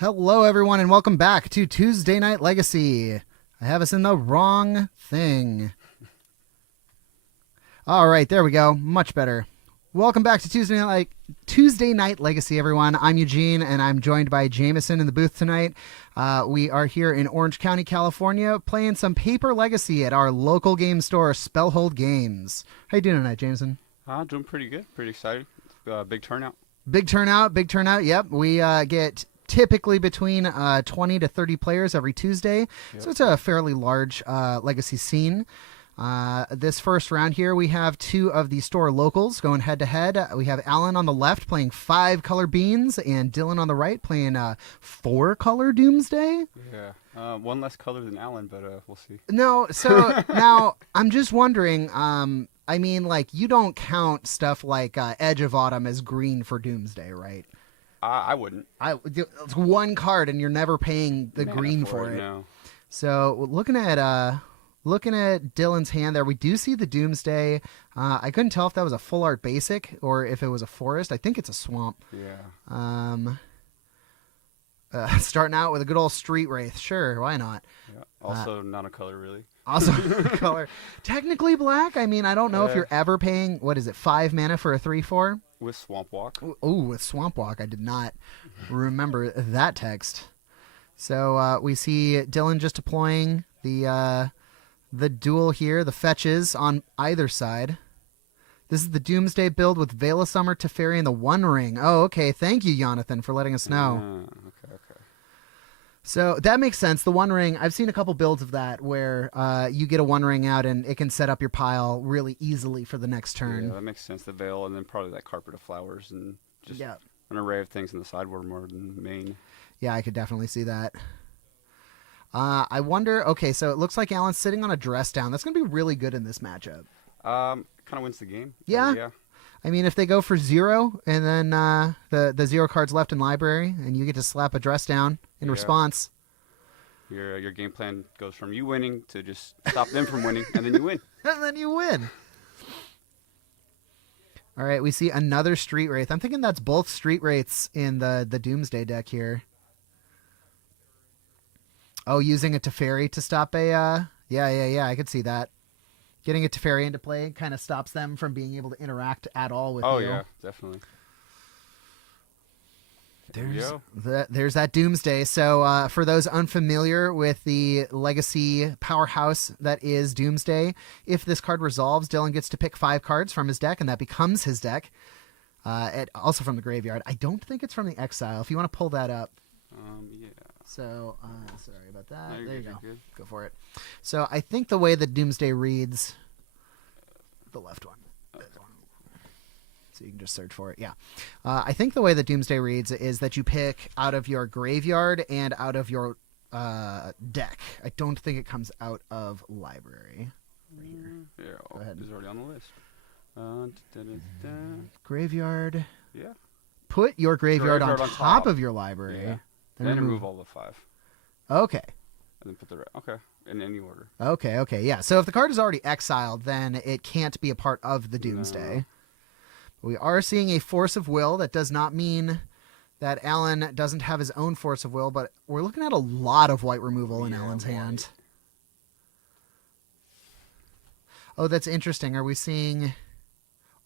Hello, everyone, and welcome back to Tuesday Night Legacy. I have us in the wrong thing. All right, there we go. Much better. Welcome back to Tuesday Night Legacy, everyone. I'm Eugene, and I'm joined by Jamison in the booth tonight. We are here in Orange County, California, playing some Pauper Legacy at our local game store, Spellhold Games. How you doing tonight, Jamison? Doing pretty good. Pretty excited. Big turnout. Big turnout. Yep, we get typically between 20 to 30 players every Tuesday. Yep. So it's a fairly large Legacy scene. This first round here, we have two of the store locals going head-to-head. We have Alan on the left playing 5-color Beans, and Dylan on the right playing 4-color Doomsday. Yeah. One less color than Alan, but we'll see. No, so now I'm just wondering, I mean, like, you don't count stuff like Edge of Autumn as green for Doomsday, right? I wouldn't. It's one card, and you're never paying the green for it. No. So looking at Dylan's hand there, we do see the Doomsday. I couldn't tell if that was a full art basic or if it was a forest. I think it's a swamp. Yeah. Starting out with a good old Street Wraith. Sure, why not? Yeah. Also, not a color really. Also color. Technically black. I mean, I don't know if you're ever paying, what is it, 5 mana for a 3/4? With Swamp Walk. Ooh, with Swamp Walk. I did not remember that text. So we see Dylan just deploying the duel here, the fetches on either side. This is the Doomsday build with Veil of Summer, Teferi, and the One Ring. Oh, okay. Thank you, Jonathan, for letting us know. Okay. So that makes sense. The One Ring, I've seen a couple builds of that where you get a One Ring out and it can set up your pile really easily for the next turn. Yeah, that makes sense. The Veil, and then probably that Carpet of Flowers, and just an array of things in the sideboard more than the main. Yeah, I could definitely see that. I wonder, okay, so it looks like Alan's sitting on a dress down. That's going to be really good in this matchup. Kind of wins the game. Yeah. Yeah. I mean, if they go for 0 and then the 0 cards left in library and you get to slap a dress down in response. Your game plan goes from you winning to just stop them from winning, and then you win. And then you win. All right, we see another Street Wraith. I'm thinking that's both Street Wraiths in the Doomsday deck here. Oh, using a Teferi to stop a... Yeah, I could see that. Getting a Teferi into play kind of stops them from being able to interact at all with you. Oh, yeah, definitely. There's that Doomsday. So for those unfamiliar with the Legacy powerhouse that is Doomsday, if this card resolves, Dylan gets to pick 5 cards from his deck, and that becomes his deck. Also from the graveyard. I don't think it's from the exile. If you want to pull that up. Yeah. So, sorry about that. No, there you go. good. Go for it. So I think the way that Doomsday reads... The left one. So you can just search for it. Yeah. I think the way that Doomsday reads is that you pick out of your graveyard and out of your deck. I don't think it comes out of library. Yeah, Go ahead. It's already on the list. Graveyard. Yeah. Put your graveyard on top of your library. Yeah. Then remove all the 5. Okay. And then put the okay, in any order. Okay, yeah. So if the card is already exiled, then it can't be a part of the Doomsday. No. We are seeing a Force of Will. That does not mean that Alan doesn't have his own Force of Will, but we're looking at a lot of white removal in Alan's hand. Oh, that's interesting. Are we seeing...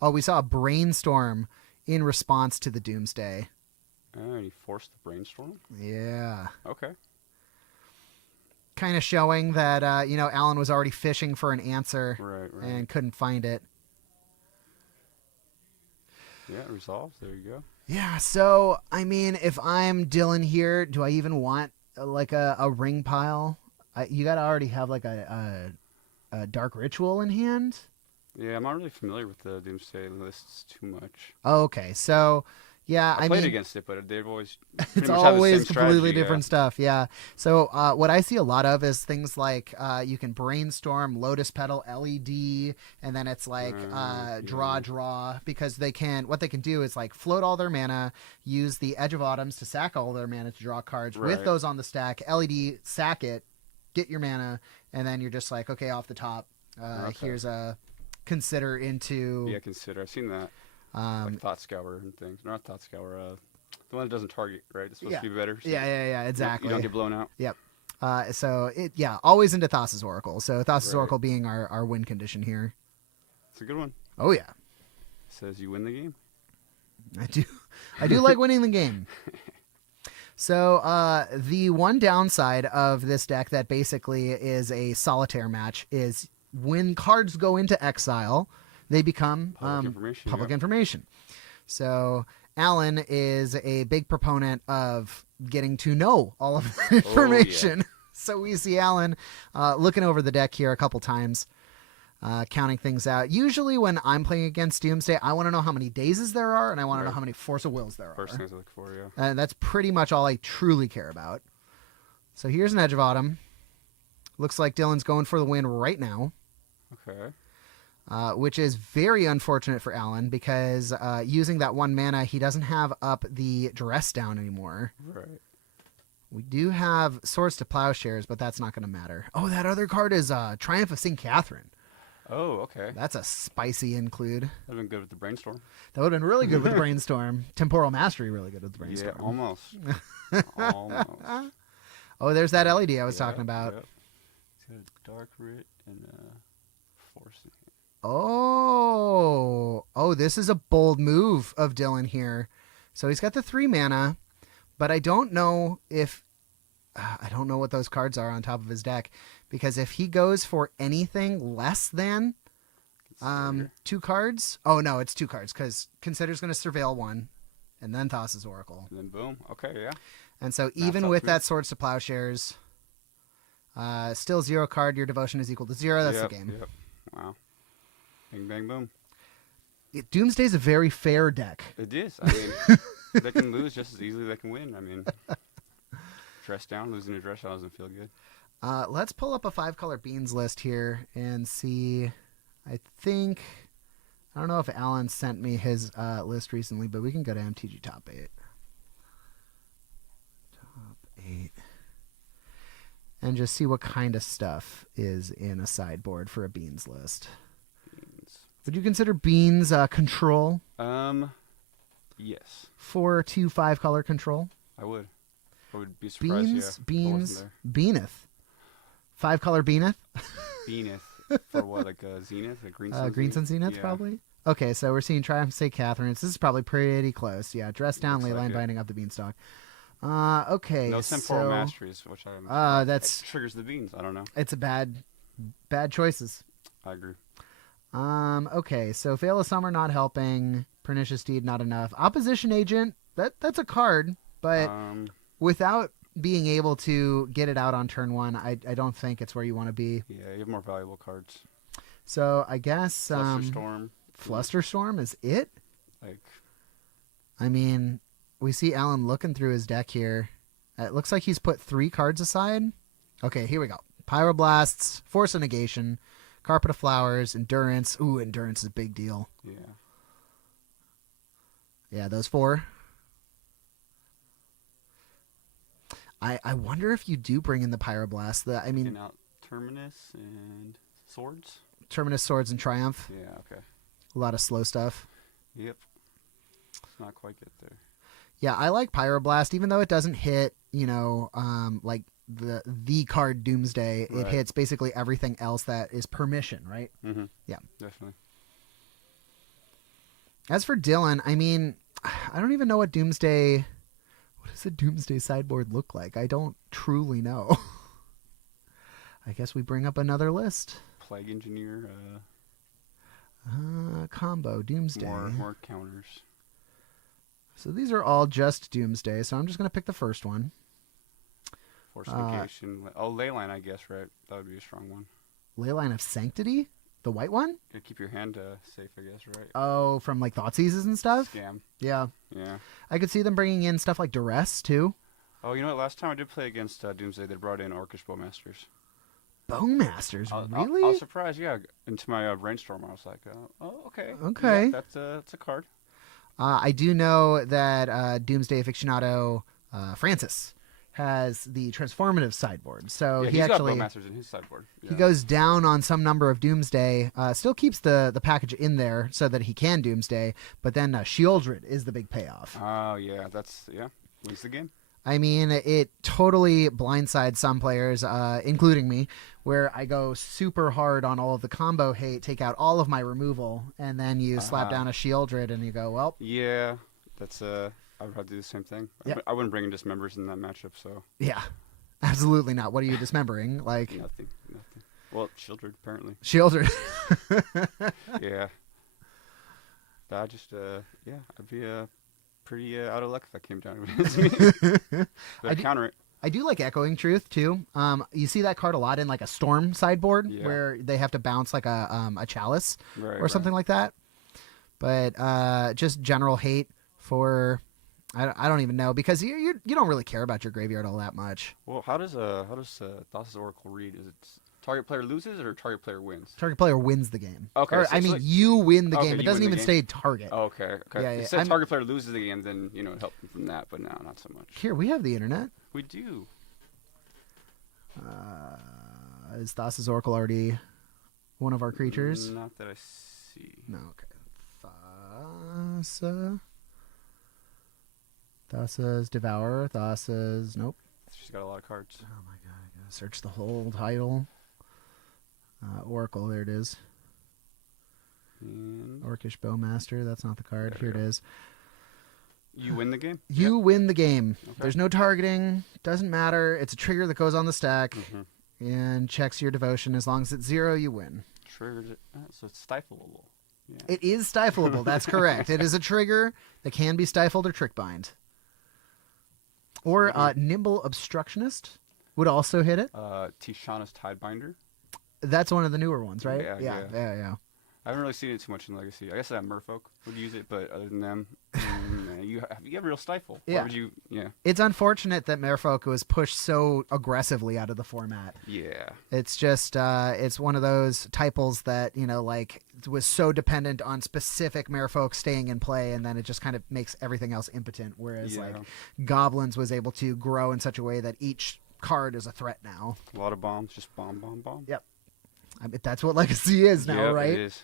Oh, we saw a Brainstorm in response to the Doomsday. And he forced the Brainstorm? Yeah. Okay. Kind of showing that, Alan was already fishing for an answer Right. and couldn't find it. Yeah, it resolves. There you go. Yeah, so, I mean, if I'm Dylan here, do I even want, like, a ring pile? You got to already have, like, a Dark Ritual in hand? Yeah, I'm not really familiar with the Doomsday lists too much. Oh, okay, so... Yeah, I played against it, but they've always it's always completely different stuff. Yeah. So what I see a lot of is things like you can Brainstorm, Lotus Petal, LED, and then it's like draw, because what they can do is like float all their mana, use the Edge of Autumns to sack all their mana to draw cards with those on the stack. LED, sack it, get your mana, and then you're just like, okay, off the top, here's a Consider into. Yeah, Consider. I've seen that. Like Thought Scour and things. Not Thought Scour. The one that doesn't target, right? It's supposed to be better. So Yeah, exactly. You don't get blown out. Yep. Always into Thassa's Oracle. So Thassa's Oracle being our win condition here. It's a good one. Oh, yeah. Says you win the game. I do like winning the game. So the one downside of this deck that basically is a solitaire match is when cards go into exile, they become public information. So Alan is a big proponent of getting to know all of the information. Oh, yeah. So we see Alan looking over the deck here a couple times, counting things out. Usually when I'm playing against Doomsday, I want to know how many dazes there are, and I want to know how many Force of Wills there are. First things I look for, yeah. And that's pretty much all I truly care about. So here's an Edge of Autumn. Looks like Dylan's going for the win right now. Okay. Which is very unfortunate for Alan because using that 1 mana, he doesn't have up the Dress Down anymore. Right. We do have Swords to Plowshares, but that's not going to matter. Oh, that other card is Triumph of St. Catherine. Oh, okay. That's a spicy include. That would have been good with the Brainstorm. That would have been really good with the Brainstorm. Temporal Mastery really good with the Brainstorm. Yeah, almost. Almost. Oh, there's that LED I was talking about. Yep. It's got a Dark Writ and Force. Oh, this is a bold move of Dylan here. So he's got the 3 mana, but I don't know what those cards are on top of his deck, because if he goes for anything less than 2 cards, oh no, it's 2 cards because Consider's going to Surveil 1, and then Thassa's Oracle. And then boom. Okay, yeah. And so even with that Swords to Plowshares, still 0 card, your devotion is equal to 0. That's the game. Yep. Wow. Bing, bang, boom. Doomsday's a very fair deck. It is. I mean, they can lose just as easily as they can win. I mean, Dress Down, losing a Dress Down doesn't feel good. Let's pull up a 5-color beans list here and see. I don't know if Alan sent me his list recently, but we can go to MTG Top 8. Top 8. And just see what kind of stuff is in a sideboard for a beans list. Would you consider beans control? Yes. 4/2 5-color control? I would. I would be surprised. Beans, Beaneth. 5-color Beaneth? Beaneth. For what, like Zenith? Like Green Sun Zenith? Green Sun Zenith, probably? Okay, so we're seeing Triumph of St. Catherine's. This is probably pretty close. Yeah, Dress Down, Leyline Binding up the Beanstalk. Okay, no Temporal Masteries, which that's triggers the beans. I don't know. It's a bad choices. I agree. Okay, so Veil of Summer not helping, Pernicious Deed not enough. Opposition Agent, that's a card, but without being able to get it out on turn 1, I don't think it's where you want to be. Yeah, you have more valuable cards. So I guess Flusterstorm is it? I mean, we see Alan looking through his deck here. It looks like he's put 3 cards aside. Okay, here we go. Pyroblasts, Force of Negation, Carpet of Flowers, Endurance. Ooh, Endurance is a big deal. Yeah. Yeah, those 4. I wonder if you do bring in the Pyroblast. And out Terminus and Swords? Terminus, Swords, and Triumph. Yeah, okay. A lot of slow stuff. Yep. Let's not quite get there. Yeah, I like Pyroblast, even though it doesn't hit, like the card Doomsday. Right. It hits basically everything else that is permission, right? Mm-hmm. Yeah. Definitely. As for Dylan, I mean, I don't even know what Doomsday... What does the Doomsday sideboard look like? I don't truly know. I guess we bring up another list. Plague Engineer. Combo, Doomsday. More counters. So these are all just Doomsday, so I'm just going to pick the first one. Force Negation. Leyline, I guess, right? That would be a strong one. Leyline of Sanctity? The white one? Yeah, keep your hand safe, I guess, right? Oh, from like Thoughtseizes and stuff? Scam. Yeah. Yeah. I could see them bringing in stuff like Duress, too. Oh, you know what? Last time I did play against Doomsday, they brought in Orcish Bowmasters. Bowmasters? Really? I was surprised, yeah. Into my Brainstorm, I was like, oh, okay. Okay. Yeah, that's a card. I do know that Doomsday aficionado Francis has the transformative sideboard. So Yeah, he he's actually got Bowmasters in his sideboard. Yeah. he goes down on some number of Doomsday. Still keeps the package in there so that he can Doomsday. But then Shieldred is the big payoff. Oh yeah, wins the game. I mean, it totally blindsides some players, including me, where I go super hard on all of the combo hate, take out all of my removal, and then you slap down a Shieldred and you go, well. Yeah, that's I would probably do the same thing. Yep. I wouldn't bring in Dismembers in that matchup, so. Yeah, absolutely not. What are you dismembering? Nothing. Well, Shieldred, apparently. Shieldred. Yeah. I just, I'd be pretty out of luck if that came down to me. But counter it. I do like Echoing Truth too. You see that card a lot in like a Storm sideboard where they have to bounce like a Chalice or something like that. But just general hate for I don't even know because you don't really care about your graveyard all that much. Well, how does Thassa's Oracle read? Is it target player loses or target player wins? Target player wins the game. Okay. Or, so you win the game. It doesn't even say target. Oh, okay. Yeah, If it said target player loses the game, then it helped from that, but no, not so much. Here, we have the internet. We do. Is Thassa's Oracle already one of our creatures? Not that I see. No, okay. Thassa's Devourer. Thassa's... Nope. She's got a lot of cards. Oh my god, I gotta search the whole title. Oracle, there it is. And Orcish Bowmaster, that's not the card. Here it is. You win the game? You win the game. Okay. There's no targeting. Doesn't matter. It's a trigger that goes on the stack and checks your devotion. As long as it's 0, you win. Triggered it. So it's stifleable. Yeah. It is stifleable. That's correct. It is a trigger that can be stifled or trick bind. Or Nimble Obstructionist would also hit it. Tishana's Tidebinder. That's one of the newer ones, right? Yeah. I haven't really seen it too much in Legacy. I guess that Merfolk would use it, but other than them, you have a real stifle. Yeah. Why would you? Yeah. It's unfortunate that Merfolk was pushed so aggressively out of the format. Yeah. It's just it's one of those typals that was so dependent on specific Merfolk staying in play, and then it just kind of makes everything else impotent. Whereas Goblins was able to grow in such a way that each card is a threat now. A lot of bombs, just bomb. Yep. I mean, that's what Legacy is now, right? It is.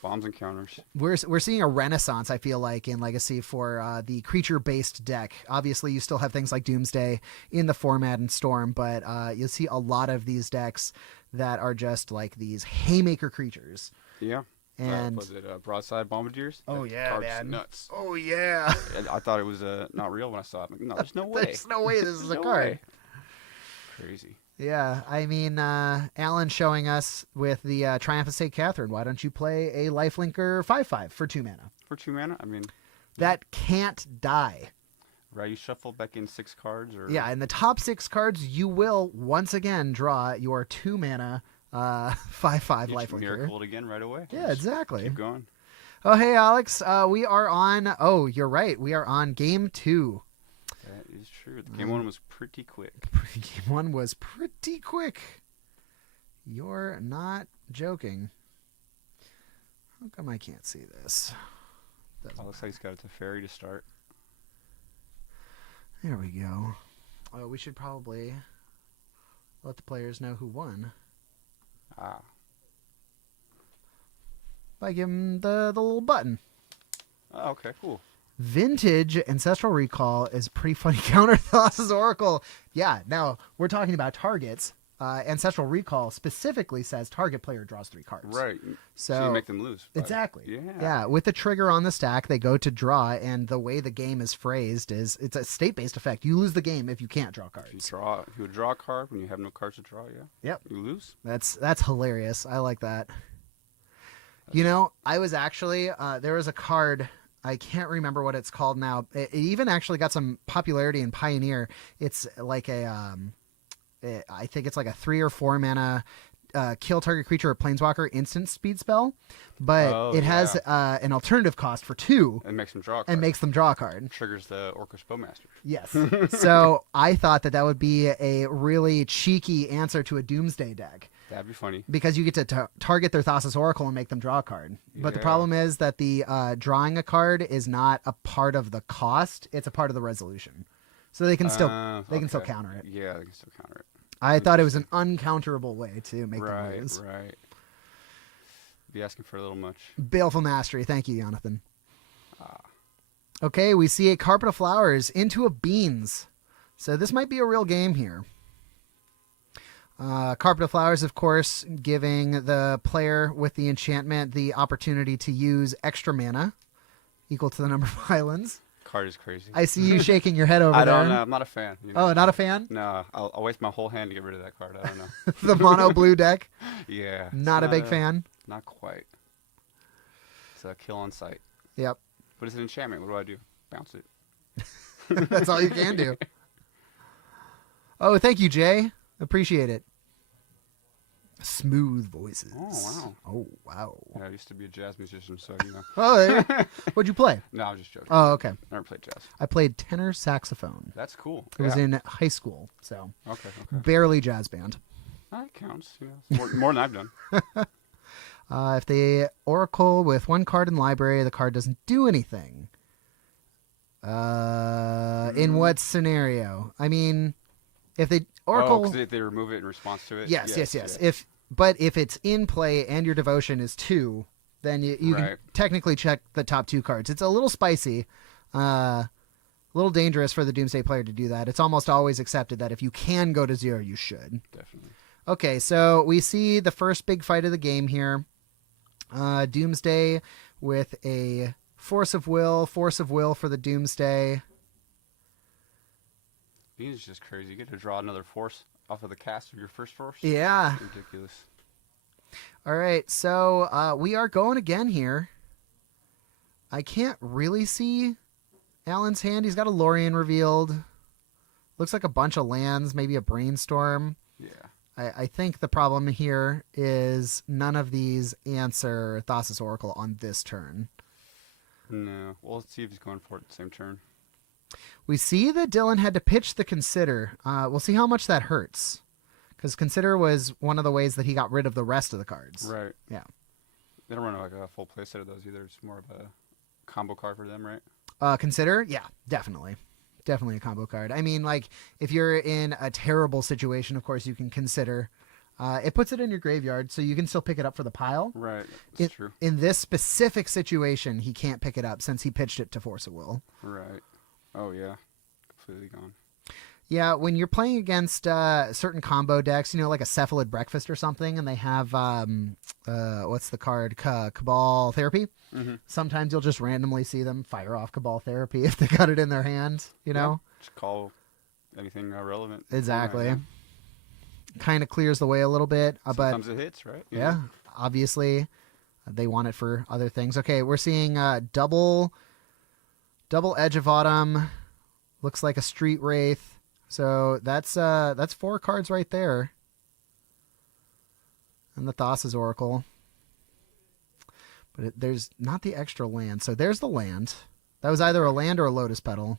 Bombs and counters. We're seeing a renaissance, I feel like, in Legacy for the creature-based deck. Obviously, you still have things like Doomsday in the format and Storm, but you'll see a lot of these decks that are just like these haymaker creatures. Yeah. And was it Broadside Bombardiers? Oh, yeah, man. Nuts. Oh, yeah. I thought it was not real when I saw it. I'm like, no, there's no way. There's no way this is a card. Way. Crazy. Yeah, I mean, Alan showing us with the Triumph of St. Catherine. Why don't you play a lifelinker 5/5 for 2 mana? For 2 mana? I mean... That can't die. Right, you shuffle back in 6 cards? Or... Yeah, in the top 6 cards, you will once again draw your 2 mana 5/5 lifelinker. Miracle it again right away. Yeah, exactly. Keep going. Oh, hey, Alex. We are on... Oh, you're right. We are on Game 2. That is true. Game 1 was pretty quick. Game 1 was pretty quick. You're not joking. How come I can't see this? Looks like he's got a Teferi to start. There we go. Oh, we should probably let the players know who won. By giving them the little button. Oh, okay, cool. Vintage Ancestral Recall is pretty funny counter Thassa's Oracle. Yeah, now we're talking about targets. Ancestral Recall specifically says target player draws 3 cards. Right. So you make them lose. Exactly. Yeah. Yeah. With the trigger on the stack, they go to draw, and the way the game is phrased is it's a state-based effect. You lose the game if you can't draw cards. If you draw a card when you have no cards to draw, Yep. You lose. That's hilarious. I like that. I was actually there was a card. I can't remember what it's called now. It even actually got some popularity in Pioneer. It's like I think it's like a 3 or 4 mana kill target creature or planeswalker instant speed spell, but it has an alternative cost for 2 and makes them draw a card. and makes them draw a card. Triggers the Orcish Bowmaster. Yes. So I thought that would be a really cheeky answer to a Doomsday deck. That'd be funny. Because you get to target their Thassa's Oracle and make them draw a card. But the Yeah. problem is that the drawing a card is not a part of the cost. It's a part of the resolution. So they can still okay. counter it. Yeah, they can still counter it. I thought it was an uncounterable way to make them lose. Right. Be asking for a little much. Baleful Mastery. Thank you, Jonathan. Okay, we see a Carpet of Flowers into a Beans. So this might be a real game here. Carpet of Flowers, of course, giving the player with the enchantment the opportunity to use extra mana equal to the number of islands. Card is crazy. I see you shaking your head over there. I don't know. I'm not a fan. You know? Oh, not a fan? No, I'll waste my whole hand to get rid of that card. I don't know. The mono blue deck? Yeah. Not a big fan? Not quite. It's a kill on sight. Yep. But it's an enchantment. What do? Bounce it. That's all you can do. Oh, thank you, Jay. Appreciate it. Smooth voices. Oh, wow. Oh, wow. Yeah, I used to be a jazz musician, so, you know. Oh, what'd you play? No, I was just joking. Oh, okay. Never played jazz. I played tenor saxophone. That's cool. It was in high school, so. Okay. Barely jazz band. That counts. You know, more than I've done. If they oracle with one card in library, the card doesn't do anything. In what scenario? I mean, if they oracle... Oh, because they remove it in response to it? Yes. But if it's in play and your devotion is 2, then you can technically check the top 2 cards. It's a little spicy. A little dangerous for the Doomsday player to do that. It's almost always accepted that if you can go to 0, you should. Definitely. Okay, so we see the first big fight of the game here. Doomsday with a Force of Will for the Doomsday. Beans is just crazy. You get to draw another force off of the cast of your first force. Yeah. It's ridiculous. All right, so we are going again here. I can't really see Alan's hand. He's got a Lorien revealed. Looks like a bunch of lands, maybe a Brainstorm. Yeah. I think the problem here is none of these answer Thassa's Oracle on this turn. No. Well, let's see if he's going for it the same turn. We see that Dylan had to pitch the Consider. We'll see how much that hurts. Because Consider was one of the ways that he got rid of the rest of the cards. Right. Yeah. They don't run like a full play set of those either. It's more of a combo card for them, right? Consider? Yeah, definitely. Definitely a combo card. I mean, like, if you're in a terrible situation, of course, you can Consider. It puts it in your graveyard, so you can still pick it up for the pile. Right. That's true. In this specific situation, he can't pick it up since he pitched it to Force of Will. Right. Oh, yeah. Completely gone. Yeah, when you're playing against certain combo decks, you know, like a Cephalid Breakfast or something, and they have, what's the card? Cabal Therapy. Mm-hmm. Sometimes you'll just randomly see them fire off Cabal Therapy if they got it in their hand, you know? Yeah, just call anything relevant. Exactly. Right, kind of clears the way a little bit. Sometimes it hits, right? Yeah, obviously they want it for other things. Okay, we're seeing double Edge of Autumn. Looks like a Street Wraith. So that's 4 cards right there. And the Thassa's Oracle. But there's not the extra land. So there's the land. That was either a land or a Lotus Petal.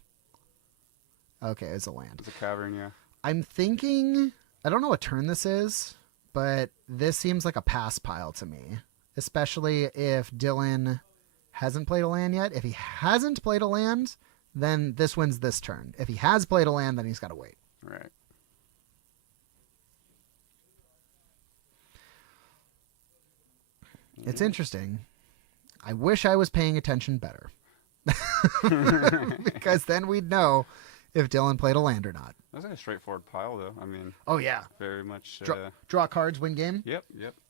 Okay, it's a land. It's a cavern, yeah. I'm thinking... I don't know what turn this is, but this seems like a pass pile to me. Especially if Dylan hasn't played a land yet. If he hasn't played a land, then this wins this turn. If he has played a land, then he's got to wait. Right. It's interesting. I wish I was paying attention better. Because then we'd know if Dylan played a land or not. That's like a straightforward pile, though. I mean... Oh, yeah. Very much... Draw cards, win game? Yep.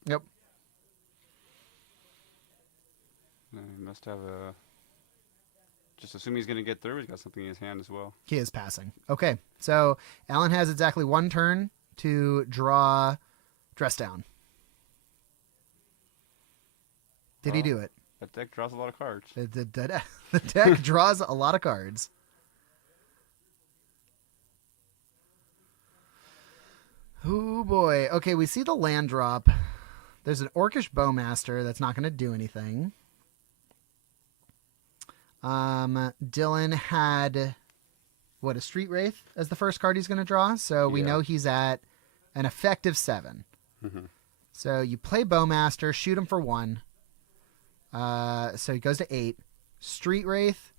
Yep. He must have a... Just assume he's going to get through. He's got something in his hand as well. He is passing. Okay, so Alan has exactly 1 turn to draw Dress Down. Did he do it? That deck draws a lot of cards. The deck draws a lot of cards. Oh, boy. Okay, we see the land drop. There's an Orcish Bowmaster that's not going to do anything. Dylan had, a Street Wraith as the first card he's going to draw. So we know he's at an effective 7. Mm-hmm. So you play Bowmaster, shoot him for 1. So he goes to 8. Street Wraith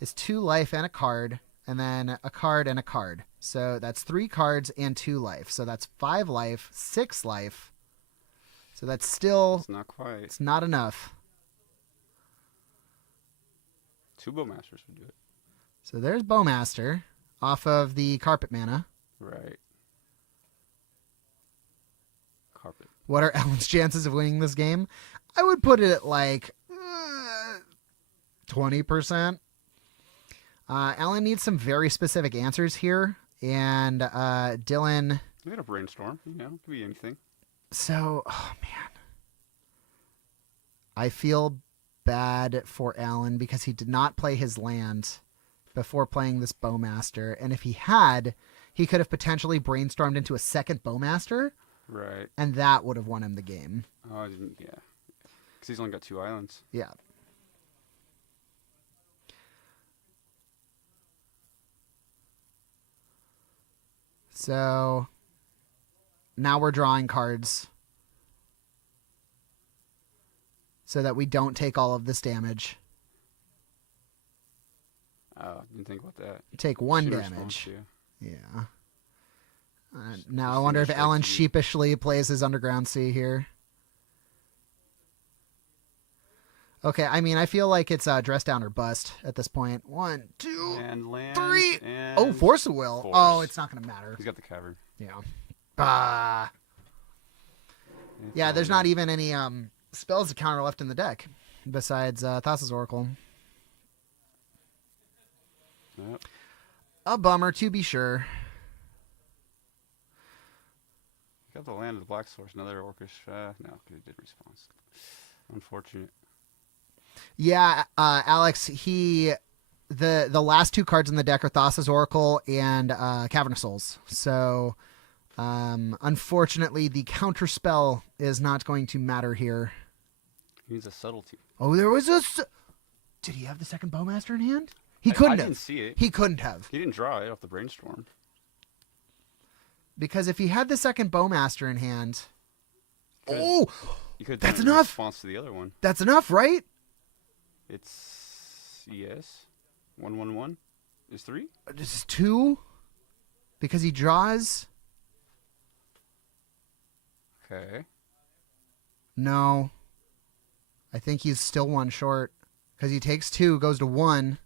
is 2 life and a card. and then a card and a card. So that's 3 cards and 2 life. So that's 5 life, 6 life. So that's still... It's not quite. It's not enough. 2 Bowmasters would do it. So there's Bowmaster off of the Carpet mana. Right. Carpet. What are Alan's chances of winning this game? I would put it at like 20%. Alan needs some very specific answers here. And Dylan... You got a brainstorm. You know, it could be anything. So, oh man. I feel bad for Alan because he did not play his land before playing this Bowmaster. And if he had, he could have potentially brainstormed into a second Bowmaster. Right. And that would have won him the game. Oh, I didn't, yeah. Because he's only got 2 islands. Yeah. So now we're drawing cards so that we don't take all of this damage. Didn't think about that. Take 1 Sheer damage. response, Yeah. Now I wonder if Alan sheepishly plays his Underground Sea here. Okay, I mean, I feel like it's dress down or bust at this point. 1, 2, and land, 3. and Oh, Force of Will. Force. Oh, it's not going to matter. He's got the cavern. Yeah. Yeah, there's not even any spells to counter left in the deck besides Thassa's Oracle. Yep. A bummer, to be sure. Got the land of the Black Source, another Orcish. No, because it did response. Unfortunate. Yeah, Alex, the last 2 cards in the deck are Thassa's Oracle and Cavern of Souls. So, unfortunately, the counter spell is not going to matter here. He needs a subtlety. Oh, there was a... Did he have the second Bowmaster in hand? He couldn't have. I didn't see it. He couldn't have. He didn't draw it off the brainstorm. Because if he had the second Bowmaster in hand... You could that's done it in enough. response to the other one. That's enough, right? It's... Yes. 1/1/1 is 3? This is 2? Because he draws... Okay. No. I think he's still 1 short. Because he takes 2, goes to 1.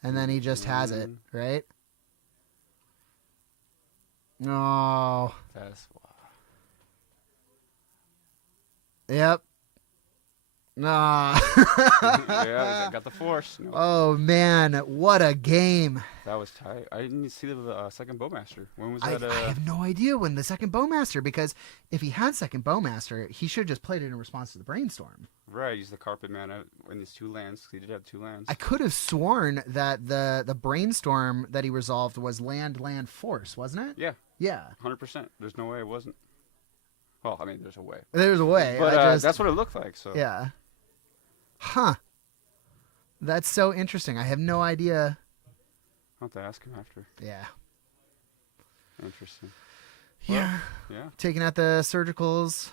And then he just has it, right? No. That's why. Yep. Nah. Yeah, I got the Force. No. Oh, man. What a game. That was tight. I didn't see the second Bowmaster. When was I that? have no idea when the second Bowmaster, because if he had second Bowmaster, he should have just played it in response to the Brainstorm. Right, he's the Carpet mana in these 2 lands. He did have 2 lands. I could have sworn that the Brainstorm that he resolved was land, force, wasn't it? Yeah. Yeah. 100%. There's no way it wasn't. Well, I mean, there's a way. There's a way. But that's what it looked like. So. Yeah. Huh. That's so interesting. I have no idea. I'll have to ask him after. Yeah. Interesting. Yeah. Well, yeah. Taking out the surgicals.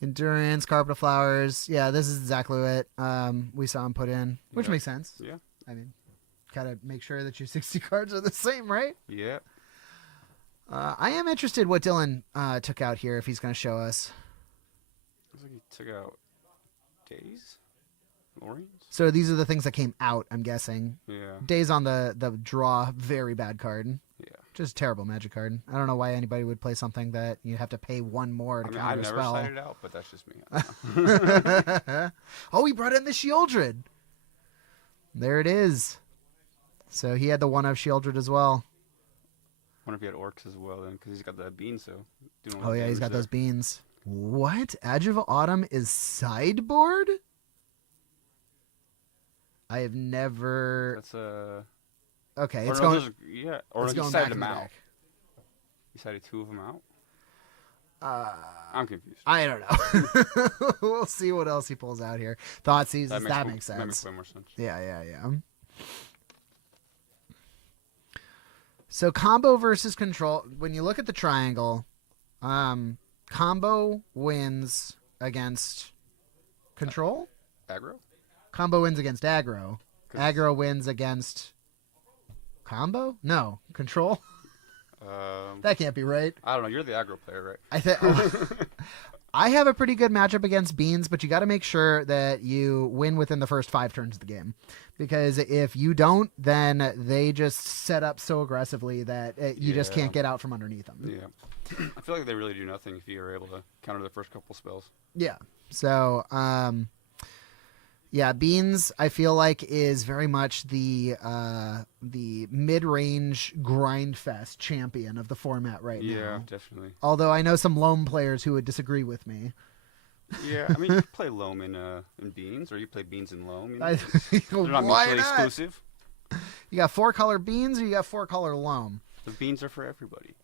Endurance, Carpet of Flowers. Yeah, this is exactly what we saw him put in, which makes sense. Yeah. I mean, gotta make sure that your 60 cards are the same, right? Yeah. I am interested what Dylan took out here, if he's going to show us. Looks like he took out Days? Lorraines? So these are the things that came out, I'm guessing. Yeah. Days on the draw, very bad card. Yeah. Just terrible magic card. I don't know why anybody would play something that you have to pay 1 more to counter a spell. I never cited it out, but that's just me. I don't know. Oh, he brought in the Shieldred. There it is. So he had the 1 of Shieldred as well. Wonder if he had orcs as well then, because he's got that bean, so. Oh yeah, he's got those beans. What? Edge of Autumn is sideboard? I have never... That's a... Okay, it's going... Yeah, or he cited them out. He cited 2 of them out? I'm confused. I don't know. We'll see what else he pulls out here. Thoughtseize, that makes sense. That makes way more sense. Yeah. So combo versus control. When you look at the triangle, combo wins against control. Aggro? Combo wins against aggro. Aggro wins against combo? No. Control? That can't be right. I don't know. You're the aggro player, right? I have a pretty good matchup against Beans, but you got to make sure that you win within the first 5 turns of the game. Because if you don't, then they just set up so aggressively that you just can't get out from underneath them. Yeah. I feel like they really do nothing if you're able to counter the first couple spells. Yeah. So, Beans, I feel like, is very much the mid-range grind fest champion of the format right now. Yeah, definitely. Although I know some Loam players who would disagree with me. Yeah, I mean, you play Loam in Beans, or you play Beans in Loam. You know? They're not Why mutually not? exclusive. You got 4-color Beans or you got 4-color Loam? The Beans are for everybody.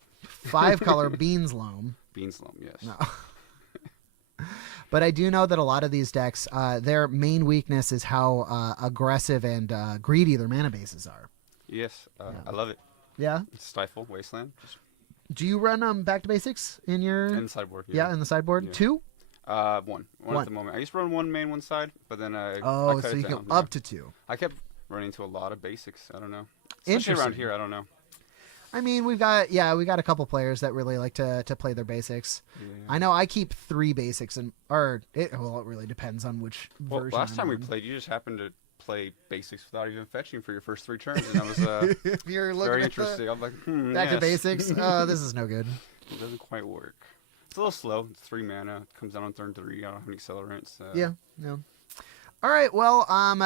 5-color Beans Loam. Beans Loam, yes. No. But I do know that a lot of these decks, their main weakness is how aggressive and greedy their mana bases are. Yes, I love it. Yeah? Stifle, Wasteland. Do you run back to basics in your... In the sideboard, yeah. In the sideboard? Yeah. 2? One at the moment. I used to run one main, one side, but then I cut so it you down. go up to 2. I kept running into a lot of basics. I don't know. Especially around here, I don't know. I mean, we got a couple players that really like to play their basics. Yeah. I know I keep 3 basics, it really depends on which version. Last time we played, you just happened to play basics without even fetching for your first 3 turns, and that was very interesting. I'm like, back to basics. Oh, this is no good. It doesn't quite work. It's a little slow. It's 3 mana. It comes down on turn 3. I don't have any accelerants. Yeah. All right, well,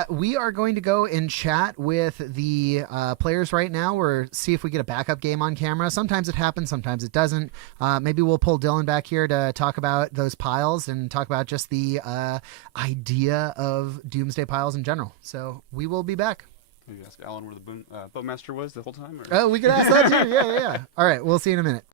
we are going to go and chat with the players right now, or see if we get a backup game on camera. Sometimes it happens, sometimes it doesn't. Maybe we'll pull Dylan back here to talk about those piles and talk about just the idea of Doomsday piles in general. So we will be back. Maybe ask Alan where the Bowmaster was the whole time? Or? Oh, we could ask that too. Yeah. All right, we'll see you in a minute.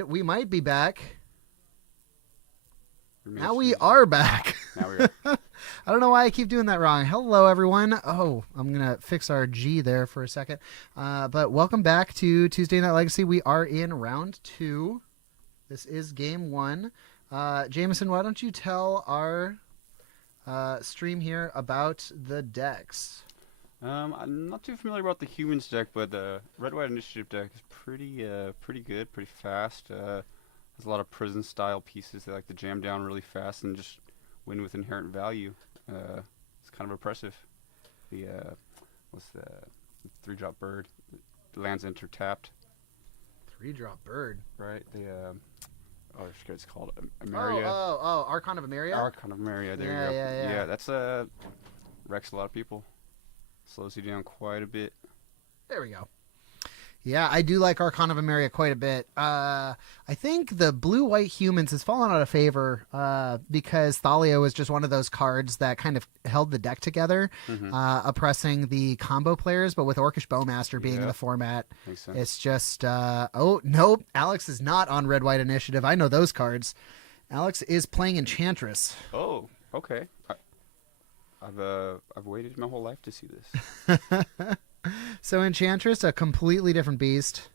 And we might be back. Now we Jamison. are back. Now we are. I don't know why I keep doing that wrong. Hello, everyone. Oh, I'm going to fix our G there for a second. But welcome back to Tuesday Night Legacy. We are in round 2. This is game 1. Jamison, why don't you tell our stream here about the decks? I'm not too familiar about the humans deck, but the red-white initiative deck is pretty good, pretty fast. There's a lot of prison-style pieces that like to jam down really fast and just win with inherent value. It's kind of oppressive. The what's the 3-drop bird? Lands enter tapped. 3-drop bird. Right. The I forget it's called Ameria. Oh, Archon of Ameria. Archon of Ameria. There you go. Yeah. That's wrecks a lot of people. Slows you down quite a bit. There we go. Yeah, I do like Archon of Ameria quite a bit. I think the blue-white humans has fallen out of favor because Thalia was just one of those cards that kind of held the deck together, oppressing the combo players. But with Orcish Bowmaster being in the format, Makes sense. it's just... oh, nope. Alex is not on red-white initiative. I know those cards. Alex is playing Enchantress. Oh, okay. I've waited my whole life to see this. So Enchantress, a completely different beast.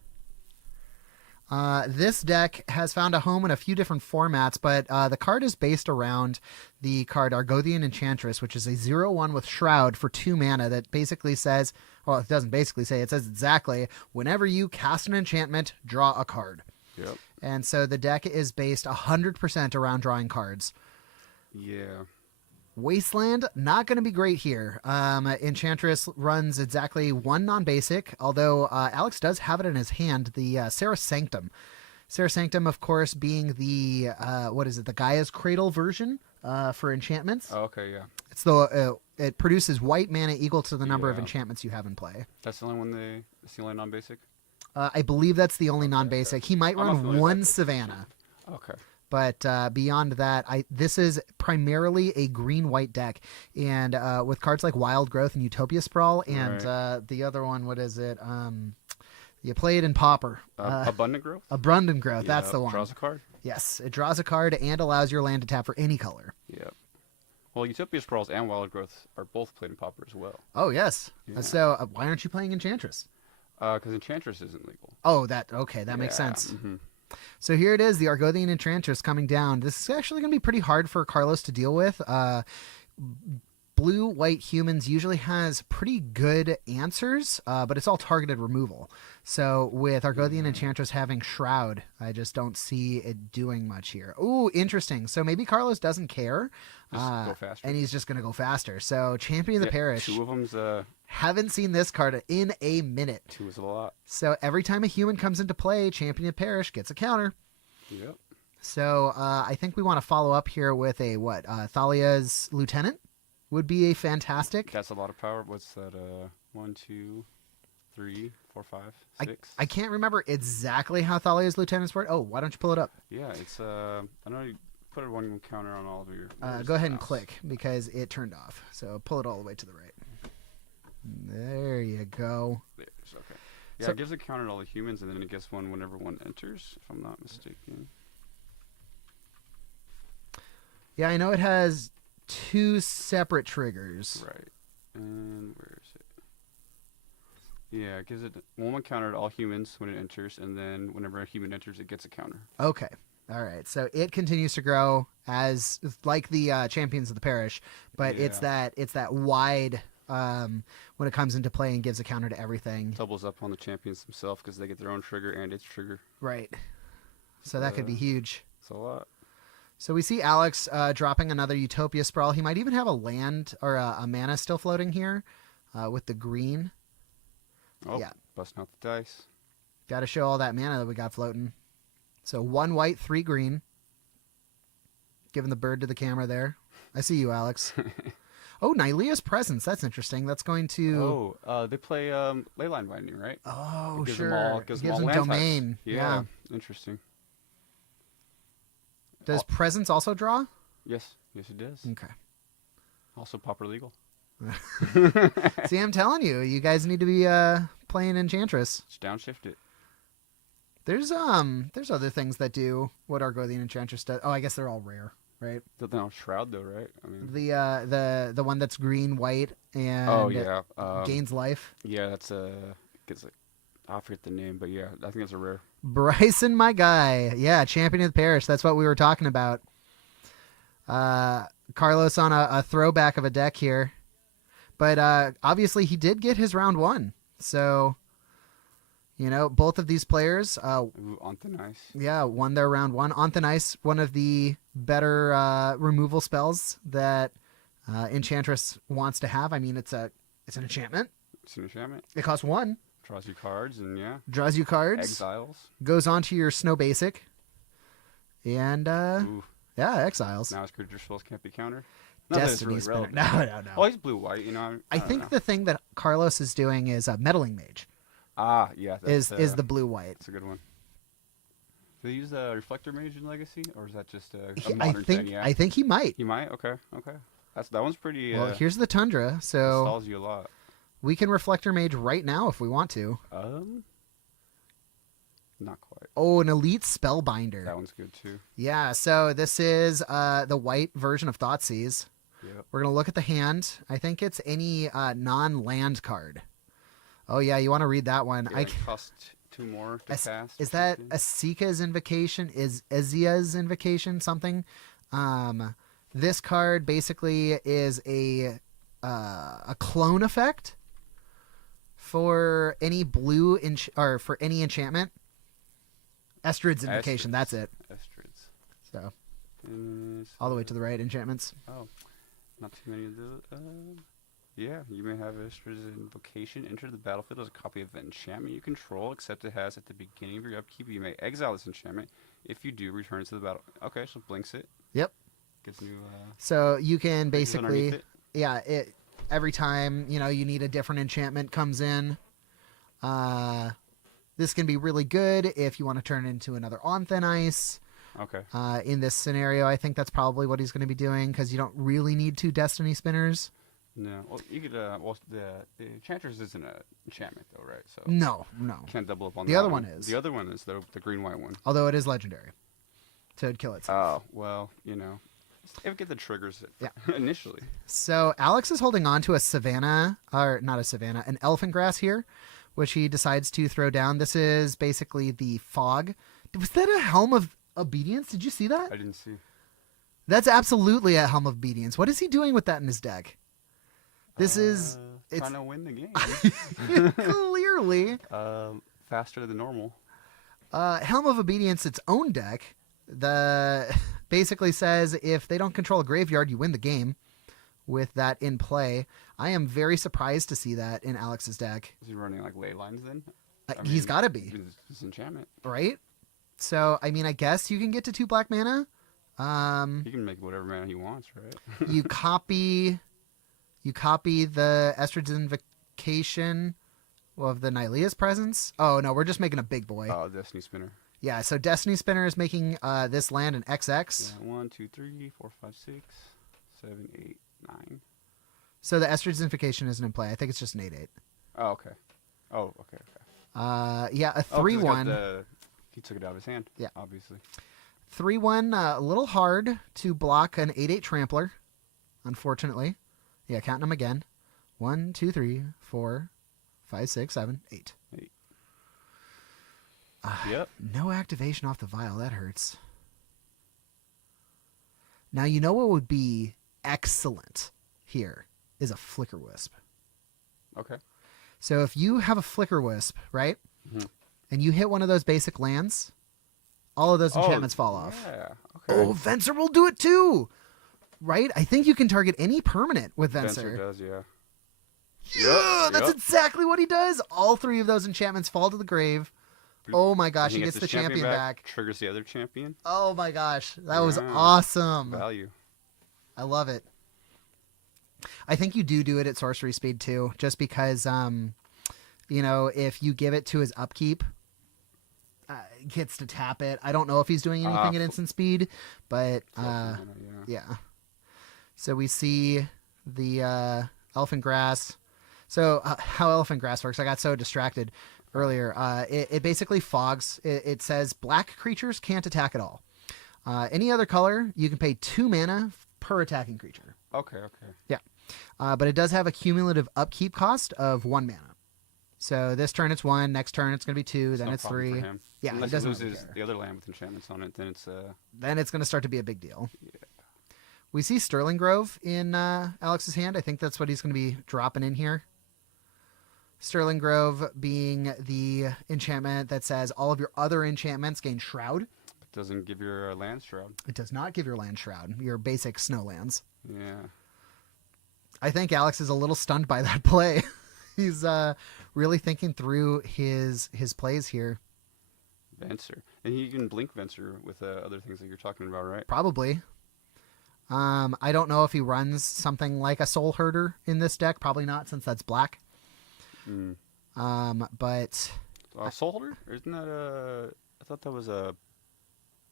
This deck has found a home in a few different formats, but the card is based around the card Argothian Enchantress, which is a 0/1 with Shroud for 2 mana that basically says, well, it doesn't basically say, it says exactly, whenever you cast an enchantment, draw a card. Yep. And so the deck is based 100% around drawing cards. Yeah. Wasteland, not going to be great here. Enchantress runs exactly 1 non-basic, although Alex does have it in his hand, the Serra Sanctum. Serra Sanctum, of course, being the, the Gaia's Cradle version for enchantments. Oh, okay, yeah. It's it produces white mana equal to the number of enchantments you have in play. That's the only one that's the only non-basic? I believe that's the only non-basic. He might run 1 Savannah. Okay. But beyond that, this is primarily a green-white deck. And with cards like Wild Growth and Utopia Sprawl and the other one, what is it? You play it in Pauper. Abundant Growth? Abundant Growth, that's the one. Draws a card? Yes, it draws a card and allows your land to tap for any color. Yep. Well, Utopia Sprawls and Wild Growth are both played in Pauper as well. Oh, yes. Yeah. So why aren't you playing Enchantress? Because Enchantress isn't legal. Oh, that makes sense. Mm-hmm. So here it is, the Argothian Enchantress coming down. This is actually going to be pretty hard for Carlos to deal with. Blue-white humans usually has pretty good answers, but it's all targeted removal. So with Argothian Enchantress having Shroud, I just don't see it doing much here. Ooh, interesting. So maybe Carlos doesn't care. Just go faster. And he's just going to go faster. So Champion of the Parish. 2 of them's... Haven't seen this card in a minute. 2 is a lot. So every time a human comes into play, Champion of the Parish gets a counter. Yep. So I think we want to follow up here with a Thalia's Lieutenant would be a fantastic. That's a lot of power. What's that? 1, 2, 3, 4, 5, 6. I can't remember exactly how Thalia's Lieutenant's work. Oh, why don't you pull it up? Yeah, it's I know you put a 1 counter on all of your. Go ahead and click because it turned off. So pull it all the way to the right. There you go. There's okay. Yeah, So, it gives a counter to all the humans, and then it gets one whenever one enters, if I'm not mistaken. Yeah, I know it has 2 separate triggers. Right. And where is it? Yeah, it gives it one counter to all humans when it enters, and then whenever a human enters, it gets a counter. Okay. All right. So it continues to grow as like the Champions of the Parish, but it's that wide when it comes into play and gives a counter to everything. Doubles up on the champions themselves because they get their own trigger and its trigger. Right. So that could be huge. It's a lot. So we see Alex dropping another Utopia Sprawl. He might even have a land or a mana still floating here with the green. Oh, yeah. Busting out the dice. Got to show all that mana that we got floating. So 1 white, 3 green. Giving the bird to the camera there. I see you, Alex. Oh, Nylea's Presence. That's interesting. That's going to... Oh, they play Leyline Binding, right? Oh, gives sure. Gives them land domain. Types. Yeah. Interesting. Does Presence also draw? Yes. Yes, it does. Okay. Also Pauper legal. See, I'm telling you. You guys need to be playing Enchantress. Just downshift it. There's other things that do what Argothian Enchantress does. Oh, I guess they're all rare, right? Doesn't have Shroud though, right? I mean, The one that's green, white, and oh yeah, gains life. yeah, that's I forget the name, but yeah, I think it's a rare. Bryson, my guy, yeah, champion of the parish. That's what we were talking about. Carlos on a throwback of a deck here, but obviously he did get his round 1, so. You know, both of these players, Anthonice. Yeah, won their round 1. Anthonice, one of the better removal spells that Enchantress wants to have. I mean, it's an enchantment. It's an enchantment. It costs 1. Draws you cards, and yeah. Draws you cards. Exiles. Goes on to your Snow Basic. And, yeah, exiles. Now his creature spells can't be countered. Destiny Spinner. No. Oh, he's blue-white, you know. I think the thing that Carlos is doing is Meddling Mage. Ah, yeah. Is the blue-white. That's a good one. Do they use Reflector Mage in Legacy, or is that just a modern thing? Yeah. I think he might. He might? Okay. That one's pretty... Well, here's the Tundra, so... Stalls you a lot. We can Reflector Mage right now if we want to. Not quite. Oh, an Elite Spellbinder. That one's good, too. Yeah, so this is the white version of Thoughtseize. Yep. We're going to look at the hand. I think it's any non-land card. Oh, yeah, you want to read that one. Yeah, it costs 2 more to cast. Is that Asika's Invocation? Is Ezia's Invocation something? This card basically is a clone effect for any blue or for any enchantment. Estrid's Invocation, that's it. Estrid's. So, all the way to the right, enchantments. Oh, not too many of those. Yeah, you may have Estrid's Invocation enter the battlefield as a copy of the enchantment you control, except it has at the beginning of your upkeep. You may exile this enchantment. If you do, return it to the battle. Okay, so blinks it. Yep. Gets new. So you can basically, every time you need a different enchantment comes in. This can be really good if you want to turn it into another Anthonice. Okay. In this scenario, I think that's probably what he's going to be doing because you don't really need 2 Destiny Spinners. No, well, you could. Well, the Enchantress isn't an enchantment though, right? So no, can't double up on the other one. Is the other one is the green-white one? Although it is legendary, so it'd kill itself. Oh well, it would get the triggers initially. So Alex is holding on to a Savannah, or not a Savannah, an Elephant Grass here, which he decides to throw down. This is basically the fog. Was that a Helm of Obedience? Did you see that? I didn't see. That's absolutely a Helm of Obedience. What is he doing with that in his deck? This is trying to win the game. Clearly. Faster than normal. Helm of Obedience, its own deck, basically says if they don't control a graveyard, you win the game. With that in play, I am very surprised to see that in Alex's deck. Is he running like ley lines then? He's got to be. It's enchantment, right? So I mean, I guess you can get to 2 black mana. He can make whatever mana he wants, right? You copy the Estrid's Invocation of the Nylea's Presence. Oh no, we're just making a big boy. Oh, Destiny Spinner. Yeah, so Destiny Spinner is making this land an XX. Yeah, 1, 2, 3, 4, 5, 6, 7, 8, 9. So the Estrid's Invocation isn't in play. I think it's just an 8/8. Oh, okay. Yeah, a 3/1. He took it out of his hand. Yeah, obviously. 3/1, a little hard to block an 8/8 Trampler, unfortunately. Yeah, counting them again. 1, 2, 3, 4, 5, 6, 7, 8. 8. Yep. No activation off the vial. That hurts. Now, you know what would be excellent here is a Flicker Wisp. Okay. So if you have a Flicker Wisp, right, and you hit one of those basic lands, all of those enchantments fall off. Yeah. Okay. Oh, Venser will do it too, right? I think you can target any permanent with Venser. Venser does, yeah. Yeah, that's exactly what he does. All 3 of those enchantments fall to the grave. Oh my gosh, he gets the champion back. Triggers the other champion. Oh my gosh, that was awesome. Value. I love it. I think you do it at sorcery speed too, just because, if you give it to his upkeep, he gets to tap it. I don't know if he's doing anything at instant speed, but yeah. So we see the Elephant Grass. So how Elephant Grass works, I got so distracted. earlier. It basically fogs. It says black creatures can't attack at all. Any other color, you can pay 2 mana per attacking creature. Okay. Yeah. But it does have a cumulative upkeep cost of 1 mana. So this turn it's 1, next turn it's going to be 2, then no it's problem 3. for him. Yeah, Unless it doesn't he really loses care. the other land with enchantments on it, then it's Then it's going to start to be a big deal. Yeah. We see Sterling Grove in Alex's hand. I think that's what he's going to be dropping in here. Sterling Grove being the enchantment that says all of your other enchantments gain Shroud. It doesn't give your land Shroud. It does not give your land Shroud, your basic snow lands. Yeah. I think Alex is a little stunned by that play. He's really thinking through his plays here. Venser. And he can blink Venser with other things that you're talking about, right? Probably. I don't know if he runs something like a Soul Herder in this deck. Probably not, since that's black. But Soul Holder? Or isn't that I thought that was a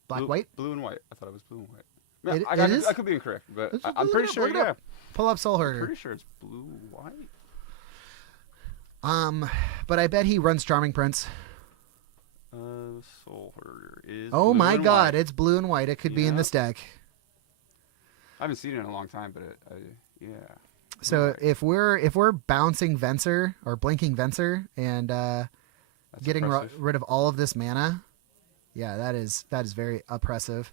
black-white? Blue and white. I thought it was blue and white. It is? I could be incorrect, but I'm pretty sure. Yeah. Pull up Soul I'm Herder. pretty sure it's blue white. But I bet he runs Charming Prince. Soul Herder is. Oh blue my and God! white. It's blue and white. It could be in Yeah. this deck. I haven't seen it in a long time, but yeah. So Right. if we're bouncing Venser or blinking Venser and That's getting impressive. rid of all of this mana, yeah, that is very oppressive.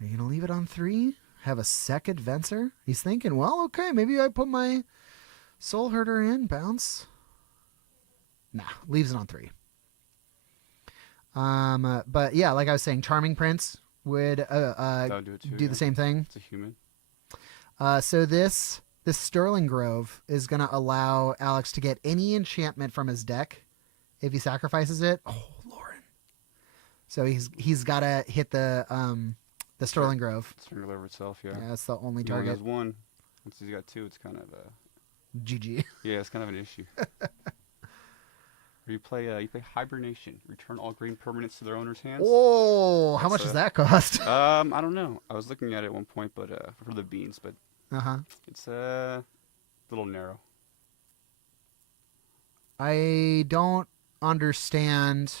Are you gonna leave it on 3? Have a second Venser? He's thinking, well, okay, maybe I put my Soul Herder in, bounce. Nah, leaves it on 3. But yeah, like I was saying, Charming Prince would That would do it too. do the same thing. It's a human. So this Sterling Grove is going to allow Alex to get any enchantment from his deck if he sacrifices it. Oh, Lauren. So he's got to hit the Sterling Grove. It's turned over itself, yeah. Yeah, that's the only He only target. has 1. Once he's got 2, it's kind of GG. yeah, it's kind of an issue. Or you play Hibernation. Return all green permanents to their owner's hands. Oh, how That's much does that cost? I don't know. I was looking at it at one point, but for the beans, but it's a little narrow. I don't understand.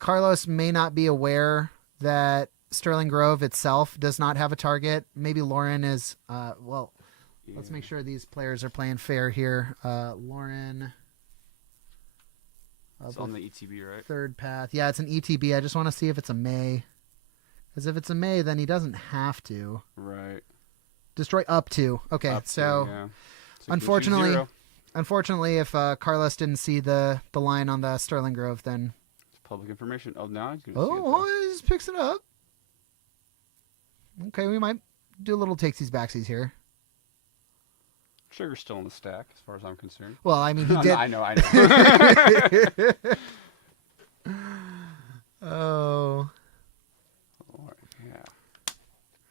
Carlos may not be aware that Sterling Grove itself does not have a target. Maybe Lauren is. Let's make sure these players are playing fair here. Lauren. It's on the ETB, right? Third path. Yeah, it's an ETB. I just want to see if it's a May. Because if it's a May, then he doesn't have to. Right. Destroy up to. Okay, Up to, so yeah. unfortunately, if Carlos didn't see the line on the Sterling Grove, then... It's public information. Oh, now he's going to see it. Oh, he just picks it up. Okay, we might do a little takesies backsies here. Sugar's still in the stack, as far as I'm concerned. Well, I mean, he did... I know. Oh. Yeah.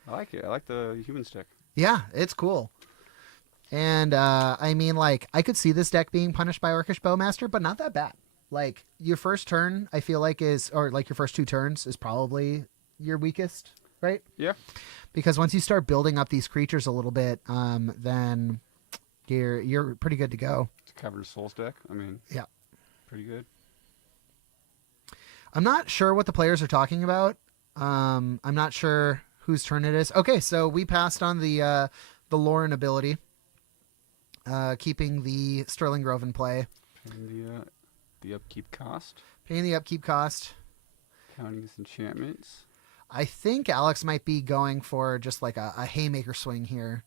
I like it. I like the human stick. Yeah, it's cool. And, I mean, like, I could see this deck being punished by Orcish Bowmaster, but not that bad. Like, your first turn, I feel like your first 2 turns is probably your weakest, right? Yeah. Because once you start building up these creatures a little bit, then you're pretty good to go. It's a Cavern of Souls deck. I mean, yeah, pretty good. I'm not sure what the players are talking about. I'm not sure whose turn it is. Okay, so we passed on the Lauren ability, keeping the Sterling Grove in play. And the upkeep cost. Paying the upkeep cost. Counting his enchantments. I think Alex might be going for just like a haymaker swing here.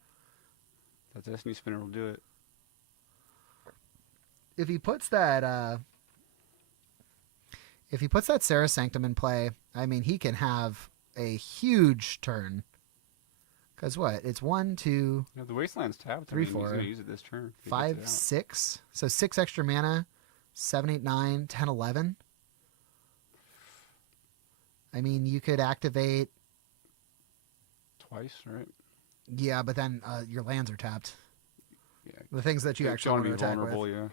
That Destiny Spinner will do it. If he puts that Sarah Sanctum in play, I mean, he can have a huge turn. Because what? It's 1, 2, Yeah, the Wasteland's tapped. 3, I mean, 4, he's going to use it this turn. if he 5, gets it out. 6. So 6 extra mana. 7, 8, 9, 10, 11. I mean, you could activate... Twice, right? Yeah, but then your lands are tapped. Yeah. The things that you actually want to be attack vulnerable, with. yeah.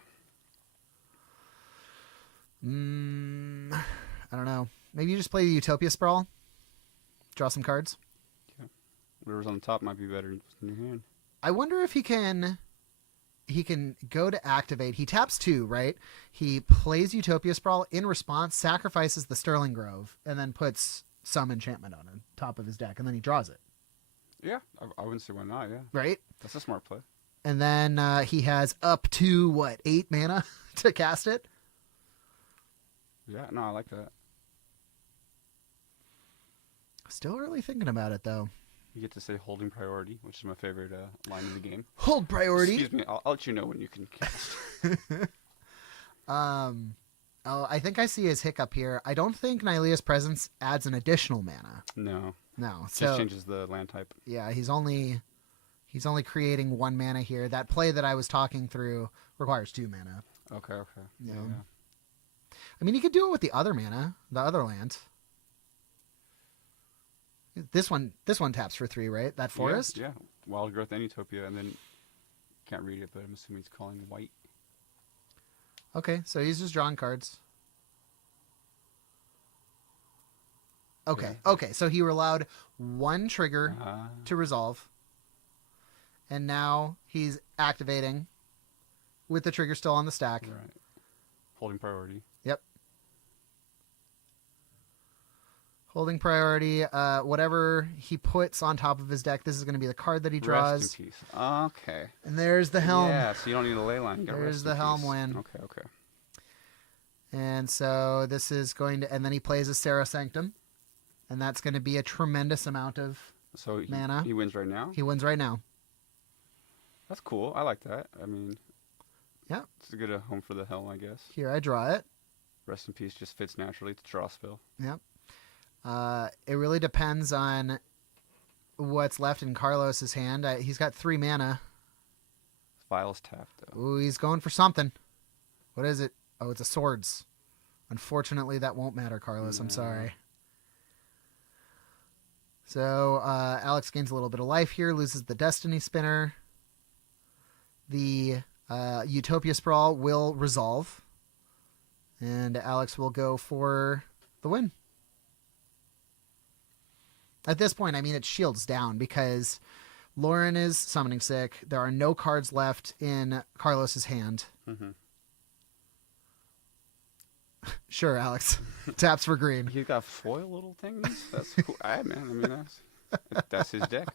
I don't know. Maybe you just play the Utopia Sprawl. Draw some cards. Whatever's on the top might be better in your hand. I wonder if he can he can go to activate. He taps 2, right? He plays Utopia Sprawl. In response, sacrifices the Sterling Grove, and then puts some enchantment on the top of his deck, and then he draws it. Yeah, I wouldn't say why not, yeah. Right? That's a smart play. And then he has up to, 8 mana to cast it? Yeah, no, I like that. Still really thinking about it, though. You get to say holding priority, which is my favorite line in the game. Hold priority? Excuse me, I'll let you know when you can cast. I think I see his hiccup here. I don't think Nylea's Presence adds an additional mana. No. No. So, just changes the land type. Yeah, he's only creating 1 mana here. That play that I was talking through requires 2 mana. Okay. Yeah. I mean, he could do it with the other mana, the other land. This one taps for 3, right? That forest? Yeah. Wild Growth and Utopia, and then can't read it, but I'm assuming he's calling white. Okay, so he's just drawing cards. Okay, Yeah. okay, so he allowed 1 trigger to resolve. And now he's activating with the trigger still on the stack. Right. Holding priority. Yep. Holding priority. Whatever he puts on top of his deck, this is going to be the card that he draws. Rest in peace. Okay. And there's the helm. Yeah, so you don't need a ley line. You got There's rest the in helm peace. win. Okay. And so this is going to... And then he plays a Sarah Sanctum. And that's going to be a tremendous amount of mana. He wins right now? He wins right now. That's cool. I like that. I mean... Yeah. It's a good home for the helm, I guess. Here, I draw it. Rest in peace just fits naturally to draw spell. Yep. It really depends on what's left in Carlos's hand. He's got 3 mana. Vial's tapped, though. Ooh, he's going for something. What is it? Oh, it's a swords. Unfortunately, that won't matter, Carlos. No. I'm sorry. So, Alex gains a little bit of life here, loses the Destiny Spinner. The Utopia Sprawl will resolve. And Alex will go for the win. At this point, I mean, it's shields down because Lauren is summoning sick. There are no cards left in Carlos's hand. Mm-hmm. Sure, Alex. Taps for green. He's got foil little things? That's cool. That's his deck.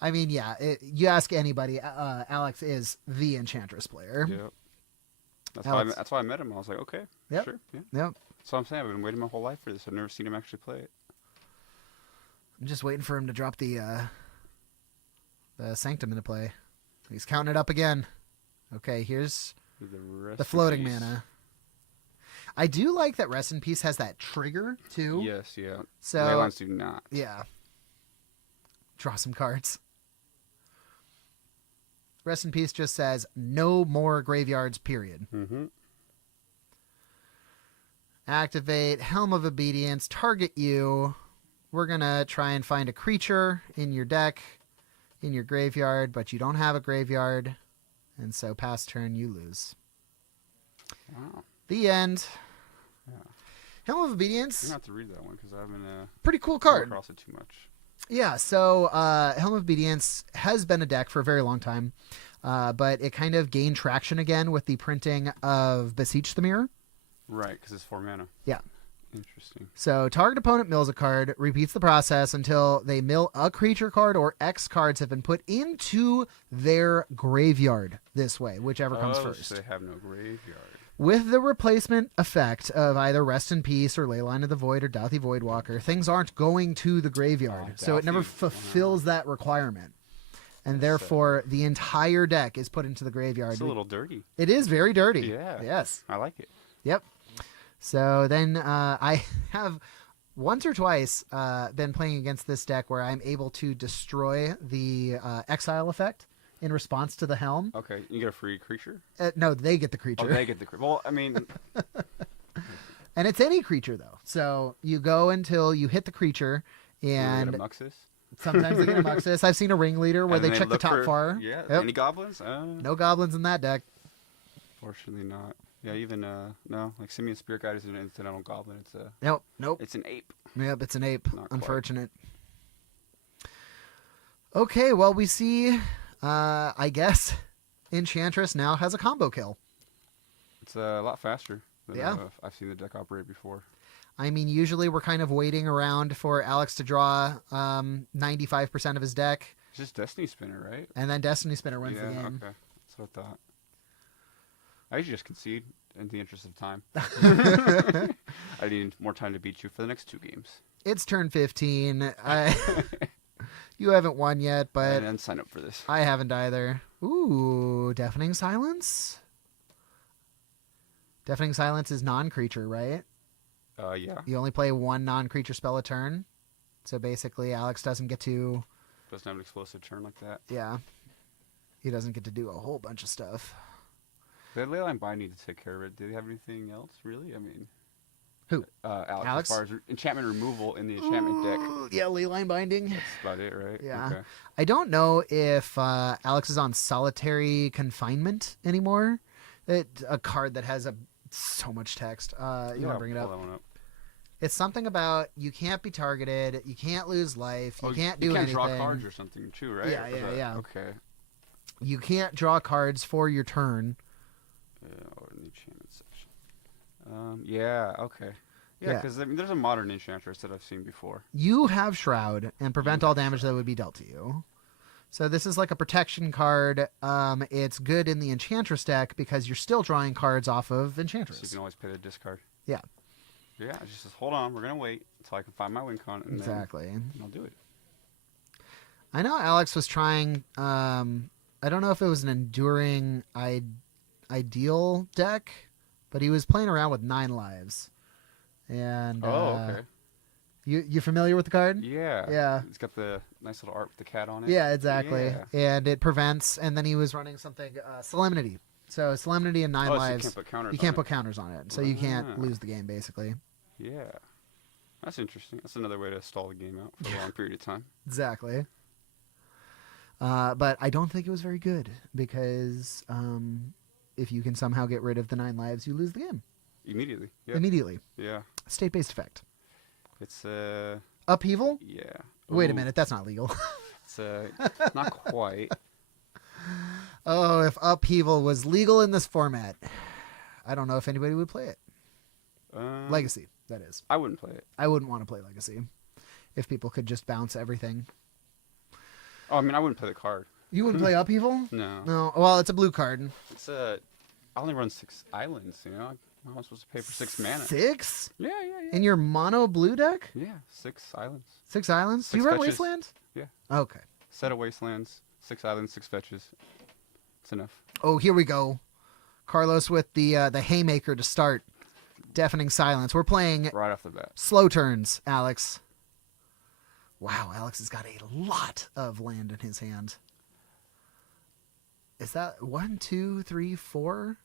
I mean, yeah, you ask anybody, Alex is the Enchantress player. Yep. Alex. That's why I met him. I was like, okay, Yep. sure. Yeah. Yep. So I'm saying I've been waiting my whole life for this. I've never seen him actually play it. I'm just waiting for him to drop the Sanctum into play. He's counting it up again. Okay, here's the floating mana. I do like that Rest in Peace has that trigger, too. Yes, yeah. So, Leylines do not. Yeah. Draw some cards. Rest in Peace just says, no more graveyards, period. Mm-hmm. Activate Helm of Obedience, target you. We're going to try and find a creature in your deck, in your graveyard, but you don't have a graveyard. And so past turn, you lose. Wow. The end. Yeah. Helm of Obedience. I'm going to have to read that one because I haven't pretty cool come card. across it too much. Yeah, so Helm of Obedience has been a deck for a very long time, but it kind of gained traction again with the printing of Beseech the Mirror. Right, because it's 4 mana. Yeah. Interesting. So target opponent mills a card, repeats the process until they mill a creature card or X cards have been put into their graveyard this way, whichever comes first. So they have no graveyard. With the replacement effect of either Rest in Peace or Leyline of the Void or Douthie Voidwalker, things aren't going to the graveyard. So it never fulfills that requirement. And therefore, the entire deck is put into the graveyard. It's a little dirty. It is very dirty. Yeah. Yes. I like it. Yep. So then I have once or twice been playing against this deck where I'm able to destroy the exile effect in response to the helm. Okay, you get a free creature? No, they get the creature. Oh, they get the creature. Well, I mean... And it's any creature, though. So you go until you hit the creature, and... Get a Muxus? Sometimes they get a Muxus. I've seen a Ringleader where they check the top far. Yeah, Yep. Any goblins? No goblins in that deck. Fortunately not. Yeah, even, no, like Simeon Spirit Guide is an incidental goblin. It's a... Nope. It's an ape. Yep, it's an ape. Not Unfortunate. Quite. Okay, well, we see, I guess, Enchantress now has a combo kill. It's a lot faster than Yeah. I've seen the deck operate before. I mean, usually we're kind of waiting around for Alex to draw 95% of his deck, It's just Destiny Spinner, right? and then Destiny Spinner wins Yeah, the game. okay. That's what I thought. I usually just concede in the interest of time. I need more time to beat you for the next 2 games. It's turn 15. You haven't won yet, I but didn't sign up for this. I haven't either. Ooh, Deafening Silence? Deafening Silence is non-creature, right? Yeah. You only play 1 non-creature spell a turn. So basically, Alex doesn't get to... Doesn't have an explosive turn like that. Yeah. He doesn't get to do a whole bunch of stuff. The Leyline Bind need to take care of it. Do they have anything else, really? I mean... Who? Alex? As far as enchantment removal in the enchantment deck. Yeah, Leyline Binding. That's about it, right? Yeah. Okay. I don't know if Alex is on solitary confinement anymore. A card that has so much text. You want to bring it up? Pull that one up. It's something about you can't be targeted, you can't lose life, you can't do anything. You can't draw cards or something too, right? Yeah. Okay. You can't draw cards for your turn. Or in the enchantment section. Yeah, okay. Yeah, Yeah. because I mean, there's a modern enchantress that I've seen before. You have Shroud and prevent all damage that would be dealt to you. So this is like a protection card. It's good in the Enchantress deck because you're still drawing cards off of Enchantress. So you can always pay the discard. Yeah. Yeah, it just says, hold on, we're going to wait until I can find my win con. And Exactly. Then I'll do it. I know Alex was trying, I don't know if it was an enduring ideal deck, but he was playing around with 9 lives. And okay. You familiar with the card? Yeah. Yeah. It's got the nice little art with the cat on it. Yeah, exactly. Yeah. And it prevents, and then he was running something, Solemnity. So Solemnity and 9 lives. So you can't put counters You can't on put counters on it. So you can't lose the game, basically. Yeah. That's interesting. That's another way to stall the game out for a long period of time. Exactly. But I don't think it was very good because if you can somehow get rid of the 9 lives, you lose the game. Immediately. Yep. Immediately. Yeah. State-based effect. It's Upheaval? yeah. Wait a Ooh. minute, that's not legal. It's not quite. Oh, if Upheaval was legal in this format, I don't know if anybody would play it. Legacy, that is. I wouldn't play it. I wouldn't want to play Legacy if people could just bounce everything. Oh, I mean, I wouldn't play the card. You wouldn't play Upheaval? No. No. Well, it's a blue card. It's I only run 6 islands. You know, how am I supposed to pay for 6 mana? 6? Yeah. In your mono blue deck? Yeah, 6 islands. 6 islands? Do 6 you run fetches. Wastelands? Yeah. Okay. Set of wastelands, 6 islands, 6 fetches. It's enough. Oh, here we go. Carlos with the haymaker to start. Deafening Silence. We're playing Right off the bat. slow turns, Alex. Wow, Alex has got a lot of land in his hand. Is that 1, 2, 3, 4?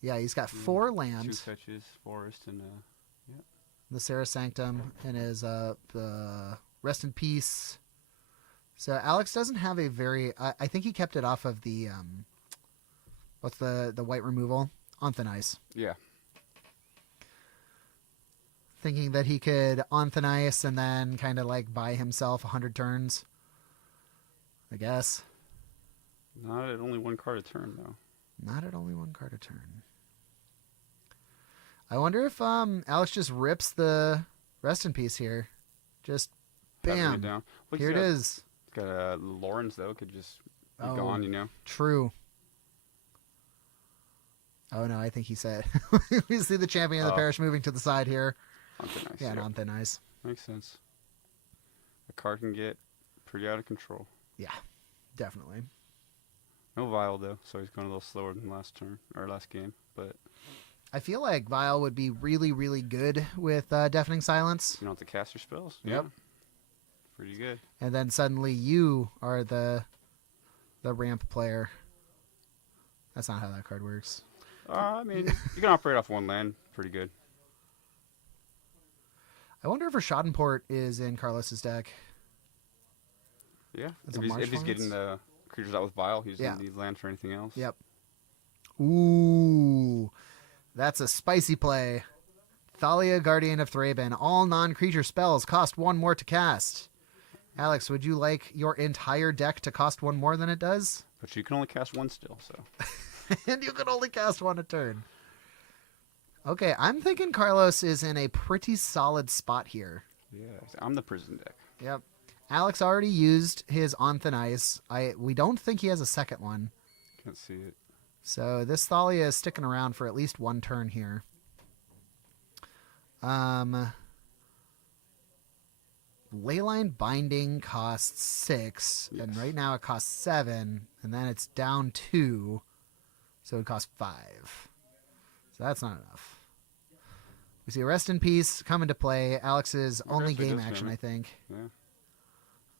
Yeah, he's got 4 2 land. fetches, forest, and The Sarah Sanctum and his Rest in Peace. So Alex doesn't have a very... I think he kept it off of the... what's the white removal? On Thin Ice. yeah. Thinking that he could on Thin Ice and then kind of like buy himself 100 turns. I guess. Not at only 1 card a turn, though. Not at only 1 card a turn. I wonder if Alex just rips the Rest in Peace here. Just Having bam. it down. Well, Here it is. He's got Lawrence, though, could just be gone, you know? True. Oh, no, I think he said. We see the champion of the parish moving to the side here. On Thin Ice. Yeah, on Thin Ice. Makes sense. The card can get pretty out of control. Yeah, definitely. No Vial, though, so he's going a little slower than last turn, or last game, but... I feel like Vial would be really, really good with Deafening Silence. You don't have to cast your spells? Yep. Yeah. Pretty good. And then suddenly you are the ramp player. That's not how that card works. I mean, you can operate off 1 land pretty good. I wonder if Schadenport is in Carlos's deck. Yeah. As If a he's, marsh if he's getting lance? the creatures out with Vial, he Yeah. doesn't need land for anything else. Yep. Ooh. That's a spicy play. Thalia, Guardian of Thraben. All non-creature spells cost 1 more to cast. Alex, would you like your entire deck to cost 1 more than it does? But you can only cast one still, so. And you can only cast one a turn. Okay, I'm thinking Carlos is in a pretty solid spot here. Yeah, I'm the prison deck. Yep. Alex already used his On Thin Ice. We don't think he has a second one. Can't see it. So this Thalia is sticking around for at least one turn here. Leyline Binding costs 6, Yes. and right now it costs 7, and then it's down 2, so it costs 5. So that's not enough. We see Rest in Peace come into play. Alex's only game action, I think. Yeah.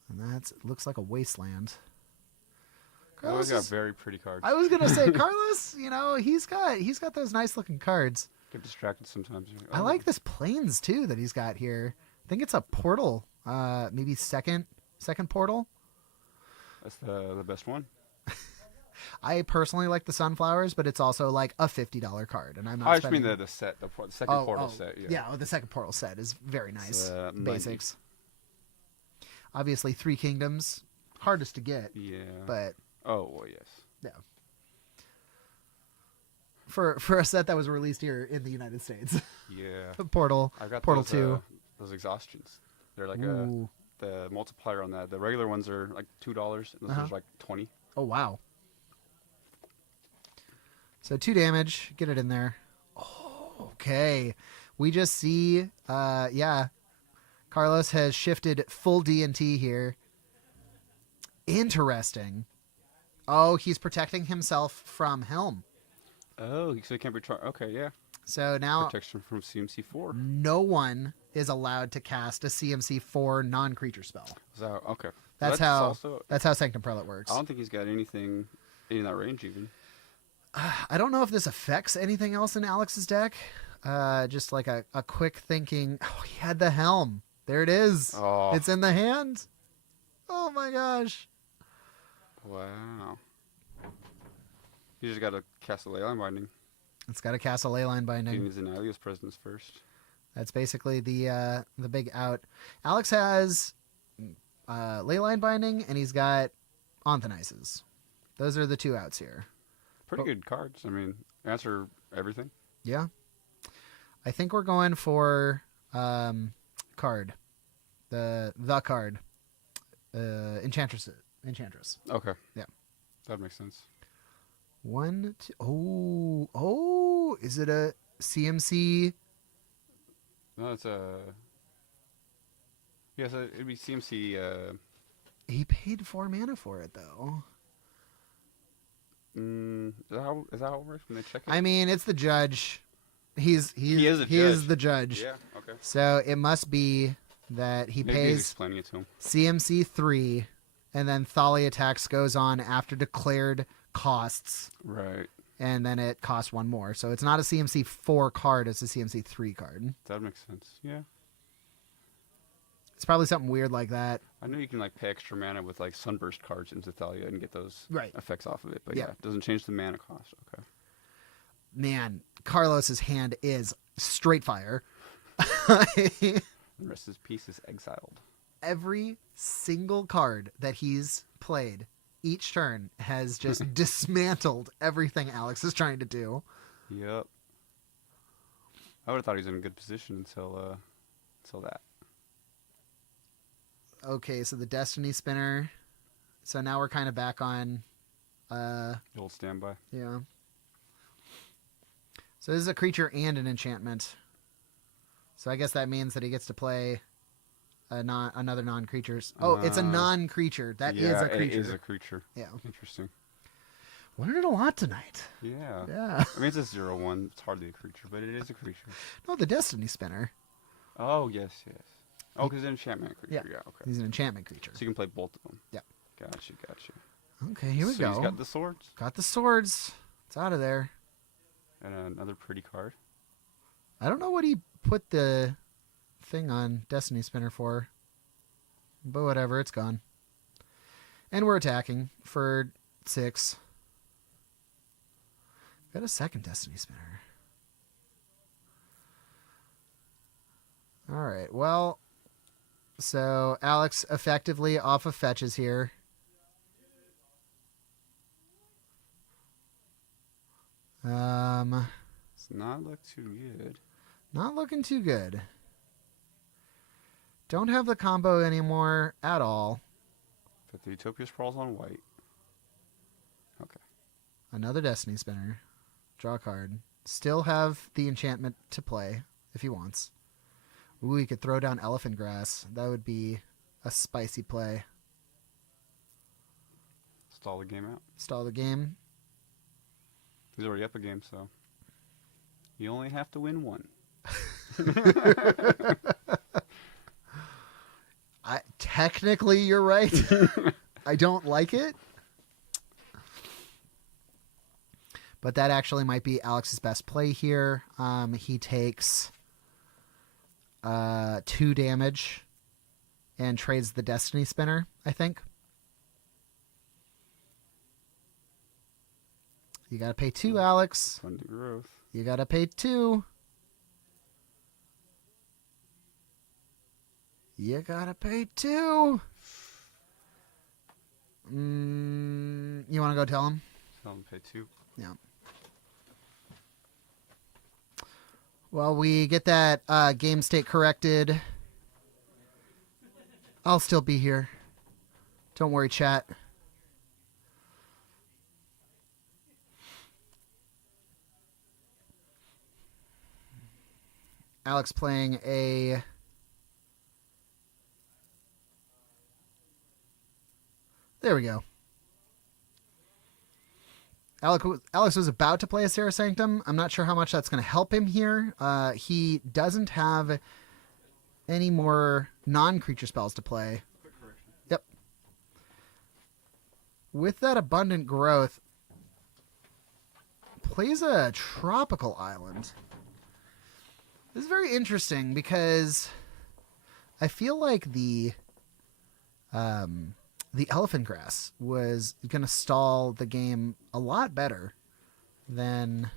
And that looks like a wasteland. Carlos got very pretty cards. I was gonna say Carlos. He's got those nice looking cards. Get distracted sometimes. I like this plains too that he's got here. I think it's a portal. Maybe second portal. That's the best one. I personally like the sunflowers, but it's also like a $50 card, and I'm not. I just mean the set, the second portal set. Yeah, the second portal set is very nice. Basics. 90. Obviously, Three Kingdoms, hardest to get. Yeah. But. Oh well, yes. Yeah. For a set that was released here in the United States. Yeah. Portal. I got Portal those, 2. Those exhaustions. They're like Ooh. The multiplier on that. The regular ones are like $2, and those are like 20. Oh wow. So 2 damage. Get it in there. Oh, okay. We just see, Carlos has shifted full D&T here. Interesting. Oh, he's protecting himself from Helm. Oh, so he can't be okay, yeah. So now Protection from CMC4. no one is allowed to cast a CMC4 non-creature spell. So okay. That's how Sanctum Prelate works. I don't think he's got anything in that range even. I don't know if this affects anything else in Alex's deck. Just like a quick thinking. Oh, he had the Helm. There it is. Oh. It's in the hand. Oh my gosh. Wow. You just got to cast a Leyline Binding. It's got to cast a Leyline He Binding. needs an Alias Presence first. That's basically the big out. Alex has Leyline Binding, and he's got On Thin Ices. Those are the 2 outs here. Pretty good cards. I mean, answer everything. Yeah. I think we're going for card. The card. Enchantress. Okay. Yeah. That makes sense. 1, 2. Oh, is it a CMC? No, it's a. Yes, it'd be CMC. He paid 4 mana for it though. Is that how it works when they check it? I mean, it's the judge. He is the judge. Yeah. Okay. So it must be that he Maybe he's pays explaining it to him. CMC 3, and then Thalia attacks goes on after declared costs. Right. And then it costs 1 more. So it's not a CMC 4 card, it's a CMC 3 card. That makes sense. Yeah. It's probably something weird like that. I know you can like pay extra mana with like Sunburst cards into Thalia and get those Right. effects off of it, but Yeah. yeah, it doesn't change the mana cost. Okay. Man, Carlos's hand is straight fire. The rest of his piece is exiled. Every single card that he's played each turn has just dismantled everything Alex is trying to do. Yep. I would have thought he was in a good position until that. Okay, so the Destiny Spinner. So now we're kind of back on The old standby. yeah. So this is a creature and an enchantment. So I guess that means that he gets to play another non-creature. Oh, it's a non-creature. That is a creature. It is a creature. Yeah. Interesting. Learned a lot tonight. Yeah. Yeah. I mean, it's a 0/1. It's hardly a creature, but it is a creature. No, the Destiny Spinner. Oh, yes. Oh, because it's an enchantment creature. Yeah, okay. He's an enchantment creature. So you can play both of them. Yeah. Gotcha. Okay, here we So go. he's got the swords. Got the swords. It's out of there. And another pretty card. I don't know what he put the thing on Destiny Spinner for. But whatever, it's gone. And we're attacking for 6. Got a second Destiny Spinner. Alright, well, so Alex effectively off of fetches here. It's not look too good. Not looking too good. Don't have the combo anymore at all. But the Utopia Sprawl's on white. Okay. Another Destiny Spinner. Draw a card. Still have the enchantment to play if he wants. Ooh, he could throw down Elephant Grass. That would be a spicy play. Stall the game out. Stall the game. He's already up a game, so you only have to win one. Technically, you're right. I don't like it. But that actually might be Alex's best play here. He takes 2 damage and trades the Destiny Spinner, I think. You gotta pay 2, Alex. Funding growth. You gotta pay 2. You gotta pay 2. You wanna go tell him? Tell him to pay 2. Yeah. Well, we get that game state corrected. I'll still be here. Don't worry, chat. Alex playing a... There we go. Alex was about to play a Serra Sanctum. I'm not sure how much that's going to help him here. He doesn't have any more non-creature spells to play. Quick correction. Yep. With that abundant growth, plays a tropical island. This is very interesting because I feel like the Elephant Grass was going to stall the game a lot better than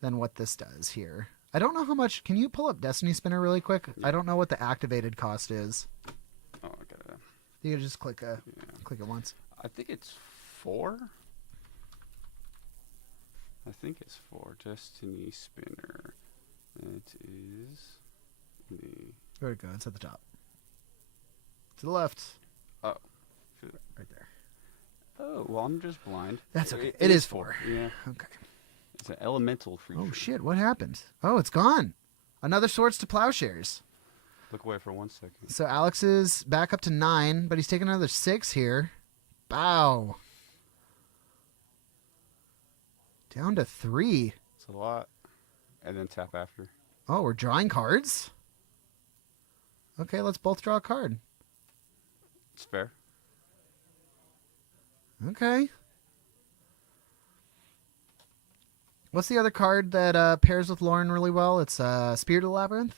what this does here. I don't know how much... Can you pull up Destiny Spinner really quick? Yeah. I don't know what the activated cost is. Oh, I got it. You can just click it once. I think it's 4. I think it's 4. Destiny Spinner. It is the... There we go. It's at the top. To the left. Oh. Right there. Oh, well, I'm just blind. That's okay. It is 4. Yeah. Okay. It's an elemental creature. Oh, shit. What happened? Oh, it's gone. Another Swords to Plowshares. Look away for 1 second. So Alex is back up to 9, but he's taking another 6 here. Bow. Down to 3. It's a lot. And then tap after. Oh, we're drawing cards? Okay, let's both draw a card. It's fair. Okay. What's the other card that pairs with Lauren really well? It's Spirit of the Labyrinth.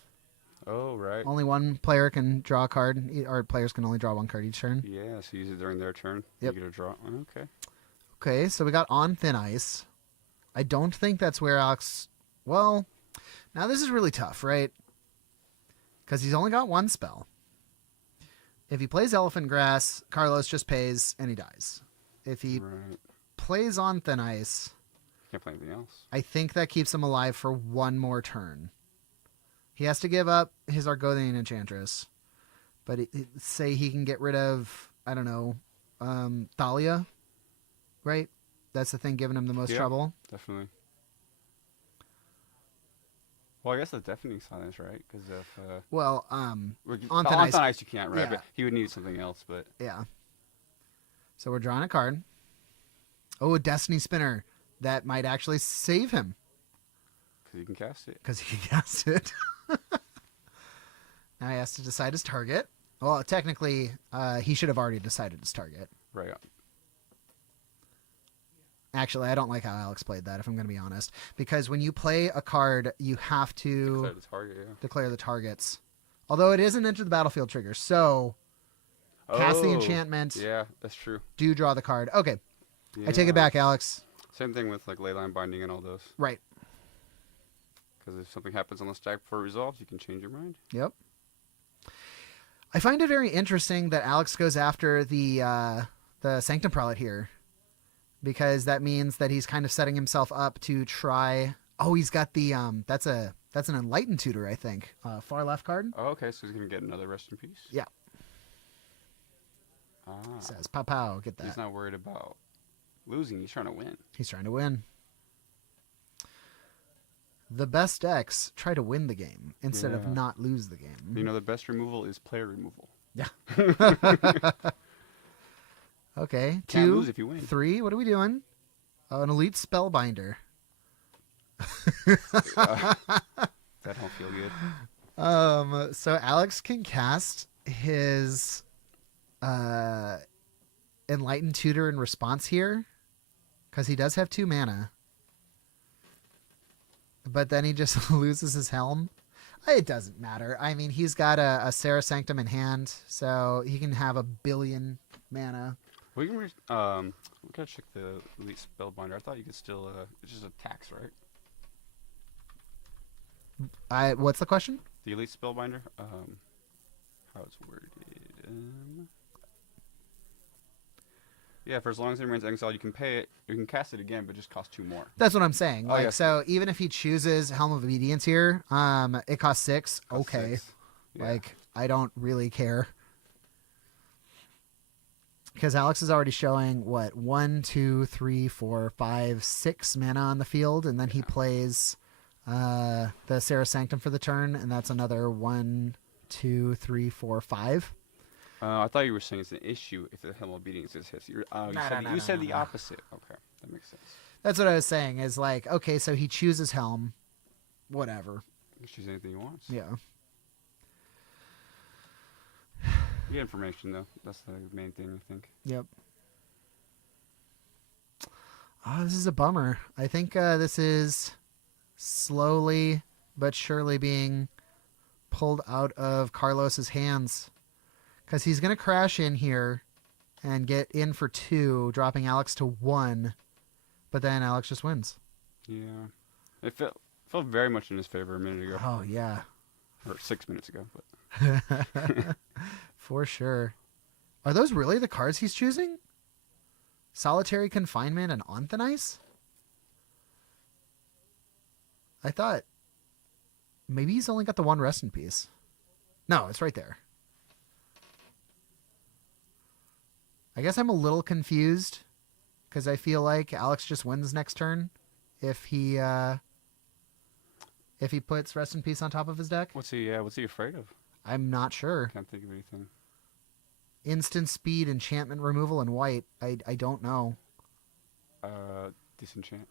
Oh, right. Only one player can draw a card, or players can only draw 1 card each turn. Yeah, so use it during their turn. Yep. You get a draw. Okay. Okay, so we got On Thin Ice. I don't think that's where Alex... Well, now this is really tough, right? Because he's only got 1 spell. If he plays Elephant Grass, Carlos just pays and he dies. If he plays On Thin Ice... Can't play anything else. I think that keeps him alive for 1 more turn. He has to give up his Argothian Enchantress. But say he can get rid of, I don't know, Thalia, right? That's the thing giving him the most trouble. Definitely. Well, I guess that's deafening silence, right? Because if On Thin Ice you can't, right? Yeah. But he would need something else. But yeah. So we're drawing a card. Oh, a Destiny Spinner. That might actually save him. because you can cast it. Because he cast it. Now he has to decide his target. Well, technically, he should have already decided his target. Right. Actually, I don't like how Alex played that, if I'm going to be honest. Because when you play a card, you have to Declare the target, yeah. declare the targets. Although it is an Enter the Battlefield trigger. So, cast the enchantment. Yeah, that's true. Do draw the card. Okay. Yeah. I take it back, Alex. Same thing with like Leyline Binding and all those. Right. Because if something happens on the stack before it resolves, you can change your mind. Yep. I find it very interesting that Alex goes after the Sanctum Prelate here. because that means that he's kind of setting himself up to try. Oh, he's got the that's an Enlightened Tutor, I think. Far left card. Oh, okay, so he's gonna get another rest in peace. Yeah. Says pow pow. Get that. He's not worried about losing. He's trying to win. He's trying to win. The best decks try to win the game instead of not lose the game. You know, the best removal is player removal. Yeah. Okay. Can't 2, lose if you win. 3. What are we doing? An Elite Spellbinder. That don't feel good. So Alex can cast his Enlightened Tutor in response here, because he does have 2 mana. But then he just loses his Helm. It doesn't matter. I mean, he's got a Serra Sanctum in hand, so he can have 1 billion mana. We gotta check the Elite Spellbinder. I thought you could still. It's just a tax, right? What's the question? The Elite Spellbinder. How it's worded. Yeah, for as long as it remains exiled, you can pay it. You can cast it again, but just cost 2 more. That's what I'm saying. Oh, Like, yes. so even if he chooses Helm of Obedience here, it costs 6. Costs Okay. 6. Yeah. Like, I don't really care. Because Alex is already showing, 1, 2, 3, 4, 5, 6 mana on the field, and then he plays the Serra Sanctum for the turn, and that's another 1, 2, 3, 4, 5. I thought you were saying it's an issue if the Helm of Obedience is his. You said the opposite. Okay, that makes sense. That's what I was saying, is like, okay, so he chooses Helm. Whatever. You can choose anything he wants. Yeah. You get information, though. That's the main thing, I think. Yep. Oh, this is a bummer. I think this is slowly but surely being pulled out of Carlos's hands. Because he's going to crash in here and get in for 2, dropping Alex to 1. But then Alex just wins. Yeah. It felt very much in his favor a minute ago. Oh, yeah. Or 6 minutes ago. But For sure. Are those really the cards he's choosing? Solitary Confinement and Onthanize? I thought maybe he's only got the 1 rest in peace. No, it's right there. I guess I'm a little confused because I feel like Alex just wins next turn if he puts rest in peace on top of his deck. what's he afraid of? I'm not sure. Can't think of anything. Instant speed, enchantment removal, and white. I don't know. Disenchant.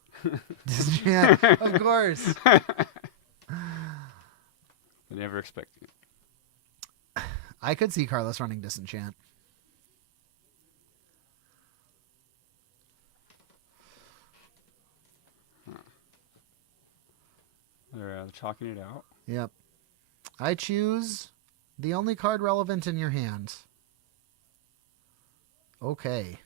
Disenchant, of course. I never expected it. I could see Carlos running Disenchant. They're chalking it out. Yep. I choose the only card relevant in your hand. Okay.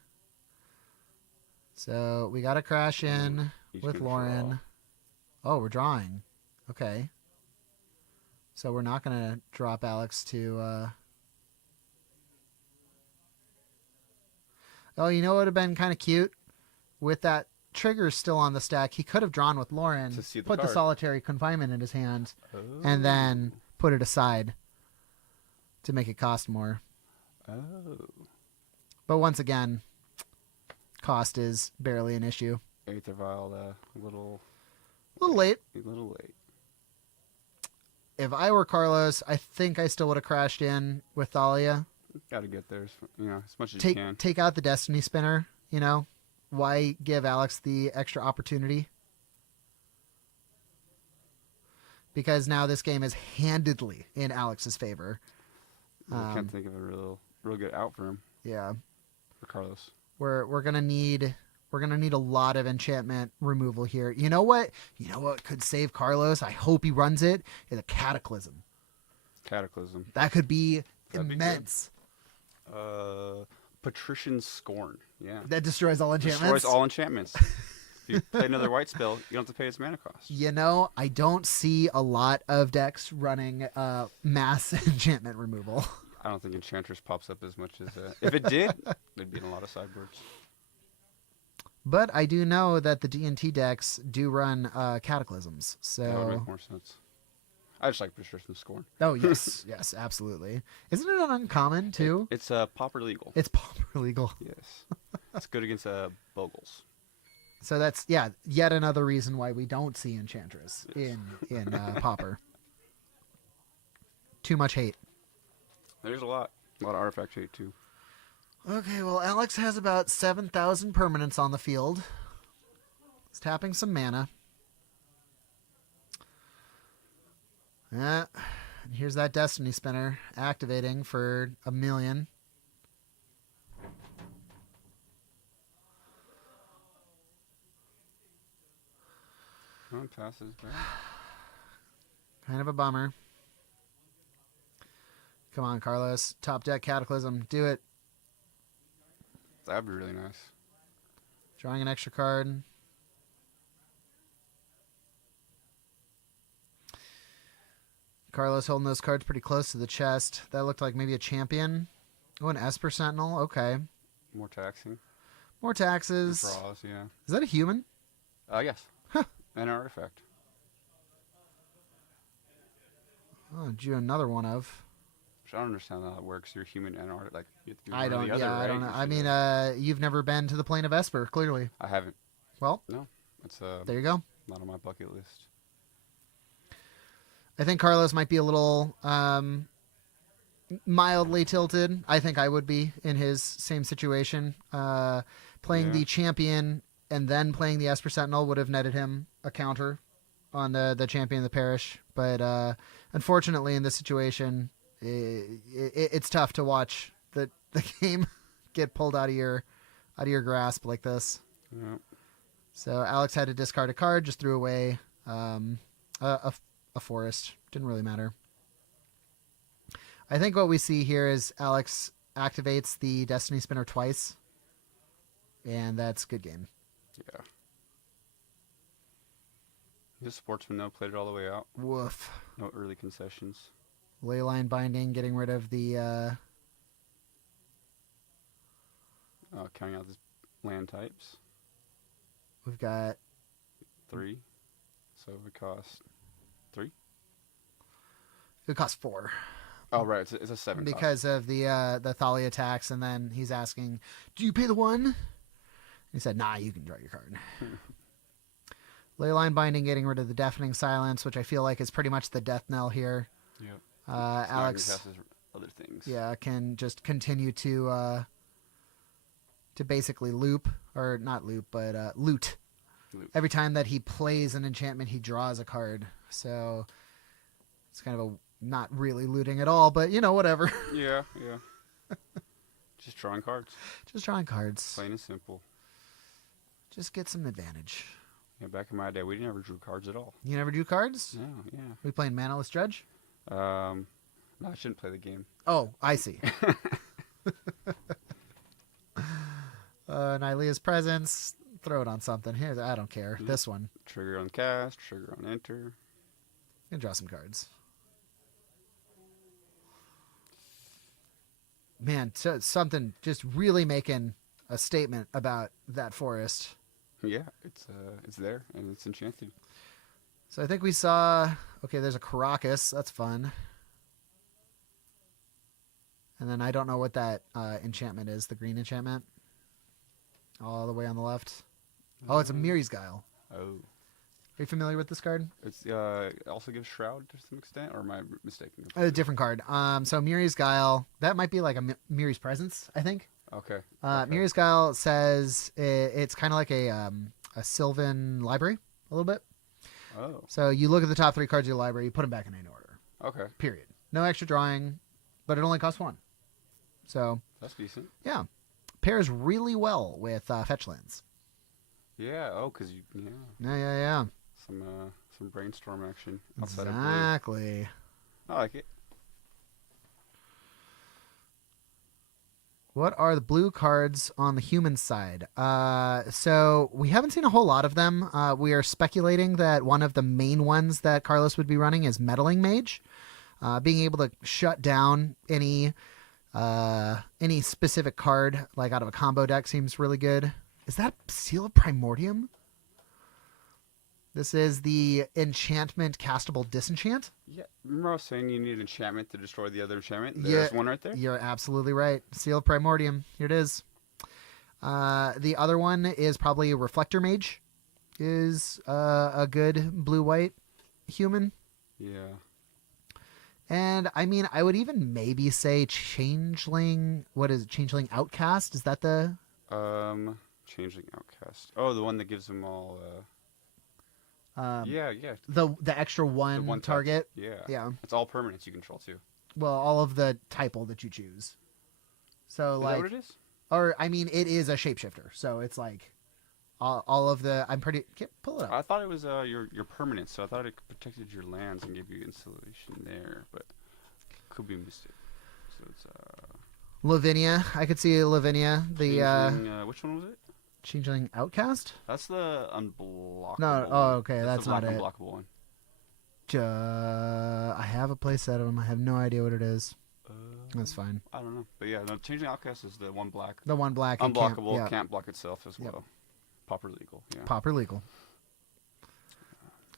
So we got to crash in Each with can Lauren. draw. Oh, we're drawing. Okay. So we're not going to drop Alex to... Oh, you know what would have been kind of cute? With that trigger still on the stack, he could have drawn with Lauren, To see the put the card. solitary confinement in his hand, and then put it aside to make it cost more. Oh. But once again, cost is barely an issue. Aether Vial, a little late. late. If I were Carlos, I think I still would have crashed in with Thalia. Got to get there, as much as you can. Take out the Destiny Spinner, Why give Alex the extra opportunity? Because now this game is handedly in Alex's favor. I can't think of a real good out for him. Yeah. For Carlos. We're gonna need a lot of enchantment removal here. You know what? You know what could save Carlos? I hope he runs it. Is a Cataclysm. Cataclysm. That could be That'd be immense. Patrician Scorn. Yeah. That destroys all enchantments. Destroys all enchantments. If you play another white spell, you don't have to pay its mana cost. I don't see a lot of decks running mass enchantment removal. I don't think Enchantress pops up as much as... if it did, they'd be in a lot of sideboards. But I do know that the D&T decks do run Cataclysms. So That would make more sense. I just like Persistent Scorn. Oh, yes. Yes, absolutely. Isn't it an uncommon, too? It's Pauper legal. It's Pauper legal. Yes. It's good against Bogles. So that's, yeah, yet another reason why we don't see Enchantress in Pauper. Too much hate. There's a lot of artifact hate, too. Okay, well, Alex has about 7,000 permanents on the field. He's tapping some mana. And here's that Destiny Spinner activating for 1 million. One passes back. Kind of a bummer. Come on, Carlos. Top deck Cataclysm. Do it. That'd be really nice. Drawing an extra card. Carlos holding those cards pretty close to the chest. That looked like maybe a champion. Oh, an Esper Sentinel. Okay. More taxing. More taxes. Draws, yeah. Is that a human? Yes. Huh. An artifact. Oh, drew another one of. Which I don't understand how that works. You're human and art. Like, you have to be I one or don't. the other, Yeah, I right? don't know. You I should, mean, you've never been to the plane of Esper, clearly. I haven't. Well, No. It's there you go. not on my bucket list. I think Carlos might be a little mildly tilted. I think I would be in his same situation. Playing the champion and then playing the Esper Sentinel would have netted him a counter on the champion of the parish. But unfortunately, in this situation, it's tough to watch the game get pulled out of your grasp like this. Yeah. So Alex had to discard a card, just threw away a forest. Didn't really matter. I think what we see here is Alex activates the Destiny Spinner twice, and that's good game. Yeah. He's a sportsman, though. Played it all the way out. Woof. No early concessions. Leyline Binding, getting rid of the... Counting out the land types. We've got... 3. So it costs 3? It costs 4. Oh, right. It's a 7 because of the Thalia tax, and then he's asking, do you pay the 1? He said, nah, you can draw your card. Leyline Binding, getting rid of the Deafening Silence, which I feel like is pretty much the death knell here. Yep. Alex, other things. Yeah, can just continue to basically loop, or not loop, but loot. Every time that he plays an enchantment, he draws a card. So it's kind of a not really looting at all, but whatever. Yeah. Just drawing cards. Just drawing cards. Plain and simple. Just get some advantage. Yeah, back in my day, we never drew cards at all. You never drew cards? No, yeah. We playing Manaless Dredge? No, I shouldn't play the game. Oh, I see. Nylea's Presence. Throw it on something. Here, I don't care. This one. Trigger on cast, trigger on enter. And draw some cards. Man, so something just really making a statement about that forest. Yeah, it's there and it's enchanted. So I think we saw. Okay, there's a Caracas. That's fun. And then I don't know what that enchantment is. The green enchantment. All the way on the left. Oh, it's a Miri's Guile. Oh. Are you familiar with this card? It's also gives Shroud to some extent, or am I mistaken? A different card. So Miri's Guile, that might be like a Miri's Presence, I think. Okay. Miri's Guile says it's kind of like a Sylvan library, a little bit. Oh. So you look at the top 3 cards of your library, you put them back in any order. Okay. Period. No extra drawing, but it only costs 1. So that's decent. Yeah. Pairs really well with fetch lands. Yeah. Oh, because Yeah. Some brainstorm action outside exactly. Of blue. I like it. What are the blue cards on the human side? So we haven't seen a whole lot of them. We are speculating that one of the main ones that Carlos would be running is Meddling Mage. Being able to shut down any specific card, like out of a combo deck, seems really good Is that Seal of Primordium? This is the enchantment castable disenchant. Yeah, remember I was saying you need enchantment to destroy the other enchantment? There's one right there. You're absolutely right. Seal of Primordium. Here it is. The other one is probably Reflector Mage. Is a good blue-white human. Yeah. And I mean, I would even maybe say Changeling. What is it? Changeling Outcast? Is that the? Changeling Outcast. Oh, the one that gives them all. Yeah. The extra one target. Touch. Yeah. Yeah. It's all permanents you control too. Well, all of the typo that you choose. So Is like, that what it is? or I mean, it is a shapeshifter. So it's like, all of the. Pull it up. I thought it was your permanents, so I thought it protected your lands and gave you insulation there, but could be mistaken. So it's Lavinia. I could see Lavinia. The which one was it? Changeling Outcast? That's the unblockable. No, one. okay, that's not it. Unblockable one. I have a playset of them. I have no idea what it is. That's fine. I don't know, but yeah, no, Changeling Outcast is the one black. The one black. Unblockable, can't block itself as well. Pauper legal. Yeah. Pauper legal.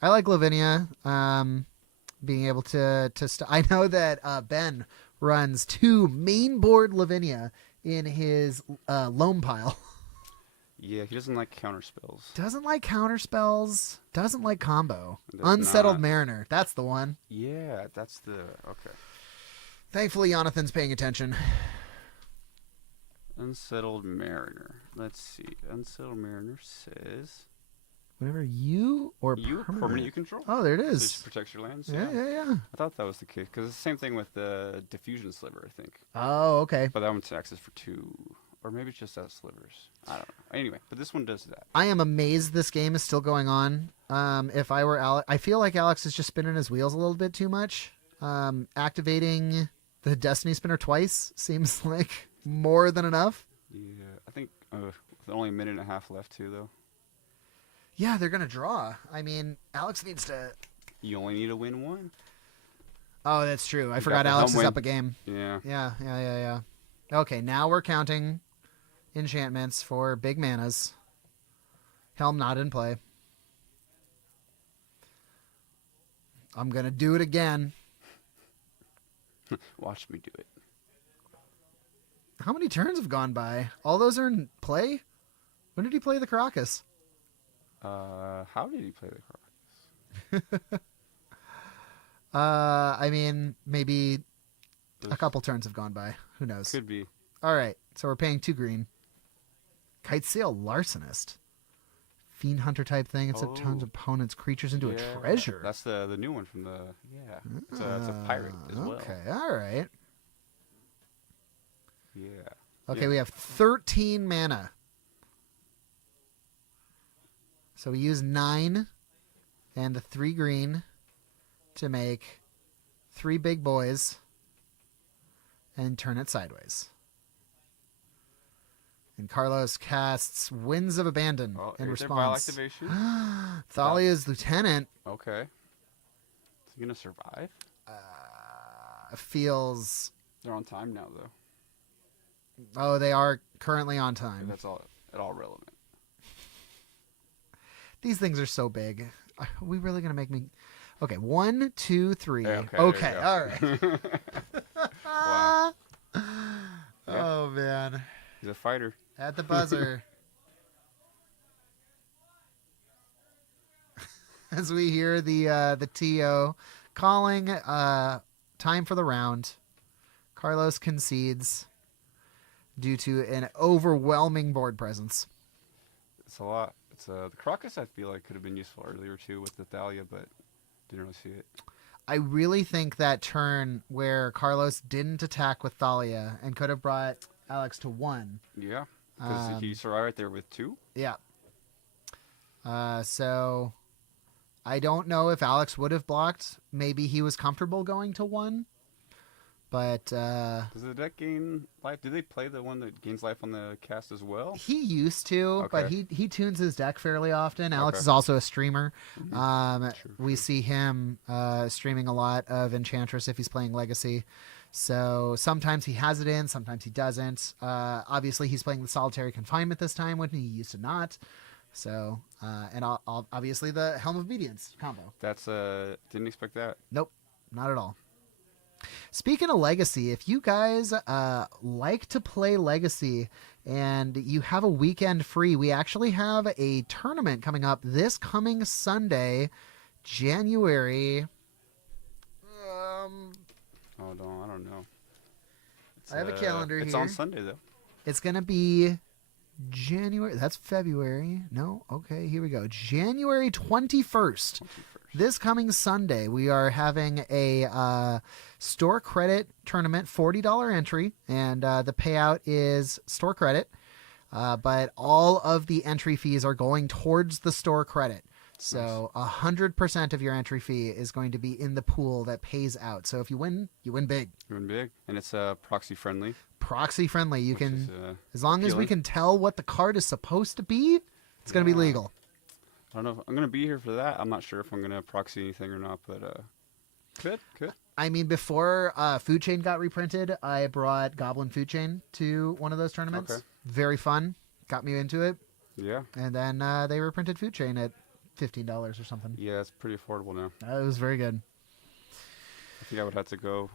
I like Lavinia. Being able to I know that Ben runs 2 main board Lavinia in his loam pile. Yeah, he doesn't like counter spells. Doesn't like counter spells. Doesn't like combo. Unsettled Mariner. That's the one. Yeah, that's the okay. Thankfully, Jonathan's paying attention. Unsettled Mariner. Let's see. Unsettled Mariner says whenever you or permanent you control. Oh, there it is. So it just protects your lands. Yeah. I thought that was the case because it's the same thing with the Diffusion Sliver, I think. Oh, okay. But that one's access for 2, or maybe it's just that slivers. I don't know. Anyway, but this one does that. I am amazed this game is still going on. If I were Alex, I feel like Alex is just spinning his wheels a little bit too much. Activating the Destiny Spinner twice seems like more than enough. Yeah, I think with only a minute and a half left too, though. Yeah, they're gonna draw. I mean, Alex needs to. You only need to win 1. Oh, that's true. I forgot Alex is up a game. Yeah. Yeah. Okay, now we're counting enchantments for big manas. Helm not in play. I'm gonna do it again. Watch me do it. How many turns have gone by? All those are in play? When did he play the Caracas? How did he play the Caracas? I mean, maybe a couple turns have gone by. Who knows? Could be. All right, so we're paying 2 green. Kitesail Larcenist. Fiend Hunter type thing. It's a tons of opponents' creatures into a treasure. That's the new one from the... Yeah. It's a pirate as well. Okay, all right. Yeah. Okay, we have 13 mana. So we use 9 and the 3 green to make 3 big boys and turn it sideways. And Carlos casts Winds of Abandon in response. Activation. Thalia's Lieutenant. Okay. Is he going to survive? Feels... They're on time now, though. Oh, they are currently on time. That's all relevant. These things are so big. Are we really going to make me... Okay, 1, 2, 3. Okay, all right. Wow. Oh, man. He's a fighter. At the buzzer. As we hear the TO calling time for the round. Carlos concedes due to an overwhelming board presence. It's a lot. It's the Crocus I feel like could have been useful earlier too with the Thalia, but didn't really see it. I really think that turn where Carlos didn't attack with Thalia and could have brought Alex to 1. Yeah, because he survived right there with 2. Yeah. So I don't know if Alex would have blocked. Maybe he was comfortable going to 1. But does the deck gain life? Do they play the one that gains life on the cast as well? He used to, but he tunes his deck fairly often. Alex is also a streamer. True. We see him streaming a lot of Enchantress if he's playing Legacy. So sometimes he has it in, sometimes he doesn't. Obviously, he's playing the solitary confinement this time when he used to not. So, and obviously the Helm of Obedience combo. That's didn't expect that. Nope, not at all. Speaking of Legacy, if you guys like to play Legacy and you have a weekend free, we actually have a tournament coming up this coming Sunday, January. Hold on, I don't know. I have a calendar it's here. on Sunday though. It's gonna be January. That's February. No, okay, here we go. January 21st. This coming Sunday, we are having a store credit tournament, $40 entry, and the payout is store credit. But all of the entry fees are going towards the store credit. So 100% of your entry fee is going to be in the pool that pays out. So if you win, you win big. You win big, and it's proxy friendly. Proxy friendly. You can, is, as long as we can tell what the card is supposed to be, it's going to be legal. I don't know if I'm going to be here for that. I'm not sure if I'm going to proxy anything or not, but could. I mean, before Food Chain got reprinted, I brought Goblin Food Chain to one of those tournaments. Okay. Very fun. Got me into it. Yeah. And then they reprinted Food Chain at $15 or something. Yeah, it's pretty affordable now. It was very good. I think I would have to go.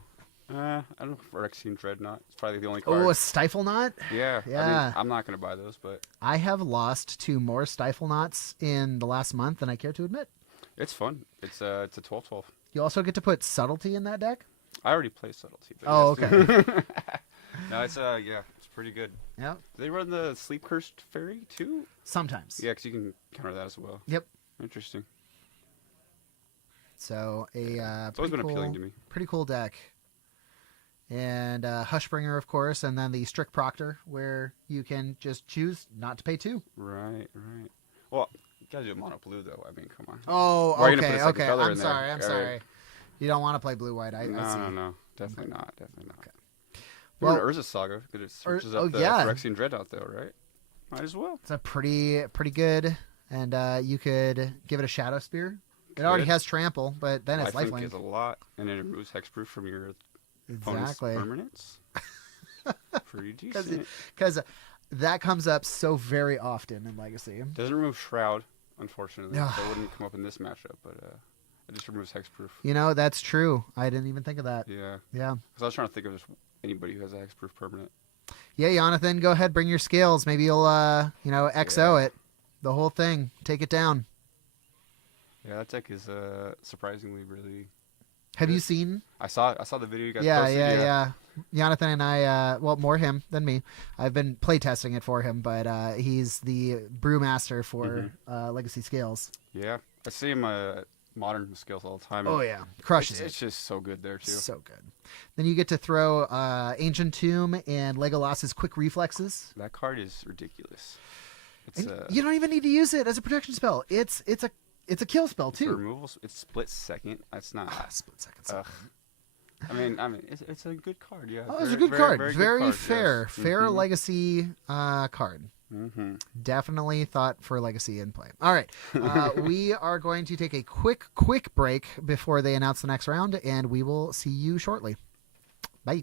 I don't know if Phyrexian Dreadnought. It's probably the only card. Oh, a Stifle Knot? Yeah. Yeah. I mean, I'm not going to buy those, but I have lost to more Stifle Knots in the last month than I care to admit. It's fun. It's a 12/12. You also get to put Subtlety in that deck? I already play Subtlety. But oh, yes. okay. No, it's it's pretty good. Yeah. Do they run the Sleep Cursed Fairy too? Sometimes. Yeah, because you can counter that as well. Yep. Interesting. So it's always been appealing to me. Pretty cool deck. And Hushbringer, of course, and then the Strict Proctor, where you can just choose not to pay 2. Right. Well, you gotta do mono blue though. I mean, come on. Oh, okay. I'm sorry. Right. You don't want to play blue-white. I see. No. Definitely not. Okay. Well, Urza Saga. It searches up the Phyrexian Dreadnought though, right? Might as well. It's a pretty good, and you could give it a Shadow Spear. It already has Trample, but then it's Lifelink. Is a lot, and it removes Hexproof from your opponent's permanents. Pretty decent. Because that comes up so very often in Legacy. Doesn't remove Shroud, unfortunately. So it wouldn't come up in this matchup, but it just removes Hexproof. You know, that's true. I didn't even think of that. Yeah. Yeah. Because I was trying to think of just anybody who has a Hexproof permanent. Yeah, Jonathan, go ahead, bring your scales. Maybe you'll, XO it. The whole thing. Take it down. Yeah, that deck is surprisingly really. Have good. you seen? I saw the video you guys posted. Yeah. Jonathan and I, more him than me. I've been playtesting it for him, but he's the brewmaster for Legacy Scales. Yeah, I see him Modern Scales all the time. Oh yeah, crushes it. It's just so good there too. So good. Then you get to throw Ancient Tomb and Legolas's Quick Reflexes. That card is ridiculous. You don't even need to use it as a protection spell. It's a kill spell too. For removals, it's split second. That's not split second. I mean, it's a good card. Yeah. Oh, it's a good card. Very good fair. Yes. Fair Legacy card. Mm-hmm. Definitely thought for Legacy in play. All right. We are going to take a quick break before they announce the next round, and we will see you shortly. Bye.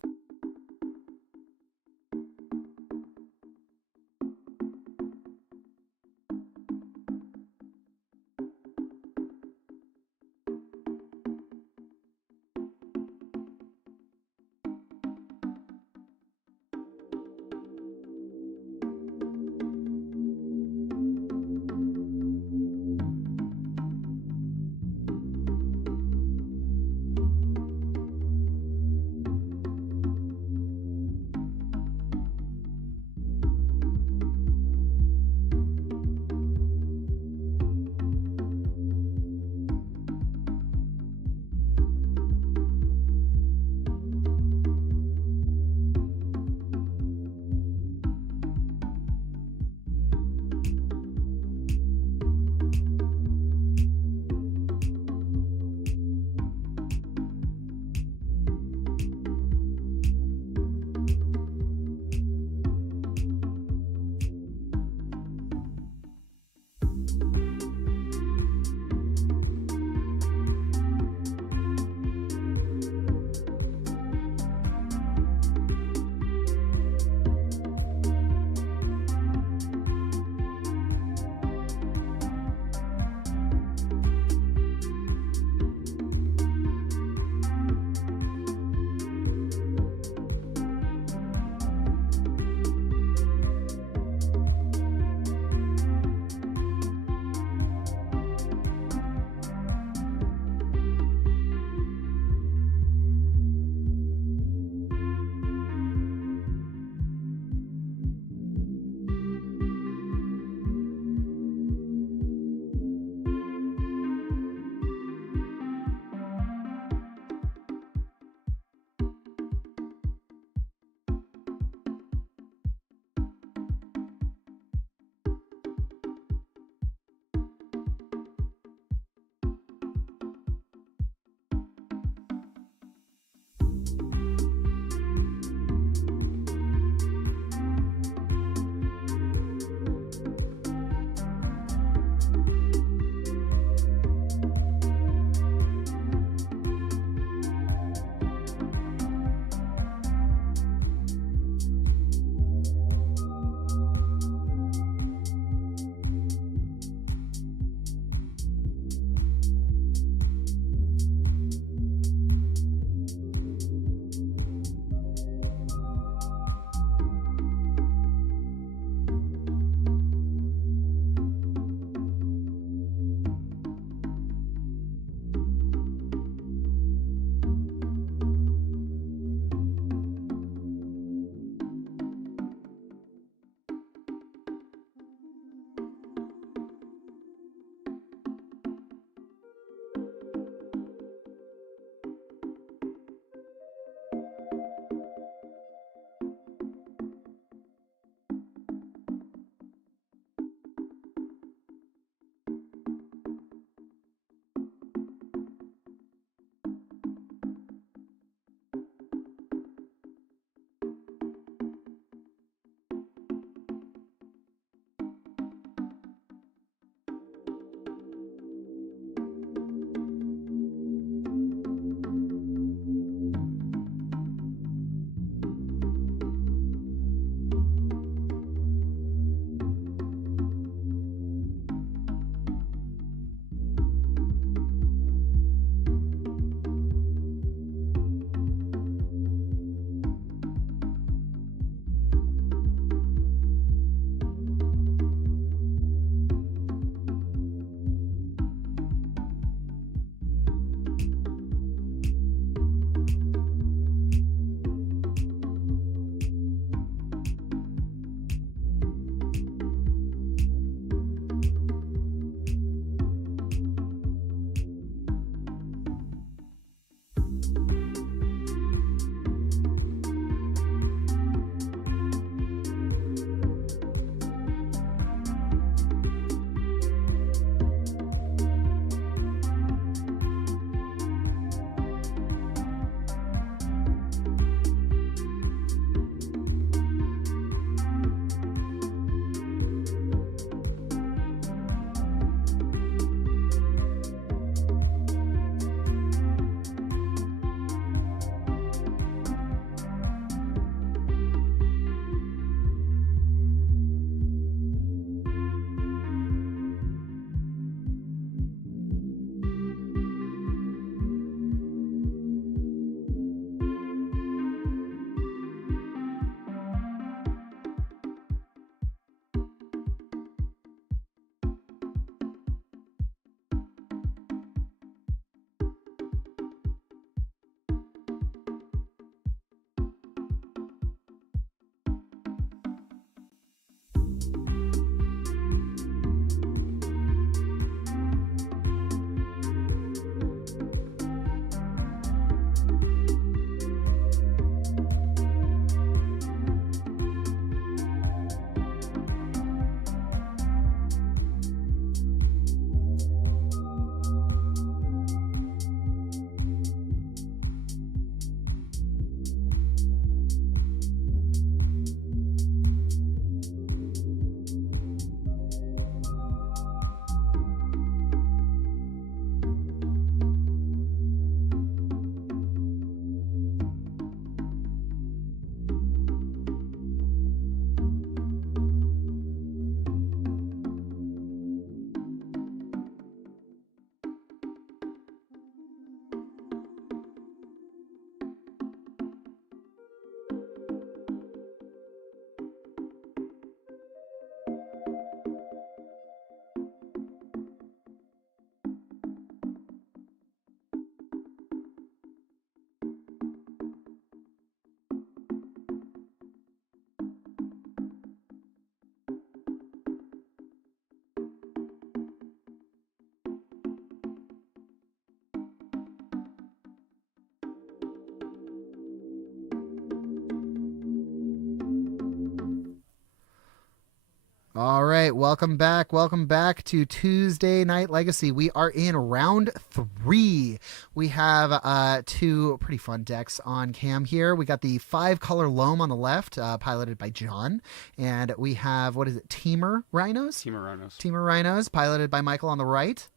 All right, welcome back. Welcome back to Tuesday Night Legacy. We are in round 3. We have 2 pretty fun decks on cam here. We got the 5-color Loam on the left, piloted by John. And we have, what is it, Teamer Rhinos? Teamer Rhinos, piloted by Michael on the right.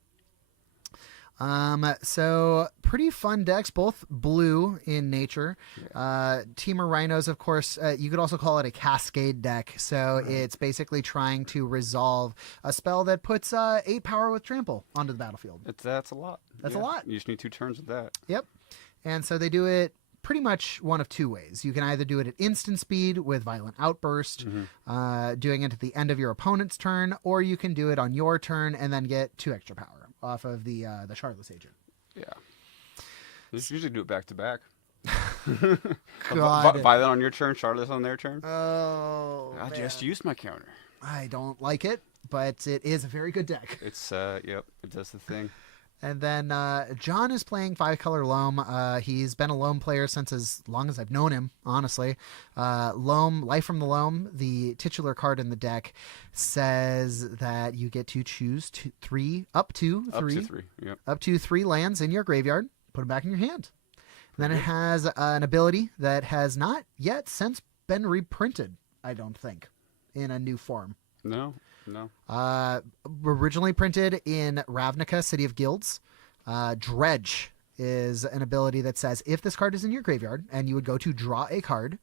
So pretty fun decks, both blue in nature. Teamer Rhinos, of course, you could also call it a cascade deck. So it's basically trying to resolve a spell that puts 8 power with trample onto the battlefield. That's a lot. That's a lot. You just need 2 turns of that. Yep. And so they do it pretty much one of 2 ways. You can either do it at instant speed with Violent Outburst, doing it at the end of your opponent's turn, or you can do it on your turn and then get 2 extra power off of the Shardless Agent. Yeah. They usually do it back to back. God. Violent on your turn, Shardless on their turn. Oh, I just used my counter. I don't like it, but it is a very good deck. It's yep, it does the thing. And then John is playing 5-color Loam. He's been a Loam player since as long as I've known him, honestly. Loam, Life from the Loam, the titular card in the deck, says that you get to choose up to three lands in your graveyard, put them back in your hand. And then it has an ability that has not yet since been reprinted, I don't think, in a new form. No. Originally printed in Ravnica, City of Guilds. Dredge is an ability that says if this card is in your graveyard and you would go to draw a card,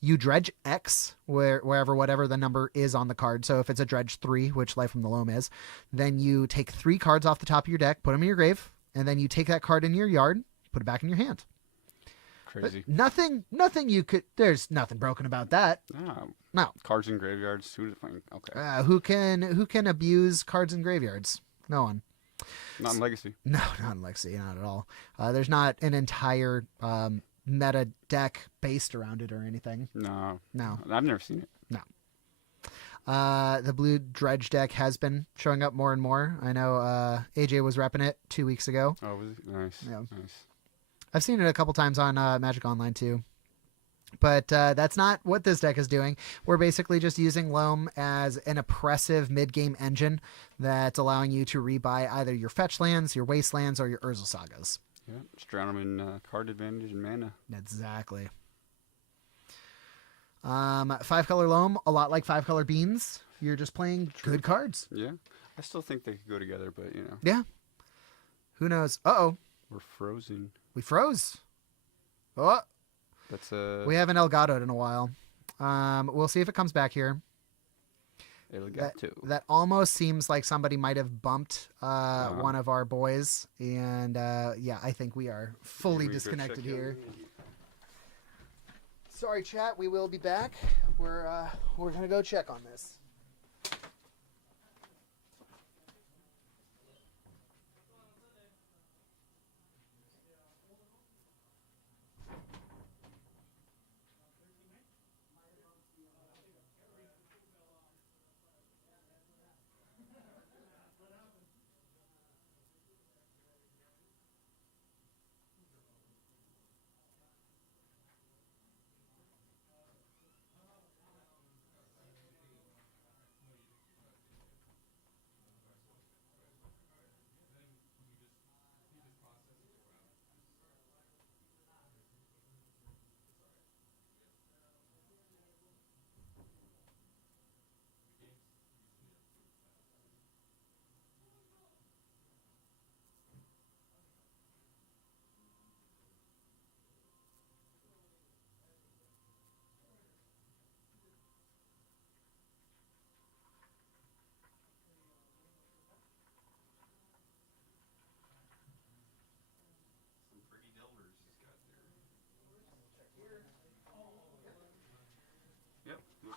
you dredge X whatever the number is on the card. So if it's a dredge 3, which Life from the Loam is, then you take 3 cards off the top of your deck, put them in your grave, and then you take that card in your yard, put it back in your hand. Crazy. But there's nothing broken about that. No. Cards in graveyards. Okay. Who can abuse cards in graveyards? No one. Not in Legacy. No, not in Legacy. Not at all. There's not an entire meta deck based around it or anything. No. I've never seen it. No. The blue dredge deck has been showing up more and more. I know AJ was repping it 2 weeks ago. Oh, was it? Nice. Yeah. Nice. I've seen it a couple times on Magic Online too. But that's not what this deck is doing. We're basically just using Loam as an oppressive mid-game engine that's allowing you to rebuy either your fetch lands, your wastelands, or your Urza Sagas. Yeah, just drown them in card advantage and mana. Exactly. 5-color Loam, a lot like 5-color Beans. You're just playing good cards. Yeah. I still think they could go together, but, you know. Yeah. Who knows? Uh-oh. We're frozen. We froze. Oh. We haven't Elgatoed in a while. We'll see if it comes back here. That almost seems like somebody might have bumped one of our boys. And, yeah, I think we are fully disconnected here. Sorry, chat. We will be back. We're going to go check on this.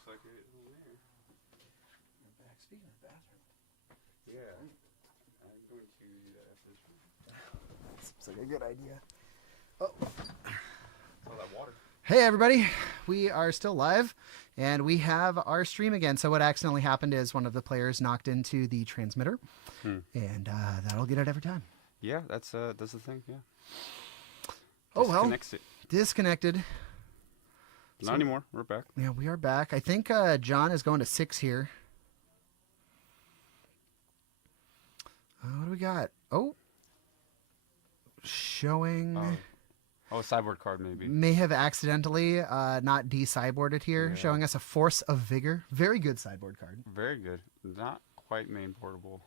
Like it there. Back. Speaking of the bathroom. Yeah. I'm going to do that after this one. Seems like a good idea. Oh. All that water. Hey everybody. We are still live and we have our stream again. So what accidentally happened is one of the players knocked into the transmitter and that'll get it every time. Yeah, that's the thing, yeah. Oh well. Disconnects it. Disconnected. Not anymore. We're back. Yeah, we are back. I think John is going to 6 here. What do we got? Oh, showing. Oh, a sideboard card maybe. May have accidentally not de-sideboarded here, Yeah. showing us a Force of Vigor. Very good sideboard card. Very good. Not quite main boardable.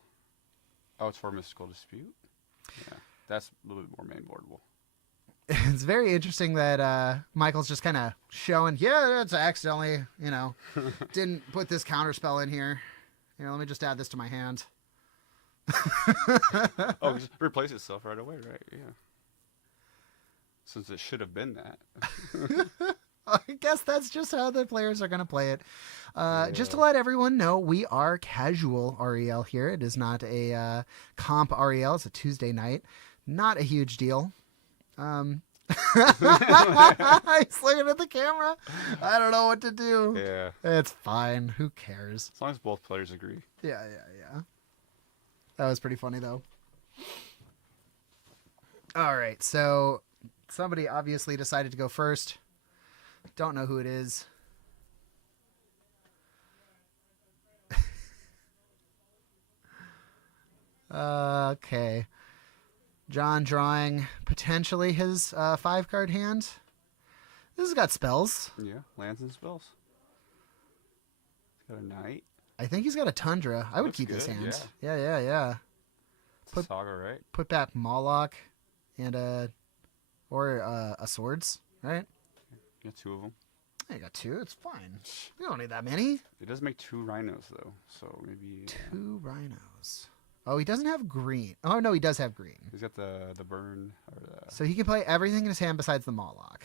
Oh, it's for Mystical Dispute? Yeah, that's a little bit more main boardable. It's very interesting that Michael's just kind of showing, yeah, it's accidentally, didn't put this counter spell in here. Let me just add this to my hand. Oh, just replace itself right away, right? Yeah. Since it should have been that. I guess that's just how the players are going to play it. Just to let everyone know, we are casual REL here. It is not a comp REL. It's a Tuesday night. Not a huge deal. He's looking at the camera. I don't know what to do. Yeah. It's fine. Who cares? As long as both players agree. Yeah. That was pretty funny, though. All right, so somebody obviously decided to go first. Don't know who it is. Okay. John drawing potentially his 5-card hand. This has got spells. Yeah, lands and spells. He's got a knight. I think he's got a Tundra. I would Looks keep this good, hand. yeah. Yeah. It's a Saga, right? Put back Moloch and a Swords, right? You got 2 of them. I got 2. It's fine. We don't need that many. It does make 2 rhinos, though, so maybe... 2 rhinos. Oh, he doesn't have green. Oh, no, he does have green. He's got the burn. So he can play everything in his hand besides the Moloch.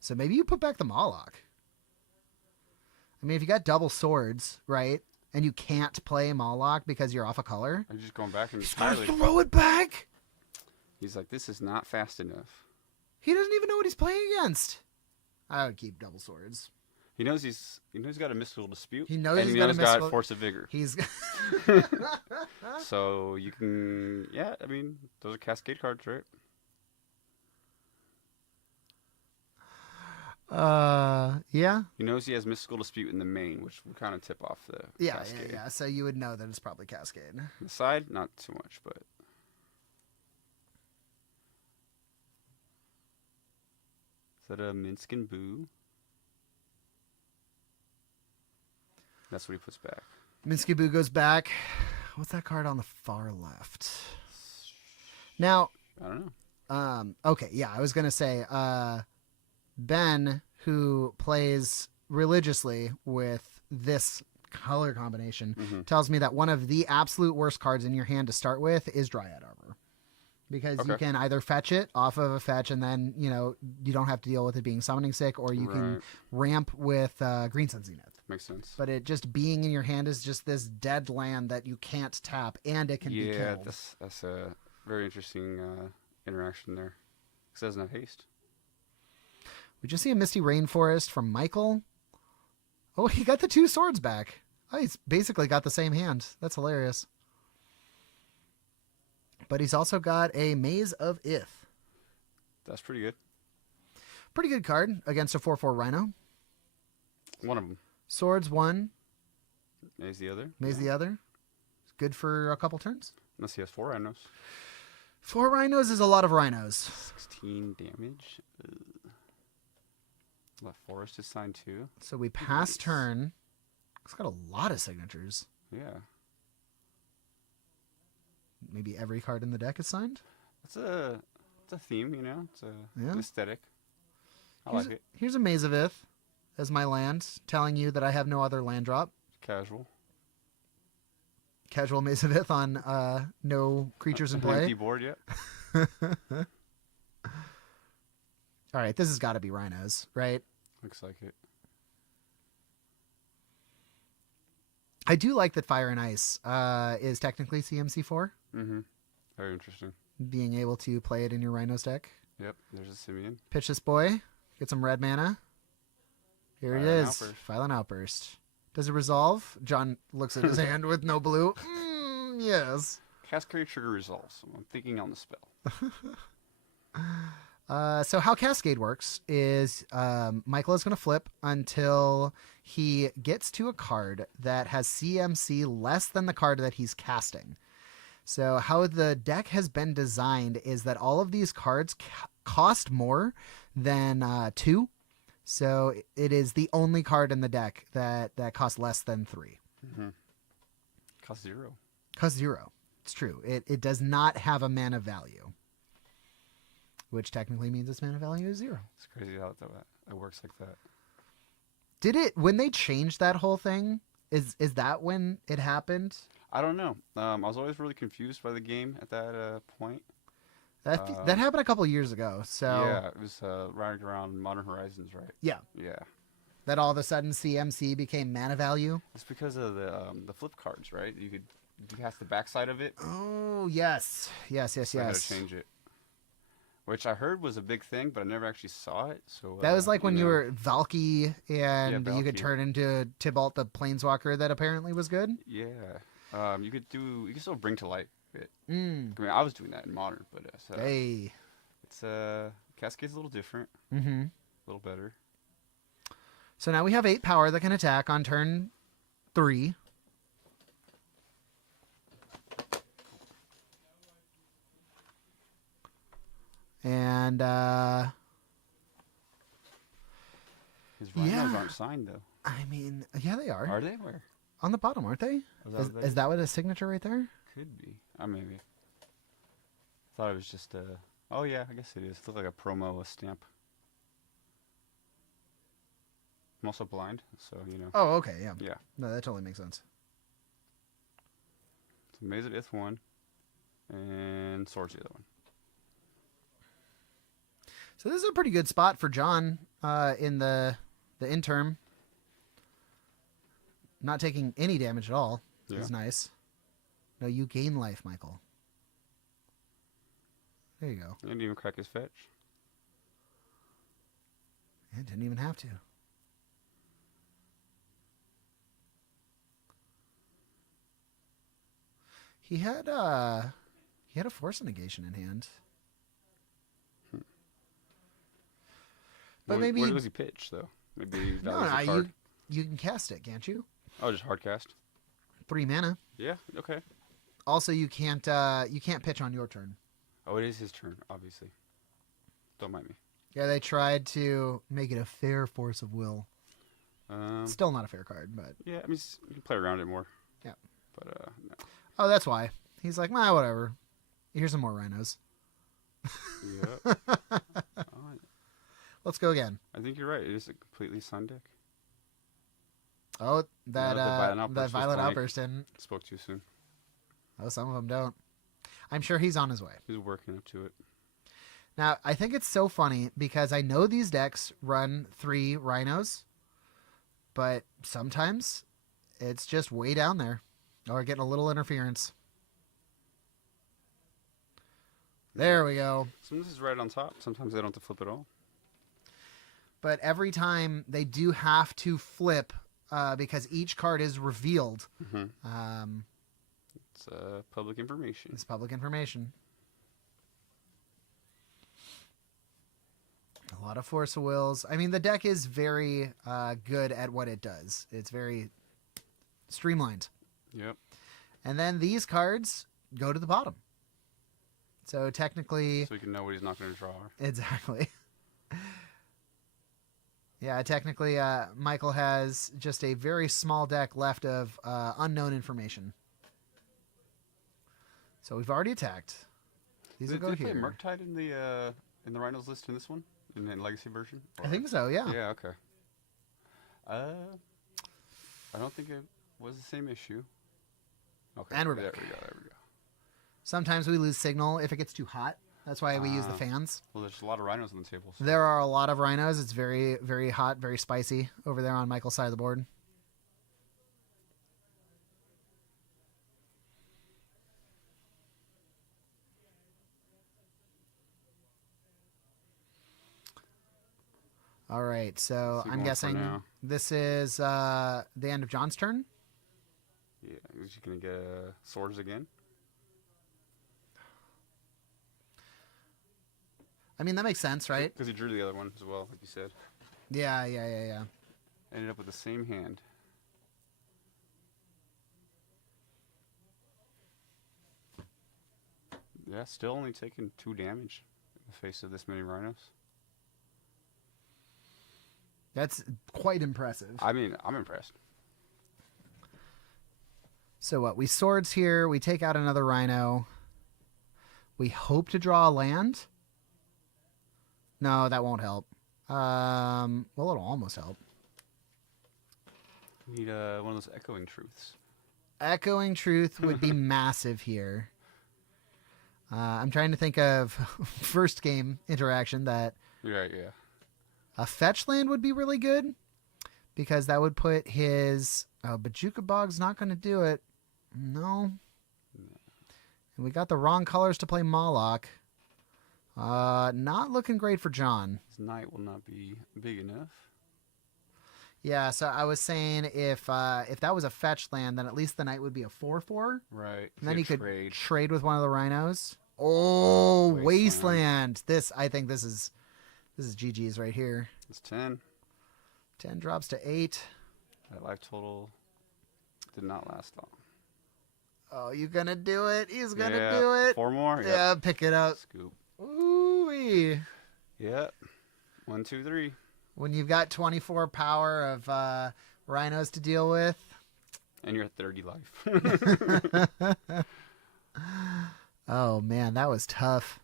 So maybe you put back the Moloch. I mean, if you got double swords, right, and you can't play Moloch because you're off a color. Are you just going back and He's going to throw it back? He's like, this is not fast enough. He doesn't even know what he's playing against. I would keep double swords. He knows he's got a Mystical Dispute. He knows he's got Force of Vigor. He's So you can, yeah, I mean, those are Cascade cards, right? Yeah. He knows he has Mystical Dispute in the main, which would kind of tip off the Cascade. Yeah. So you would know that it's probably Cascade. The side, not too much, but... Is that a Minskin Boo? That's what he puts back. Minsky Boo goes back. What's that card on the far left? Now, I don't know. Okay, yeah, I was gonna say, Ben, who plays religiously with this color combination, tells me that one of the absolute worst cards in your hand to start with is Dryad Arbor. Because you can either fetch it off of a fetch and then, you don't have to deal with it being summoning sick, or you can ramp with Green Sun Zenith. Makes sense. But it just being in your hand is just this dead land that you can't tap, and it can be killed. Yeah, that's a very interesting interaction there. Because it doesn't have haste. We just see a Misty Rainforest from Michael. Oh, he got the 2 swords back. Oh, he's basically got the same hand. That's hilarious. But he's also got a Maze of Ith. That's pretty good. Pretty good card against a 4/4 Rhino. One of them. Swords 1. Maze the other. Maze the other. It's good for a couple turns. Unless he has 4 rhinos. 4 rhinos is a lot of rhinos. 16 damage. Left Forest is signed too. So we pass turn. It's got a lot of signatures. Yeah. Maybe every card in the deck is signed? It's a theme, It's an aesthetic. I like it. Here's a Maze of Ith as my land, telling you that I have no other land drop. Casual. Casual Maze of Ith on no creatures in play. Empty board yet. All right, this has got to be rhinos, right? Looks like it. I do like that Fire and Ice is technically CMC4. Mm-hmm. Very interesting. Being able to play it in your Rhinos deck. Yep, there's a Simeon. Pitch this boy. Get some red mana. Here it is. Violent Outburst. Does it resolve? John looks at his hand with no blue. Yes. Cascade trigger resolves. I'm thinking on the spell. So how Cascade works is Michael is going to flip until he gets to a card that has CMC less than the card that he's casting. So how the deck has been designed is that all of these cards cost more than 2. So it is the only card in the deck that costs less than 3. Mm-hmm. Cost 0. Costs 0. It's true. It does not have a mana value, which technically means its mana value is 0. It's crazy how it works like that. Did it when they changed that whole thing? Is that when it happened? I don't know. I was always really confused by the game at that point. That happened a couple years ago. So yeah, it was right around Modern Horizons, right? Yeah. Yeah. That all of a sudden CMC became mana value. It's because of the flip cards, right? You cast the backside of it. Oh yes. So I had to change it, which I heard was a big thing, but I never actually saw it. So that was like when you were Valky and Valky. You could turn into Tybalt the Planeswalker. That apparently was good. Yeah. You could still bring to light it. I mean, I was doing that in Modern, but hey, it's Cascade's a little different. Mm-hmm. A little better. So now we have 8 power that can attack on turn 3. And his rhinos aren't signed though. I mean, yeah, they are. Are they? Where? On the bottom, aren't they? Is that what a signature right there? Could be. Maybe. Thought it was just a. Oh yeah, I guess it is. It looks like a promo, a stamp. I'm also blind, so you know. Oh, okay, yeah. Yeah. No, that totally makes sense. So Maze of Ith one, and Sword's the other one. So this is a pretty good spot for John in the interim. Not taking any damage at all is nice. No, you gain life, Michael. There you go. He didn't even crack his fetch. Yeah, didn't even have to. He had a force negation in hand. But maybe where does he pitch though? Maybe he no, values the card. you can cast it, can't you? Oh, just hard cast. 3 mana. Yeah. Okay. Also, you can't pitch on your turn. Oh, it is his turn, obviously. Don't mind me. Yeah, they tried to make it a fair force of will. Still not a fair card, but yeah, I mean, you can play around it more. Yeah. But no. Oh, that's why he's like, nah, whatever. Here's some more rhinos. Yep. Let's go again. I think you're right. It is a completely sun deck. Oh, that Violent blank. Outburst didn't. Spoke too soon. Oh, some of them don't. I'm sure he's on his way. He's working up to it. Now, I think it's so funny because I know these decks run 3 rhinos, but sometimes it's just way down there or getting a little interference. There we go. Sometimes it's right on top. Sometimes they don't have to flip at all. But every time they do have to flip because each card is revealed. Mm-hmm. It's public information. It's public information. A lot of Force of Wills. I mean, the deck is very good at what it does. It's very streamlined. Yep. And then these cards go to the bottom. So technically... So you can know what he's not going to draw. Exactly. Yeah, technically, Michael has just a very small deck left of unknown information. So we've already attacked. These will go here. Did they play Murktide in the Rhinos list in this one? In the Legacy version? Or? I think so, yeah. Yeah, okay. I don't think it was the same issue. Okay. And we're back. There we go. Sometimes we lose signal if it gets too hot. That's why we use the fans. Well, there's a lot of rhinos on the table. So. There are a lot of rhinos. It's very, very hot, very spicy over there on Michael's side of the board. All right, so I'm guessing this is the end of John's turn. Yeah, is he going to get swords again? I mean, that makes sense, right? Because he drew the other one as well, like you said. Yeah. Ended up with the same hand. Yeah, still only taking 2 damage in the face of this many rhinos. That's quite impressive. I mean, I'm impressed. So what? We swords here. We take out another rhino. We hope to draw a land. No, that won't help. Well, it'll almost help. We need one of those echoing truths. Echoing Truth would be massive here. I'm trying to think of first game interaction that Right, yeah. a fetch land would be really good because that would put his... Oh, Bajuka Bog's not going to do it. No. And we got the wrong colors to play Moloch. Not looking great for John. His knight will not be big enough. Yeah, so I was saying if that was a fetch land, then at least the knight would be a 4/4. Right. And then he could trade. trade with one of the rhinos. Oh, Wasteland. Wasteland. I think this is GG's right here. It's 10. 10 drops to 8. That life total did not last long. Oh, you gonna do it? He's gonna Yeah, do it. 4 more? Yep. Yeah, pick it up. Scoop. Ooh-wee. Yep. 1, 2, 3. When you've got 24 power of rhinos to deal with. And you're at 30 life. Oh, man, that was tough.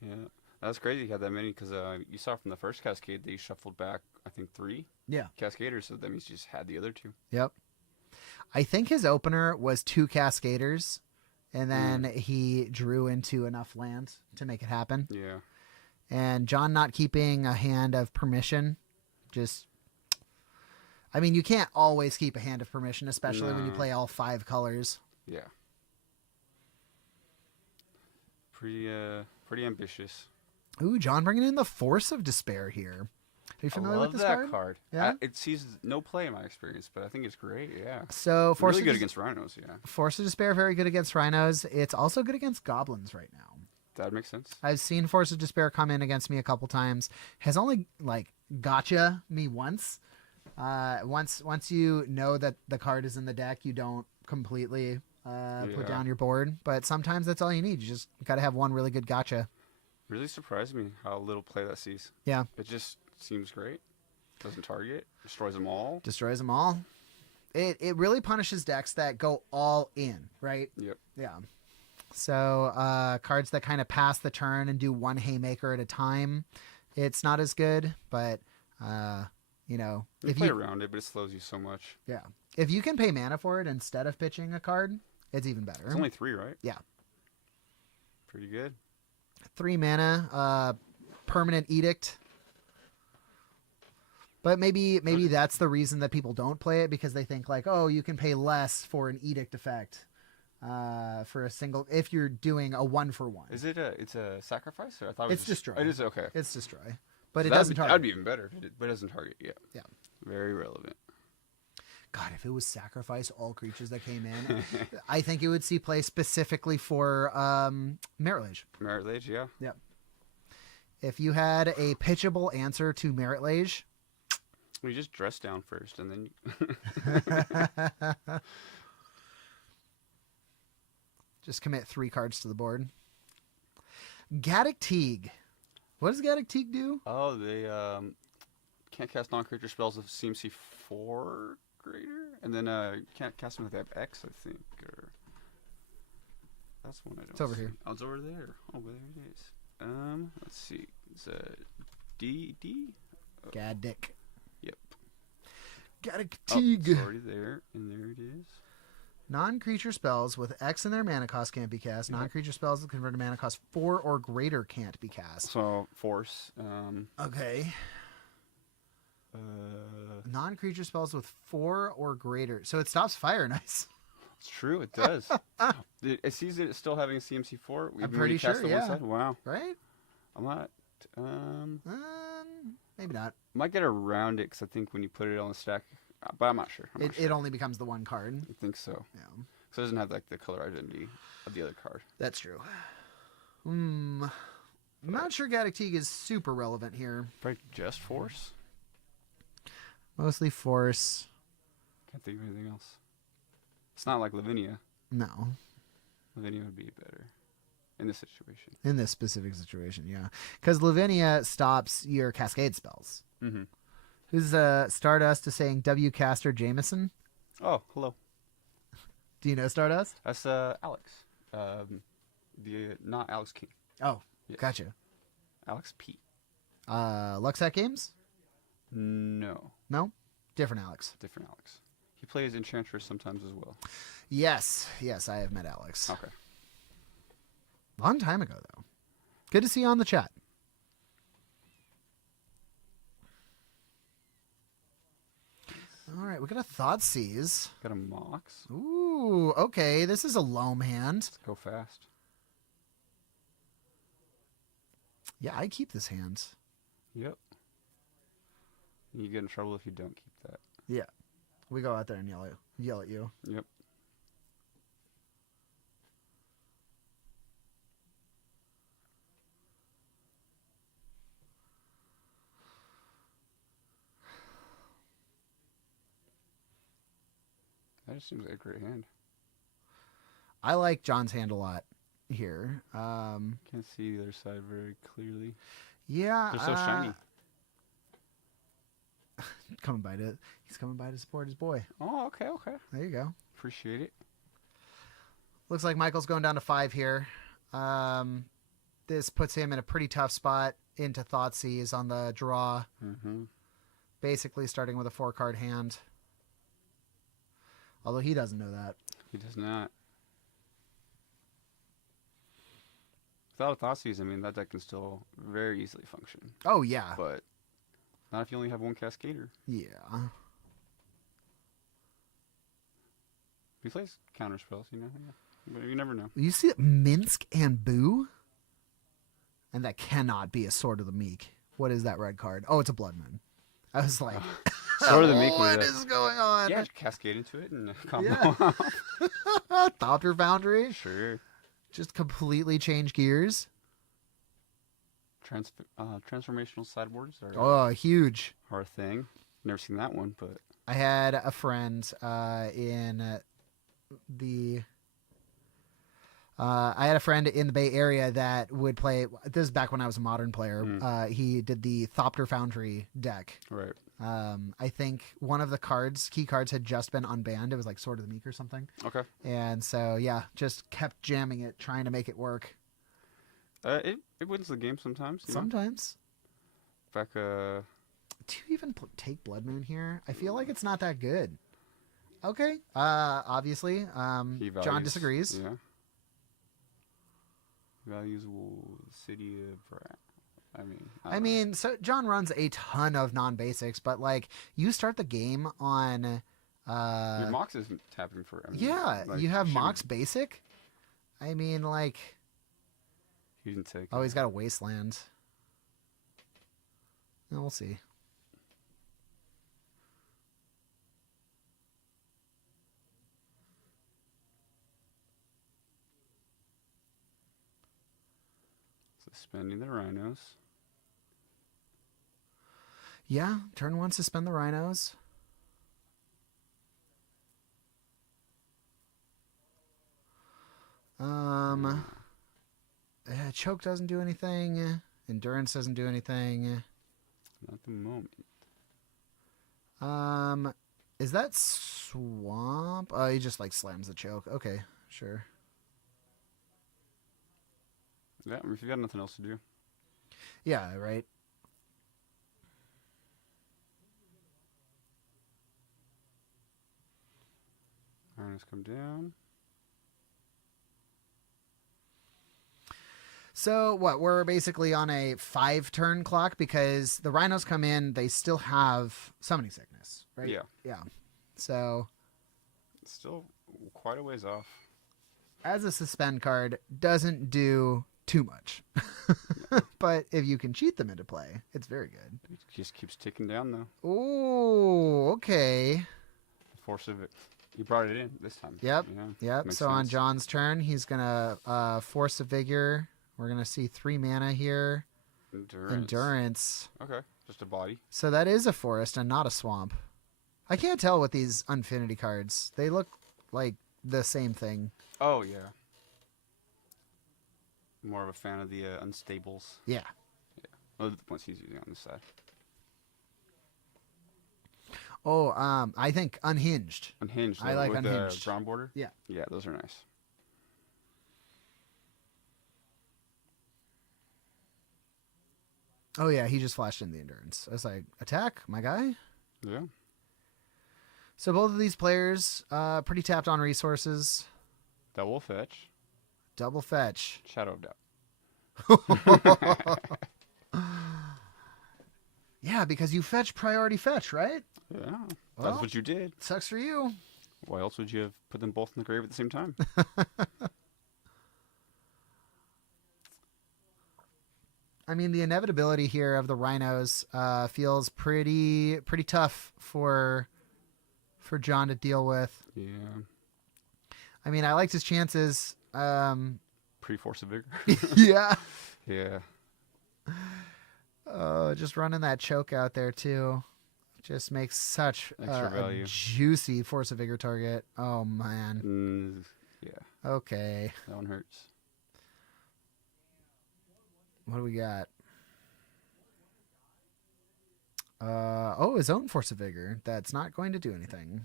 Yeah. That's crazy you had that many because you saw from the first Cascade they shuffled back, I think, 3 Yeah. Cascaders, so that means you just had the other 2. Yep. I think his opener was 2 Cascaders, and then he drew into enough land to make it happen. Yeah. And John not keeping a hand of permission, I mean, you can't always keep a hand of permission, especially when you No. play all 5 colors. Yeah. Pretty ambitious. Ooh, John bringing in the Force of Despair here. Are you familiar with this card? Yeah. It sees no play in my experience, but I think it's great. Yeah. So Force Really of good against rhinos. Yeah. Force of Despair, very good against rhinos. It's also good against goblins right now. That makes sense. I've seen Force of Despair come in against me a couple times. Has only gotcha me once. Once you know that the card is in the deck, you don't completely put down your board. But sometimes that's all you need. You just got to have one really good gotcha. Really surprised me how little play that sees. Yeah. It just seems great. Doesn't target. Destroys them all. Destroys them all. It really punishes decks that go all in, right? Yep. Yeah. So cards that kind of pass the turn and do one haymaker at a time, it's not as good. But You if play you around it, but it slows you so much. yeah, if you can pay mana for it instead of pitching a card, it's even better. It's only 3, right? Yeah. Pretty good. 3 mana, permanent edict. But maybe that's the reason that people don't play it, because they think like, oh, you can pay less for an edict effect for a single if you're doing a 1-for-1. Is it it's a sacrifice? Or I thought it was It's destroy. It is okay. It's destroy, but So it doesn't target. That'd be even better, but it doesn't target. Yeah. Yeah. Very relevant. God, if it was sacrifice all creatures that came in, I think it would see play specifically for Merit Lage. Merit Lage, yeah. Yep. If you had a pitchable answer to Merit Lage, We just dress down first, and then just commit 3 cards to the board. Gaddock Teague. What does Gaddock Teague do? oh, they can't cast non-creature spells of CMC 4 greater, and then can't cast them if they have X, I think. Or that's one I don't. It's over see. here. Oh, it's over there. Oh, there it is. Let's see. It's D. Gaddock. Yep. Gaddock Oh, Teague. it's already there, and there it is. Non-creature spells with X in their mana cost can't be cast. Yep. Non-creature spells with converted mana cost 4 or greater can't be cast. So force. Okay. Non-creature spells with 4 or greater. So it stops fire. Nice. It's true. It does. It sees it still having a CMC 4. I'm pretty sure, yeah. Wow. Right? I'm not. Maybe not. Might get around it because I think when you put it on the stack, but I'm not sure. It only becomes the one card. I think so. Yeah. So it doesn't have like the color identity of the other card. That's true. I'm not sure Gaddock Teague is super relevant here. Probably just force. Mostly force. Can't think of anything else. It's not like Lavinia. No. Lavinia would be better. in this situation. In this specific situation, yeah. Because Lavinia stops your Cascade spells. Mm-hmm. Who's Stardust is saying W caster Jamison? Oh, hello. Do you know Stardust? That's Alex. Not Alex King. Oh, Yes. gotcha. Alex P. Luxac Games? No. No? Different Alex. Different Alex. He plays Enchantress sometimes as well. Yes, I have met Alex. Okay. Long time ago, though. Good to see you on the chat. All right, we got a Thoughtseize. Got a Mox. Ooh, okay. This is a loam hand. Let's go fast. Yeah, I keep this hand. Yep. You get in trouble if you don't keep that. Yeah. We go out there and yell at you. Yep. That just seems like a great hand. I like John's hand a lot here. Can't see the other side very clearly. Yeah. They're so shiny. He's coming by to support his boy. Oh, okay. There you go. Appreciate it. Looks like Michael's going down to 5 here. This puts him in a pretty tough spot into Thoughtseize on the draw. Mm-hmm. Basically starting with a 4-card hand. Although he doesn't know that. He does not. Without a Thoughtseize, I mean, that deck can still very easily function. Oh, yeah. But not if you only have one Cascader. Yeah. He plays counter spells, you know? Yeah. But you never know. You see it, Minsk and Boo? And that cannot be a Sword of the Meek. What is that red card? Oh, it's a Blood Moon. I was like, Sword of the Meek. What is going on? Yeah, cascade into it and combo. Yeah. Pauper Foundry. Sure. Just completely change gears. Transformational sideboards are huge. Are a thing. Never seen that one, but I had a friend in the Bay Area that would play. This is back when I was a Modern player. He did the Thopter Foundry deck. Right. I think one of the key cards had just been unbanned. It was like Sword of the Meek or something. Okay. And so, yeah, just kept jamming it, trying to make it work. It wins the game sometimes. Sometimes. Back, Do you even take Blood Moon here? I feel like it's not that good. Okay. Obviously, John disagrees. Yeah. Values City of... I mean, so John runs a ton of non-basics, but like you start the game on your Mox isn't tapping for you have Mox basic. I mean, like he didn't take he's got a Wasteland. No, we'll see. Suspending the Rhinos. Yeah, turn 1, suspend the Rhinos. Choke doesn't do anything. Endurance doesn't do anything. Not the moment. Is that Swamp? Oh, he just like slams the choke. Okay, sure. Yeah, if you got nothing else to do. Yeah, right. Rhinos come down. So what? We're basically on a 5-turn clock because the Rhinos come in. They still have Summoning Sickness, right? Yeah. Yeah. So. It's still quite a ways off. As a suspend card, doesn't do too much. But if you can cheat them into play, it's very good. It just keeps ticking down, though. Oh, okay. Force of it. You brought it in this time. Yep. Yeah, yep. So sense. On John's turn, he's going to Force of Vigor. We're going to see 3 mana here. Endurance. Okay. Just a body. So that is a forest and not a swamp. I can't tell with these Unfinity cards. They look like the same thing. Oh, yeah. more of a fan of the unstables. Yeah. Well, the ones he's using on this side. Oh, I think unhinged. Unhinged. I like with unhinged. The brown border? Yeah. Yeah, those are nice. Oh, yeah, he just flashed in the endurance. I was like, attack, my guy? Yeah. So both of these players, pretty tapped on resources. Double fetch. Double fetch. Shadow of Doubt. Yeah, because you fetch priority fetch, right? Yeah. Well, That's what you did. Sucks for you. Why else would you have put them both in the grave at the same time? I mean, the inevitability here of the rhinos feels pretty tough for John to deal with. Yeah. I mean, I liked his chances. Pre-force of vigor. Yeah. Yeah. Oh, just running that choke out there too, just makes such Extra value. A juicy force of vigor target. Oh man. Yeah. Okay. That one hurts. What do we got? Oh, his own force of vigor. That's not going to do anything.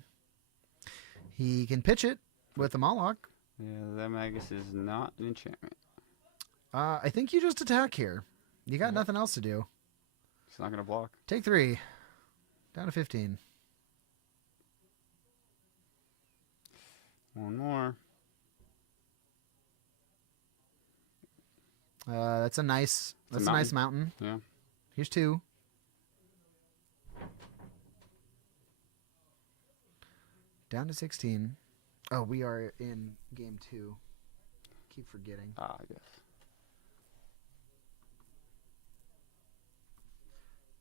He can pitch it with the Moloch. Yeah, that Magus is not an enchantment. I think you just attack here. You got nothing else to do. He's not going to block. Take 3. Down to 15. One more. That's a nice mountain. Yeah. Here's 2. Down to 16. Oh, we are in game 2. Keep forgetting. Yes.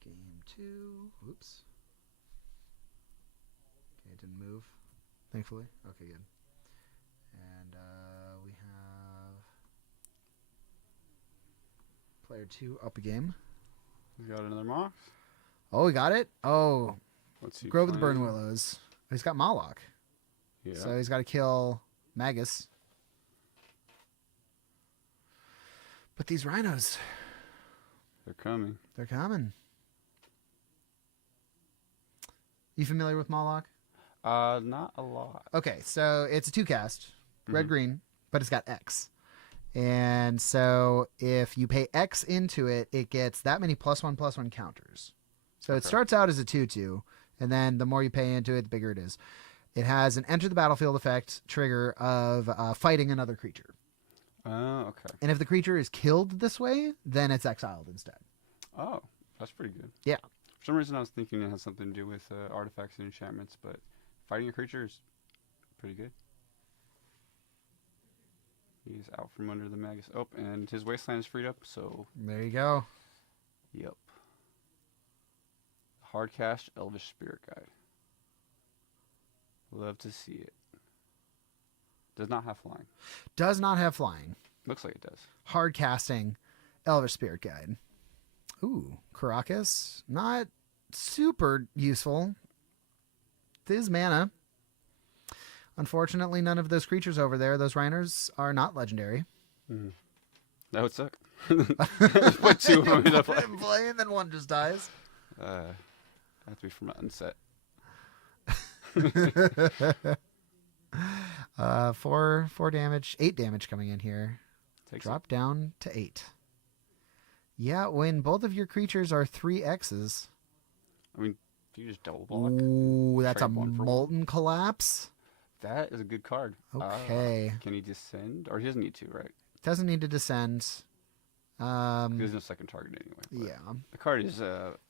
Game 2. Oops. Okay, it didn't move. Thankfully. Okay, good. And we have player 2 up a game. We got another Mox. Oh, we got it? Oh. Let's see. Grove of the Burn Willows. He's got Moloch. Yeah. So he's got to kill Magus. But these rhinos. They're coming. They're coming. You familiar with Moloch? Not a lot. Okay, so it's a 2-cast, red-green, but it's got X. And so if you pay X into it, it gets that many +1/+1 counters. So it starts out as a 2/2, and then the more you pay into it, the bigger it is. It has an enter the battlefield effect trigger of fighting another creature. Oh, okay. And if the creature is killed this way, then it's exiled instead. Oh, that's pretty good. Yeah. For some reason, I was thinking it has something to do with artifacts and enchantments, but fighting a creature is pretty good. He's out from under the Magus. Oh, and his wasteland is freed up, so... There you go. Yep. Hard cast Elvish Spirit Guide. Love to see it. Does not have flying. Does not have flying. Looks like it does. Hard casting Elvish Spirit Guide. Ooh, Caracas. Not super useful. This mana. Unfortunately, none of those creatures over there, those rhinos, are not legendary. Mm. That would suck. Put 2 of them in the play. Play and then one just dies. Have to be from unset. 4 damage, 8 damage coming in here. Drop down to 8. Yeah, when both of your creatures are 3Xs. I mean, do you just double block? Ooh, that's a Molten Collapse. That is a good card. Okay. Can he descend? Or he doesn't need to, right? Doesn't need to descend. There's no second target anyway. Yeah. The card is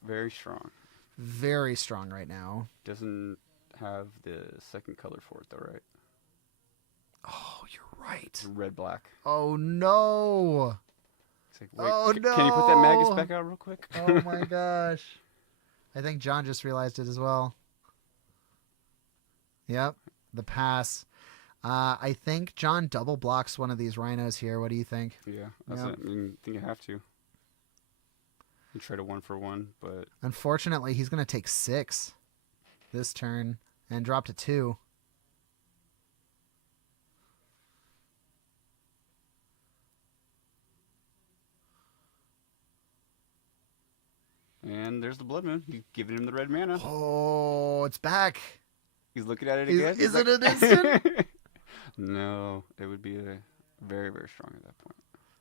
very strong. Very strong right now. Doesn't have the second color for it, though, right? Oh, you're right. Red-black. Oh, no. It's like, wait, Can you put that Magus back out real quick? Oh, my gosh. I think John just realized it as well. Yep. The pass. I think John double blocks one of these rhinos here. What do you think? Yeah. That's it. I mean, I think you have to. You trade a 1-for-1, but... Unfortunately, he's going to take 6 this turn and drop to 2. And there's the Blood Moon. You giving him the red mana. Oh, it's back. He's looking at it again. Is it an instant? No, it would be a very, very strong at that point.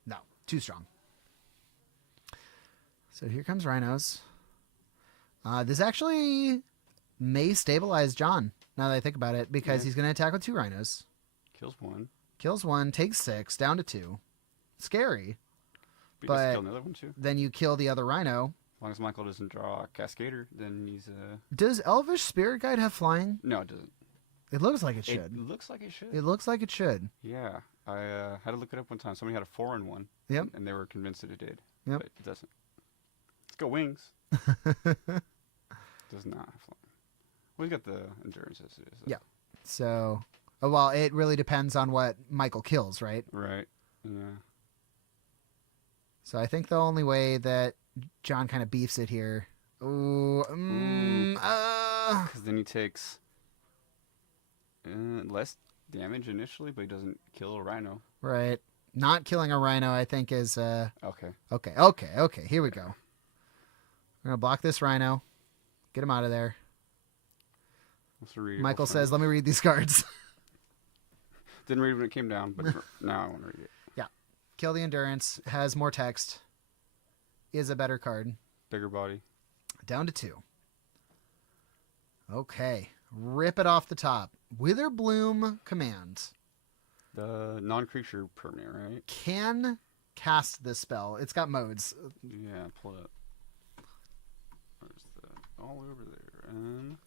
No, too strong. So here comes Rhinos. This actually may stabilize John, now that I think about it, because he's going to attack with 2 Rhinos. Kills 1. Kills 1, takes 6, down to 2. Scary. But he But does kill another one, too. then you kill the other Rhino. As long as Michael doesn't draw a Cascader, then he's Does Elvish Spirit Guide have flying? No, it doesn't. It looks like it should. It looks like it should. It looks like it should. Yeah. I had to look it up one time. Somebody had a 4-in-1. Yep. And they were convinced that it did. Yep. But it doesn't. It's got wings. Does not have flying. Well, he's got the endurance as it is. Yeah. So, well, it really depends on what Michael kills, right? Right. Yeah. So I think the only way that John kind of beefs it here. Because then he takes less damage initially, but he doesn't kill a Rhino. Right. Not killing a Rhino, I think, is... Okay. Okay. Here we go. We're going to block this Rhino. Get him out of there. Michael says, let me read these cards. Didn't read it when it came down, but now I want to read it. Yeah. Kill the Endurance. Has more text. Is a better card. Bigger body. Down to 2. Okay. Rip it off the top. Witherbloom command. The non-creature permanent, right? Can cast this spell. It's got modes. Yeah, pull it up. Where's the... all over there. And...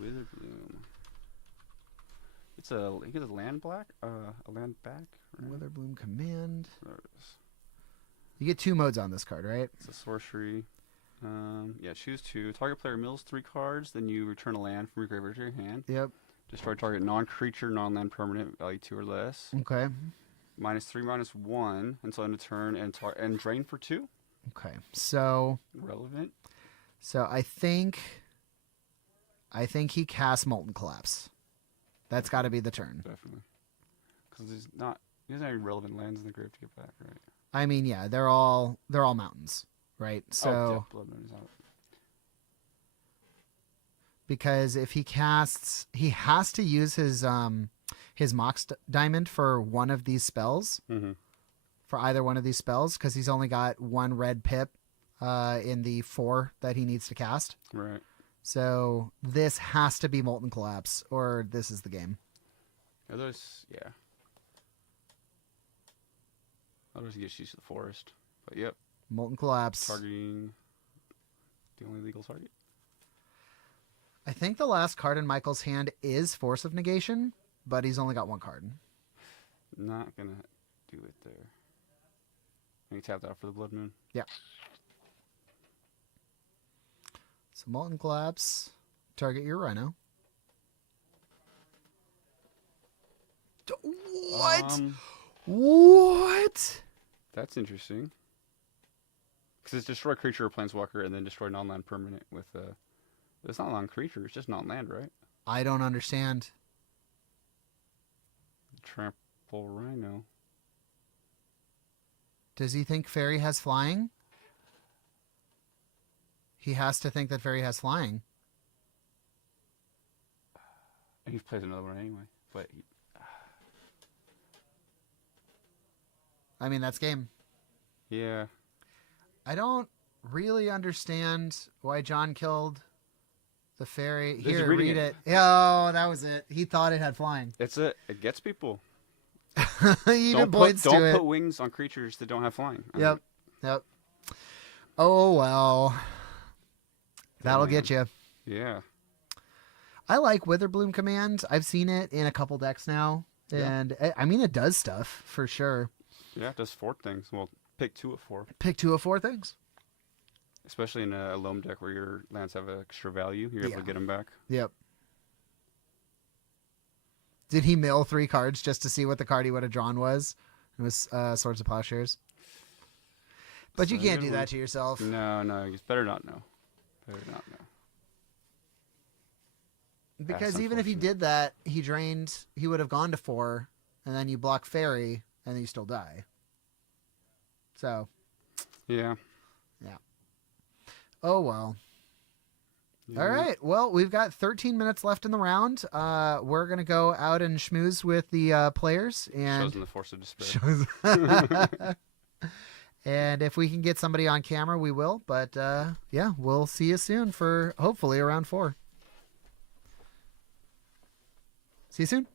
Witherbloom. It's a... you get a land black? A land back? Right? Witherbloom command. There it is. You get 2 modes on this card, right? It's a sorcery. Yeah, choose 2. Target player mills 3 cards, then you return a land from your graveyard to your hand. Yep. Destroy target non-creature, non-land permanent, value 2 or less. Okay. -3/-1 until end of turn, and drain for 2. Okay. So... relevant. So I think he casts Molten Collapse. That's got to be the turn. Definitely. Because he doesn't have any relevant lands in the grave to get back, right? I mean, yeah, they're all mountains, right? So Blood Moon is out. because if he casts, he has to use his Mox Diamond for one of these spells, for either one of these spells, because he's only got 1 red pip in the 4 that he needs to cast. Right. So this has to be Molten Collapse, or this is the game. Others, yeah. Others get used to the forest, but yep. Molten Collapse. Targeting the only legal target. I think the last card in Michael's hand is Force of Negation, but he's only got 1 card. Not gonna do it there. And he tapped out for the Blood Moon. Yeah. So Molten Collapse, target your Rhino. What? What? That's interesting. Because it's destroy creature or planeswalker and then destroy non-land permanent with it's not non-creature, it's just non-land, right? I don't understand. Trample Rhino. Does he think Fairy has flying? He has to think that Fairy has flying. And he plays another one anyway. But I mean, that's game. yeah. I don't really understand why John killed the Fairy. Just Here, reading read it. it. Oh, that was it. He thought it had flying. It gets people. He even Don't points to it. Don't put wings on creatures that don't have flying. Yep. Oh, well. That'll get you. Yeah. I like Witherbloom Command. I've seen it in a couple decks now. And, I mean, it does stuff, for sure. Yeah, it does 4 things. Well, pick 2 of 4. Pick 2 of 4 things. Especially in a loam deck where your lands have extra value. You're able to get them back. Yep. Did he mill 3 cards just to see what the card he would have drawn was? It was Swords of Plowshares. But you can't do that to yourself. No, you better not know. Better not know. Because even if he did that, he would have gone to 4, and then you block Fairy, and then you still die. So. Yeah. Yeah. Oh well. Yeah. All right. Well, we've got 13 minutes left in the round. We're gonna go out and schmooze with the players and Shows in the force of despair. shows. And if we can get somebody on camera, we will. But yeah, we'll see you soon for hopefully around 4. See you soon.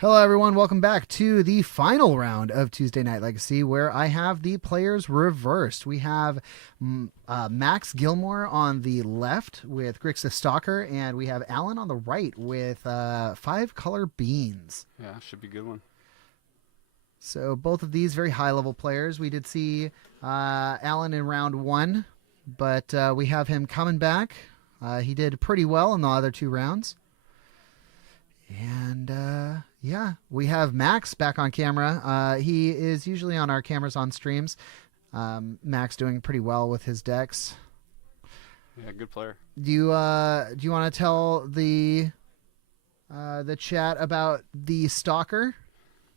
Hello, everyone. Welcome back to the final round of Tuesday Night Legacy, where I have the players reversed. We have Max Gilmore on the left with Grixis Stalker, and we have Alan on the right with 5-color beans. Yeah, should be a good one. So both of these very high-level players. We did see Alan in round 1, but we have him coming back. He did pretty well in the other 2 rounds. And yeah, we have Max back on camera. He is usually on our cameras on streams. Max doing pretty well with his decks. Yeah, good player. Do you want to tell the chat about the Stalker?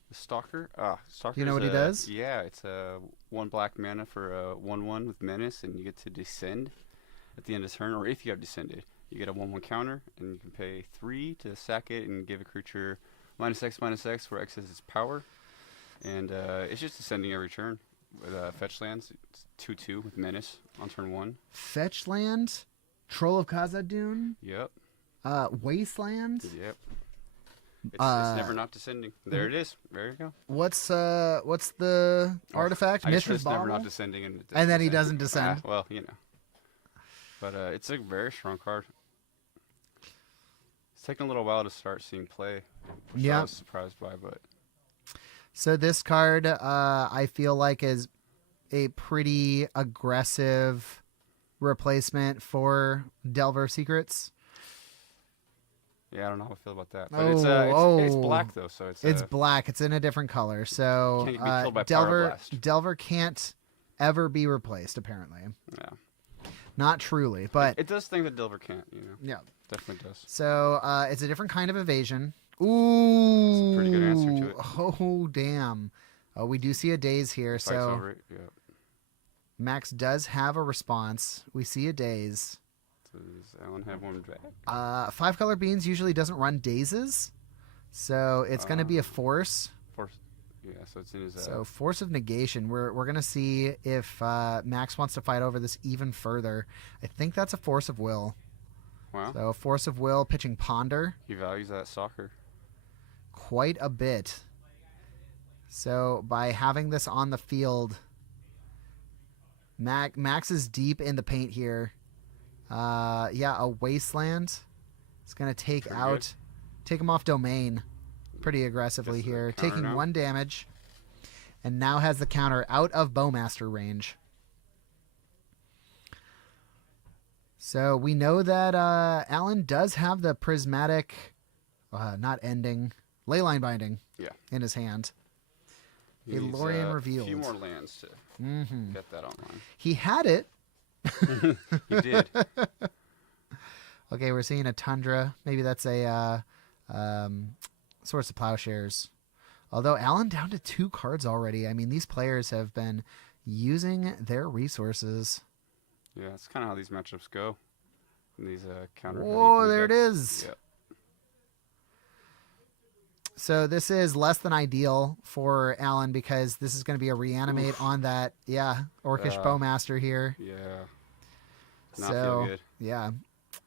The Stalker? Stalker. Do you know what he does? Yeah, it's a 1 black mana for a 1/1 with Menace, and you get to descend at the end of turn, or if you have descended. You get a 1/1 counter, and you can pay 3 to sack it and give a creature -X/-X, where X is its power. And it's just descending every turn with fetch lands. It's 2/2 with Menace on turn 1. Fetch land, Troll of Khazad-dûn. Yep. Wasteland. Yep. It's never not descending. There it is. There you go. What's the artifact? Mistress never not descending, and then he doesn't descend. Well, you know. But it's a very strong card. It's taken a little while to start seeing play, which I was surprised by. But so this card, I feel like, is a pretty aggressive replacement for Delver Secrets. Yeah, I don't know how I feel about that. But it's black though, so it's black. It's in a different color, so can't be killed by Power Blast. Delver can't ever be replaced. Apparently, yeah, not truly, but it does things that Delver can't. You know, yeah, definitely does. So it's a different kind of evasion. Ooh, that's a pretty good answer to it. Oh damn! Oh, we do see a daze here. Fights so over it. Yeah. Max does have a response. We see a daze. Does Alan have one back? 5-color beans usually doesn't run dazes, so it's going to be a force. Yeah, so it's in his. So force of negation. We're going to see if Max wants to fight over this even further. I think that's a force of will. Wow. So force of will pitching ponder. He values that soccer quite a bit. So by having this on the field, Max is deep in the paint here. Yeah, a wasteland. It's gonna take him off domain pretty aggressively here, taking now. 1 damage, and now has the counter out of Bowmaster range. So we know that Alan does have the prismatic, not ending, Leyline Binding. In his hand. A Lorien Revealed. A few more lands to get that online. He had it. He did. Okay, we're seeing a Tundra. Maybe that's a Source of Plowshares. Although Alan down to 2 cards already. I mean, these players have been using their resources. Yeah, it's kind of how these matchups go. These counter. Whoa, there it is. Yep. So this is less than ideal for Alan because this is going to be a reanimate on that, Orcish Bowmaster here. Yeah. Not feel good. Yeah.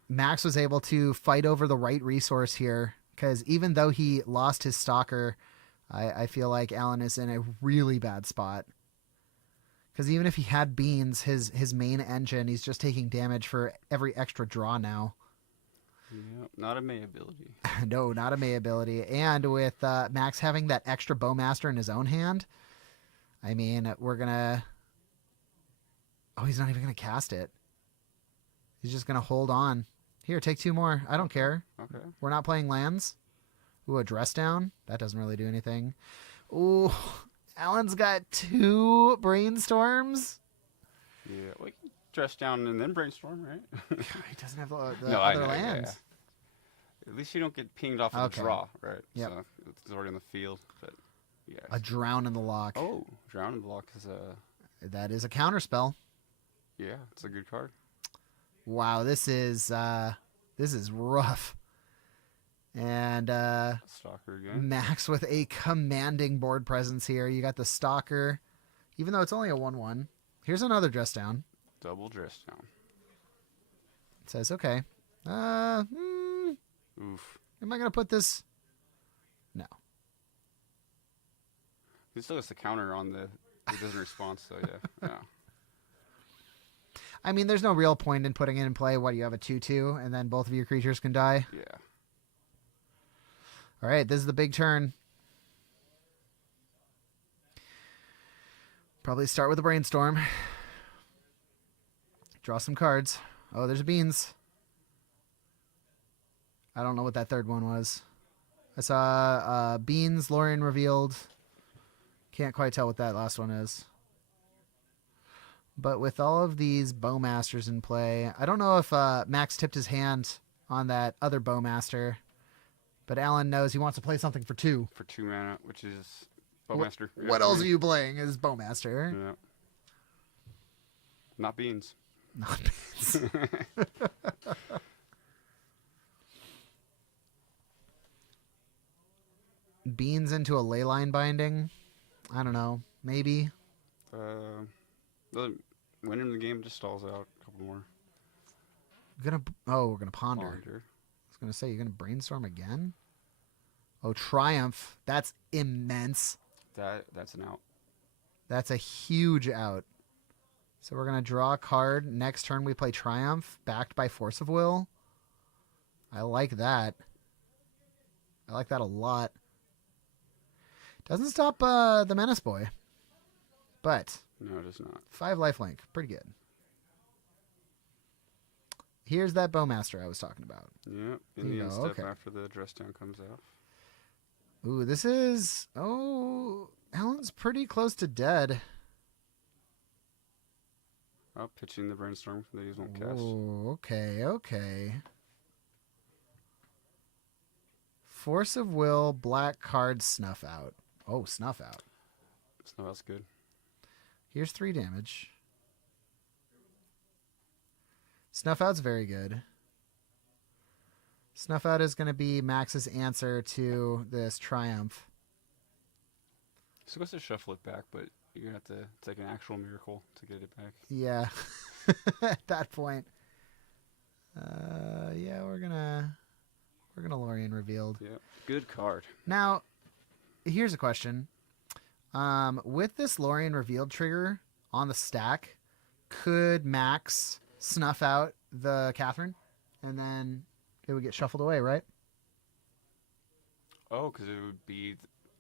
Max was able to fight over the right resource here because even though he lost his Stalker, I feel like Alan is in a really bad spot. Because even if he had beans, his main engine, he's just taking damage for every extra draw now. Yep, not a May ability. No, not a May ability. And with Max having that extra Bowmaster in his own hand, I mean, we're going to... Oh, he's not even going to cast it. He's just going to hold on. Here, take 2 more. I don't care. Okay. We're not playing lands. Ooh, a Dress Down. That doesn't really do anything. Ooh, Alan's got 2 Brainstorms. Yeah, we can Dress Down and then Brainstorm, right? He doesn't have the other lands. Yeah. At least you don't get pinged off of the draw, right? Yep. So it's already on the field. But yeah. A Drown in the Lock. Oh, Drown in the Lock is a... That is a counter spell. Yeah, it's a good card. Wow, this is rough. And Stalker again. Max with a commanding board presence here. You got the Stalker, even though it's only a 1/1. Here's another Dress Down. Double Dress Down. It says, okay. Oof. Am I gonna put this? No. He still has the counter on the. He doesn't respond, so yeah. I mean, there's no real point in putting it in play. What, you have a 2/2, and then both of your creatures can die? Yeah. All right, this is the big turn. Probably start with a brainstorm. Draw some cards. Oh, there's beans. I don't know what that third one was. I saw beans, Lorien revealed. Can't quite tell what that last one is. But with all of these Bowmasters in play, I don't know if Max tipped his hand on that other Bowmaster, but Alan knows he wants to play something for 2. For 2 mana, which is Bowmaster. What else are you playing as Bowmaster? Yeah. Not beans. Not beans. Beans into a leyline binding? I don't know. Maybe. Winning the game just stalls out a couple more. We're gonna ponder. I was gonna say, you're gonna brainstorm again? Oh, Triumph. That's immense. That's an out. That's a huge out. So we're gonna draw a card. Next turn we play Triumph, backed by Force of Will. I like that. I like that a lot. Doesn't stop the Menace Boy. But no, it does not. 5 lifelink. Pretty good. Here's that Bowmaster I was talking about. Yep. Indian step after the dress down comes off. Ooh, this is... Oh, Alan's pretty close to dead. Oh, pitching the brainstorm that he won't cast. Oh, okay. Force of Will, black card, Snuff Out. Oh, Snuff Out. Snuff Out's good. Here's 3 damage. Snuff Out's very good. Snuff Out is going to be Max's answer to this Triumph. So goes to shuffle it back, but you're going to have to take an actual miracle to get it back. Yeah. At that point. Yeah, we're gonna Lorien revealed. Yeah. Good card. Now, here's a question. With this Lorien revealed trigger on the stack, could Max snuff out the Catherine, and then it would get shuffled away, right? Oh, because it would be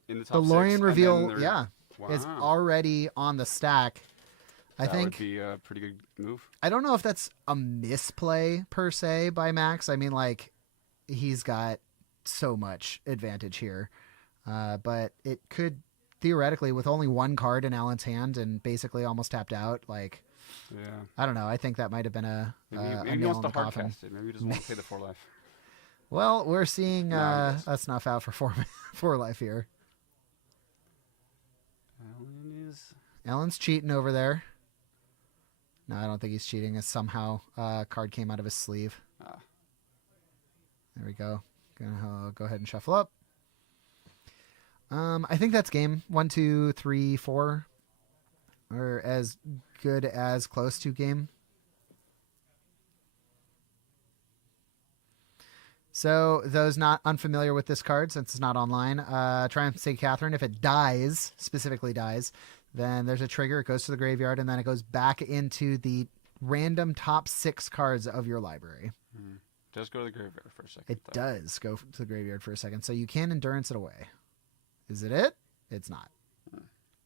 in the top the Lorien 6, reveal, wow. is already on the stack. I think that would be a pretty good move. I don't know if that's a misplay per se by Max. I mean, like, he's got so much advantage here, but it could theoretically, with only 1 card in Alan's hand and basically almost tapped out, like, yeah, I don't know. I think that might have been a maybe he nail wants in to the coffin. hard cast it. Maybe he doesn't want to pay the 4 life. Well, we're seeing a snuff out for 4 life here. Alan's cheating over there. No, I don't think he's cheating. It's somehow a card came out of his sleeve. There we go. Gonna go ahead and shuffle up. I think that's game 1, 2, 3, 4, or as good as close to game. So those not unfamiliar with this card, since it's not online, Triumph St. Catherine, if it dies, specifically dies, then there's a trigger. It goes to the graveyard, and then it goes back into the random top 6 cards of your library. It does go to the graveyard for a second. It does go to the graveyard for a second, so you can endurance it away. Is it it? It's not.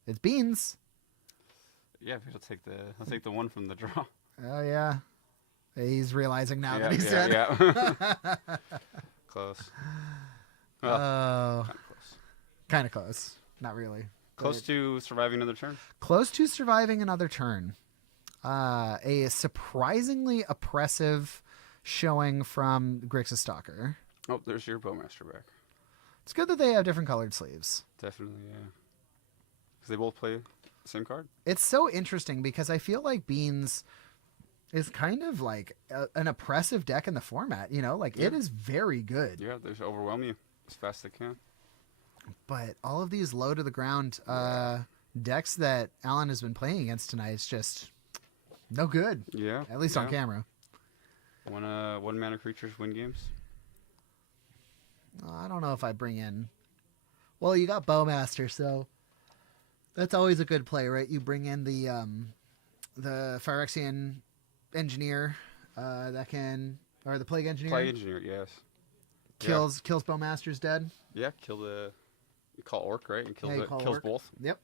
It's beans. Yeah, he'll take the 1 from the draw. Oh yeah, he's realizing now that he's dead. Yeah. Close. Well, kind of close. Not really. Close to surviving another turn. Close to surviving another turn. A surprisingly oppressive showing from Grixis Stalker. Oh, there's your Bowmaster back. It's good that they have different colored sleeves. Definitely, yeah. Because they both play the same card. It's so interesting because I feel like Beans is kind of like an oppressive deck in the format. You know, like it is very good. Yeah, they just overwhelm you as fast as they can. But all of these low to the ground decks that Alan has been playing against tonight is just no good. Yeah. At least on camera. One mana creatures win games. I don't know if I bring in. Well, you got Bowmaster, so That's always a good play, right? You bring in the Phyrexian engineer that can, or the plague engineer. Plague engineer, yes. Kills Bowmaster's dead. Yeah, kill the. You call orc, right? And kills orc. both. Yep.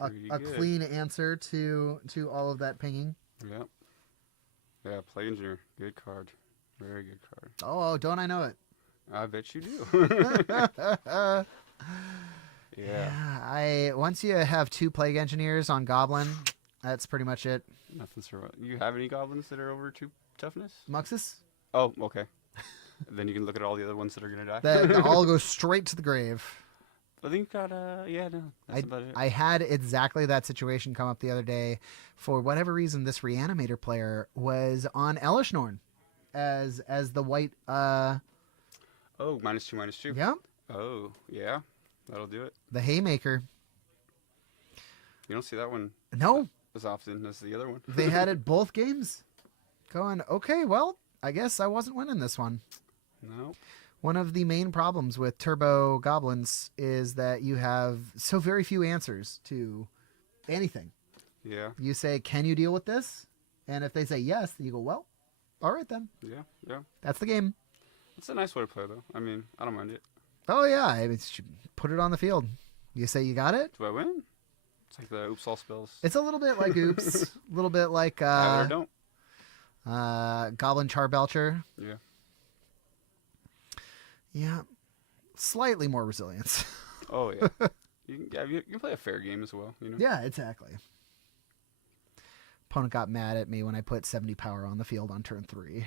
A clean answer to all of that pinging. Yep. Yeah, plague engineer, good card, very good card. Oh, don't I know it? I bet you do. Yeah. Once you have 2 plague engineers on Goblin, that's pretty much it. Nothing survival. You have any goblins that are over 2 toughness? Muxus? Oh, okay. Then you can look at all the other ones that are gonna die. That all go straight to the grave. I think got that's about it. I had exactly that situation come up the other day. For whatever reason, this reanimator player was on Elishnorn as the white. Oh, -2/-2. Yeah. Oh, yeah, that'll do it. The Haymaker. You don't see that one. No. As often as the other one. They had it both games. Going, okay, well, I guess I wasn't winning this one. No. One of the main problems with Turbo Goblins is that you have so very few answers to anything. Yeah. You say, can you deal with this? And if they say yes, then you go, well, all right then. Yeah. That's the game. It's a nice way to play, though. I mean, I don't mind it. Oh, yeah. I mean, put it on the field. You say you got it? Do I win? It's like the oops all spells. It's a little bit like oops. A little bit like Either don't. Goblin Charbelcher. Yeah. Yeah. Slightly more resilience. Oh, yeah. You can play a fair game as well, you know? Yeah, exactly. Opponent got mad at me when I put 70 power on the field on turn 3.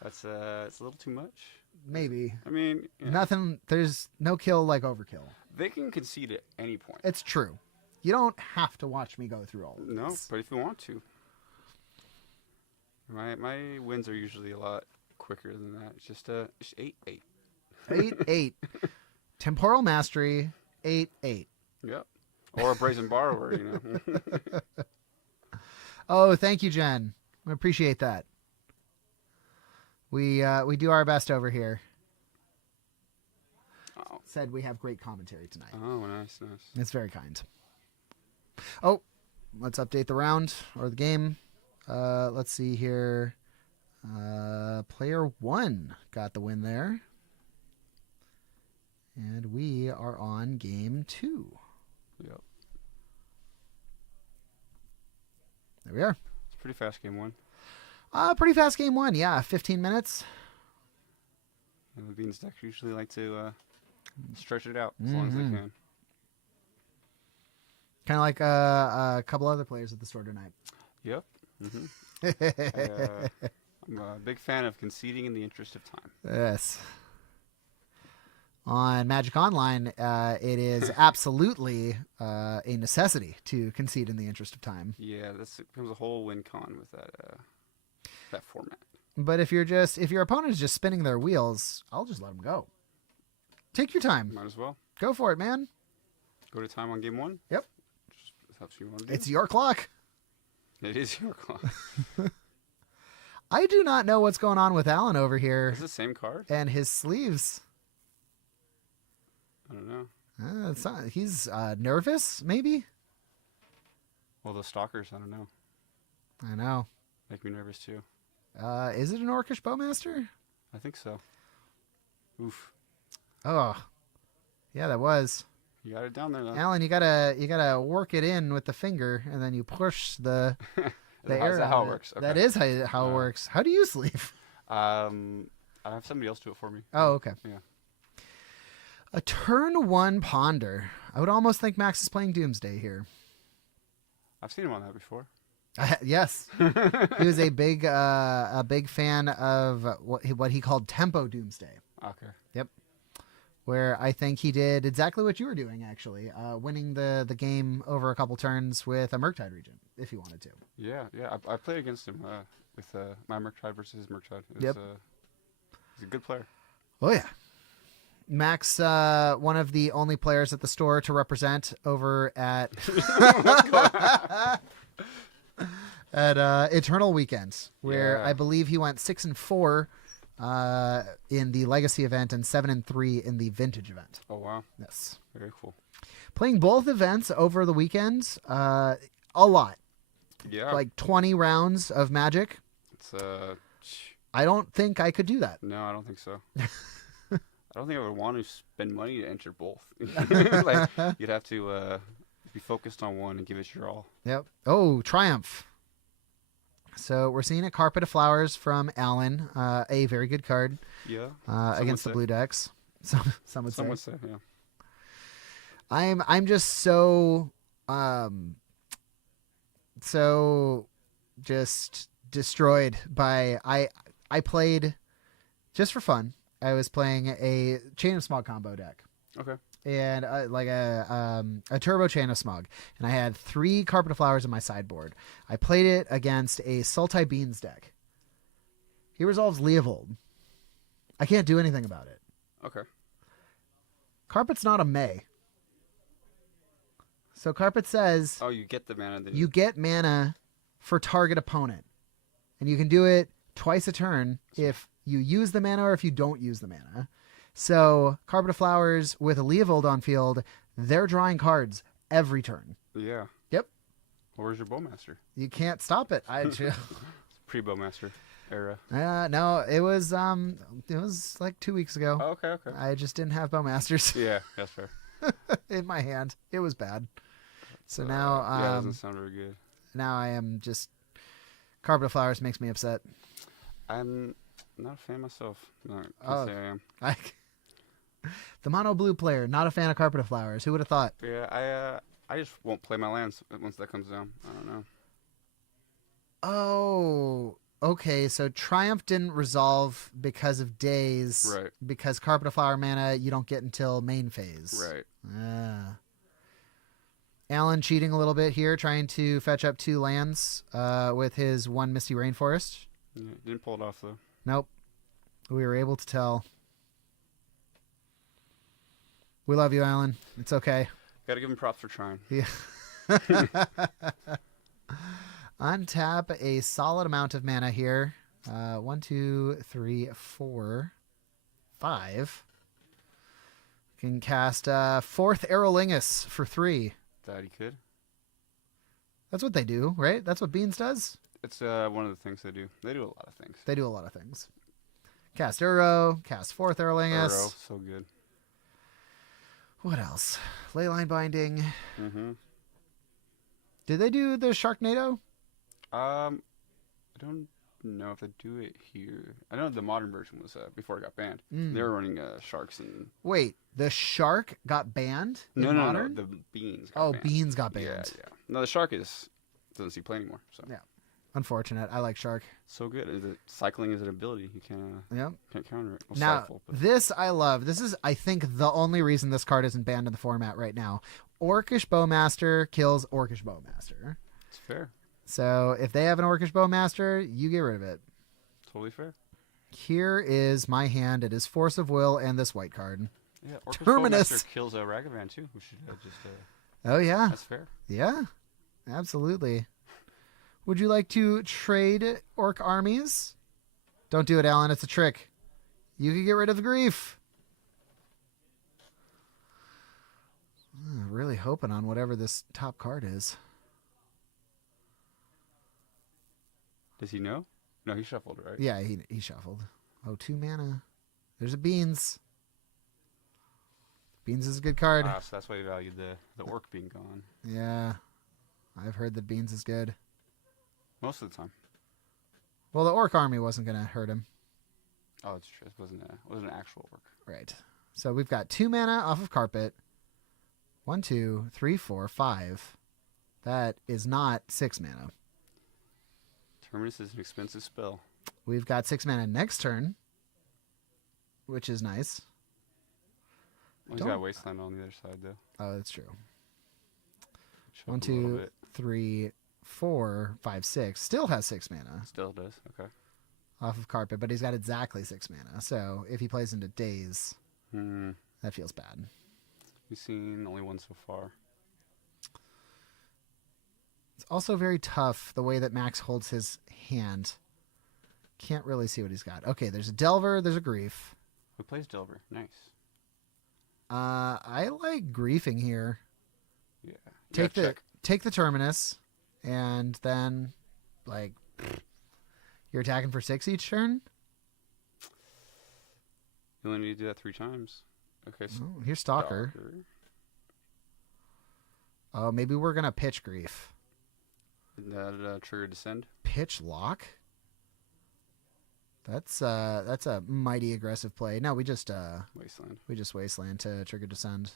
That's it's a little too much. Maybe. I mean, nothing. There's no kill like overkill. They can concede at any point. It's true. You don't have to watch me go through all of this. No, but if you want to. My wins are usually a lot quicker than that. It's just 8-8. 8-8. Temporal Mastery, 8-8. Yep. Or a Brazen Borrower, you know. Oh, thank you, Jen. I appreciate that. We do our best over here. Oh. Said we have great commentary tonight. Oh, nice. It's very kind. Oh, let's update the round or the game. Let's see here. Player 1 got the win there. And we are on game 2. Yep. There we are. It's a pretty fast game 1. Pretty fast game 1, yeah. 15 minutes. And the Beans decks usually like to stretch it out as long as they can. Kind of like a couple other players at the store tonight. Yep. Mm-hmm. I'm a big fan of conceding in the interest of time. Yes. On Magic Online, it is absolutely a necessity to concede in the interest of time. Yeah, this becomes a whole win con with that format. But if your opponent is just spinning their wheels, I'll just let them go. Take your time. Might as well. Go for it, man. Go to time on game 1? Yep. That's what you want to do. It's your clock. It is your clock. I do not know what's going on with Alan over here. Is it the same card? And his sleeves. I don't know. It's not, he's nervous, maybe? Well, the stalkers, I don't know. I know. Make me nervous, too. Is it an Orcish Bowmaster? I think so. Oof. Oh. Yeah, that was. You got it down there, though. Alan, you gotta work it in with the finger, and then you push the air. Is that how it works? Okay. That is how it works. How do you sleeve? I have somebody else do it for me. Oh, okay. Yeah. A turn 1 Ponder. I would almost think Max is playing Doomsday here. I've seen him on that before. Yes, he was a big fan of what he called Tempo Doomsday. Okay. Yep. Where I think he did exactly what you were doing, actually, winning the game over a couple turns with a Murktide Regent, if he wanted to. Yeah. I played against him with my Murktide versus his Murktide. Yep. He's a good player. Oh, yeah. Max, one of the only players at the store to represent over at at Eternal Weekends, where I believe he went 6-4 in the Legacy event and 7 and 3 in the Vintage event. Oh wow. Yes. Very cool. Playing both events over the weekend, a lot. Yeah. Like 20 rounds of Magic. It's I don't think I could do that. No, I don't think so. I don't think I would want to spend money to enter both. Like you'd have to be focused on one and give it your all. Yep. Oh, Triumph. So we're seeing a Carpet of Flowers from Alan, a very good card. Yeah. Against the blue decks. Some would say. Yeah. I'm just so just destroyed by I played just for fun. I was playing a Chain of Smog combo deck. Okay. And like a turbo Chain of Smog, and I had 3 Carpet of Flowers in my sideboard. I played it against a Sultai Beans deck. He resolves Leovold. I can't do anything about it. Okay. Carpet's not a May. So Carpet says... Oh, you get the mana. Then you get mana for target opponent. And you can do it twice a turn if you use the mana or if you don't use the mana. So Carpet of Flowers with a Leovold on field, they're drawing cards every turn. Yeah. Yep. Where's your Bowmaster? You can't stop it. Pre-Bowmaster era. No, it was like 2 weeks ago. Oh, okay. I just didn't have Bowmasters. Yeah, that's fair. In my hand. It was bad. So now yeah, it doesn't sound very good. Now I am just Carpet of Flowers makes me upset. I'm not a fan myself. No, I can't say I am. The mono blue player, not a fan of Carpet of Flowers. Who would have thought? Yeah, I just won't play my lands once that comes down. I don't know. Oh, okay. So Triumph didn't resolve because of days. Right. Because Carpet of Flower mana you don't get until main phase. Right. Alan cheating a little bit here, trying to fetch up 2 lands with his 1 Misty Rainforest. Yeah, didn't pull it off though. Nope. We were able to tell. We love you, Alan. It's okay. Gotta give him props for trying. Yeah. Untap a solid amount of mana here. 1, 2, 3, 4, 5. Can cast 4th Aerolingus for 3. That he could. That's what they do, right? That's what Beans does? It's one of the things they do. They do a lot of things. They do a lot of things. Cast Uro, cast 4th Aerolingus. Uro, so good. What else? Leyline Binding. Mm-hmm. Did they do the Sharknado? I don't know if they do it here. I know the modern version was before it got banned. They were running sharks and. Wait, the shark got banned? No, the beans. Got banned. Beans got banned. Yeah. No, the shark doesn't see play anymore. So. Yeah. Unfortunate. I like shark. So good. Cycling is an ability. You can't counter it. Well, now, this I love. This is, I think, the only reason this card isn't banned in the format right now. Orcish Bowmaster kills Orcish Bowmaster. It's fair. So if they have an Orcish Bowmaster, you get rid of it. Totally fair. Here is my hand. It is Force of Will and this white card. Yeah, Orcish Terminus Bowmaster kills Ragavan too. We should just. Oh yeah. That's fair. Yeah, absolutely. Would you like to trade orc armies? Don't do it, Alan. It's a trick. You can get rid of the grief. Really hoping on whatever this top card is. Does he know? No, he shuffled, right? Yeah, he shuffled. Oh, 2 mana. There's a Beans. Beans is a good card. So that's why he valued the orc being gone. Yeah. I've heard that Beans is good. Most of the time. Well, the orc army wasn't going to hurt him. Oh, it's true. It wasn't an actual orc. Right. So we've got 2 mana off of Carpet. 1, 2, 3, 4, 5. That is not 6 mana. Terminus is an expensive spell. We've got 6 mana next turn, which is nice. Well, he's got Wasteland on the other side, though. Oh, that's true. 1, Shuffled 2, 3, 4, 5, 6. Still has 6 mana. Still does. Okay. Off of Carpet, but he's got exactly 6 mana. So if he plays into Daze, that feels bad. We've seen only one so far. It's also very tough the way that Max holds his hand. Can't really see what he's got. Okay, there's a Delver, there's a Grief. Who plays Delver? Nice. I like griefing here. Yeah. Take the Terminus, and then like you're attacking for 6 each turn. You only need to do that 3 times. Okay. So Here's Stalker. Oh, maybe we're gonna pitch Grief. Did that trigger Descend? Pitch Lock. That's a mighty aggressive play. No, we just Wasteland. Wasteland to trigger Descend.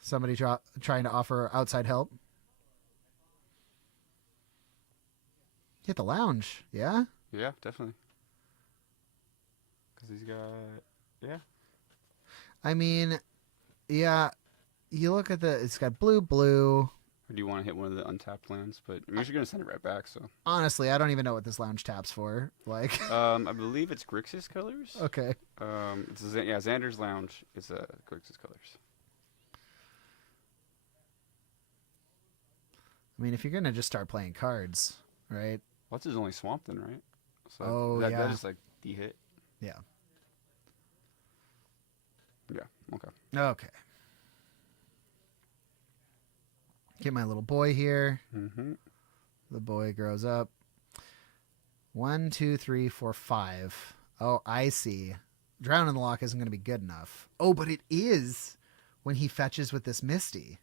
Somebody trying to offer outside help. Hit the lounge, yeah? Yeah, definitely. Because he's got... Yeah. I mean, yeah, you look at it's got blue. Or do you want to hit one of the untapped lands? But I mean, you're going to send it right back, so... Honestly, I don't even know what this lounge taps for. Like, I believe it's Grixis colors. Okay. Xander's Lounge is Grixis colors. I mean, if you're going to just start playing cards, right? What's his only swamp then, right? So that is like the hit. Yeah. Yeah, okay. Okay. Get my little boy here. Mm-hmm. The boy grows up. 1, 2, 3, 4, 5. Oh, I see. Drown in the Lock isn't going to be good enough. Oh, but it is when he fetches with this Misty.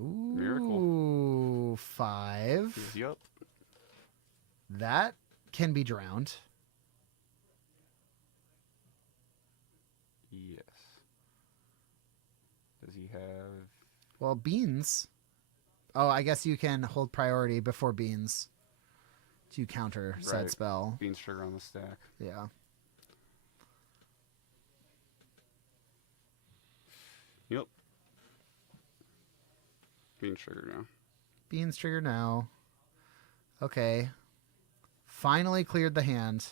Ooh, Miracle. 5. Yup. That can be drowned. Yes. Does he have... Well, Beans. Oh, I guess you can hold priority before Beans to counter said spell. Beans trigger on the stack. Yeah. Yep. Beans trigger now. Beans trigger now. Okay. Finally cleared the hand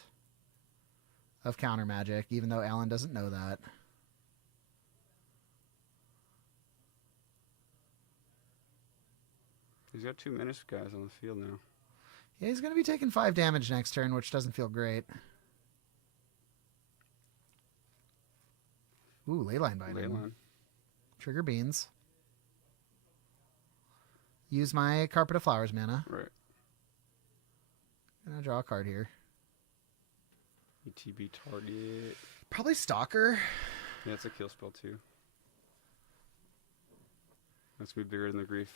of counter magic, even though Alan doesn't know that. He's got 2 menace guys on the field now. Yeah, he's going to be taking 5 damage next turn, which doesn't feel great. Ooh, Leyline Binding. Leyline. Trigger Beans. Use my Carpet of Flowers mana. Right. Gonna draw a card here. ETB target. Probably Stalker. Yeah, it's a kill spell too. That's be bigger than the Grief.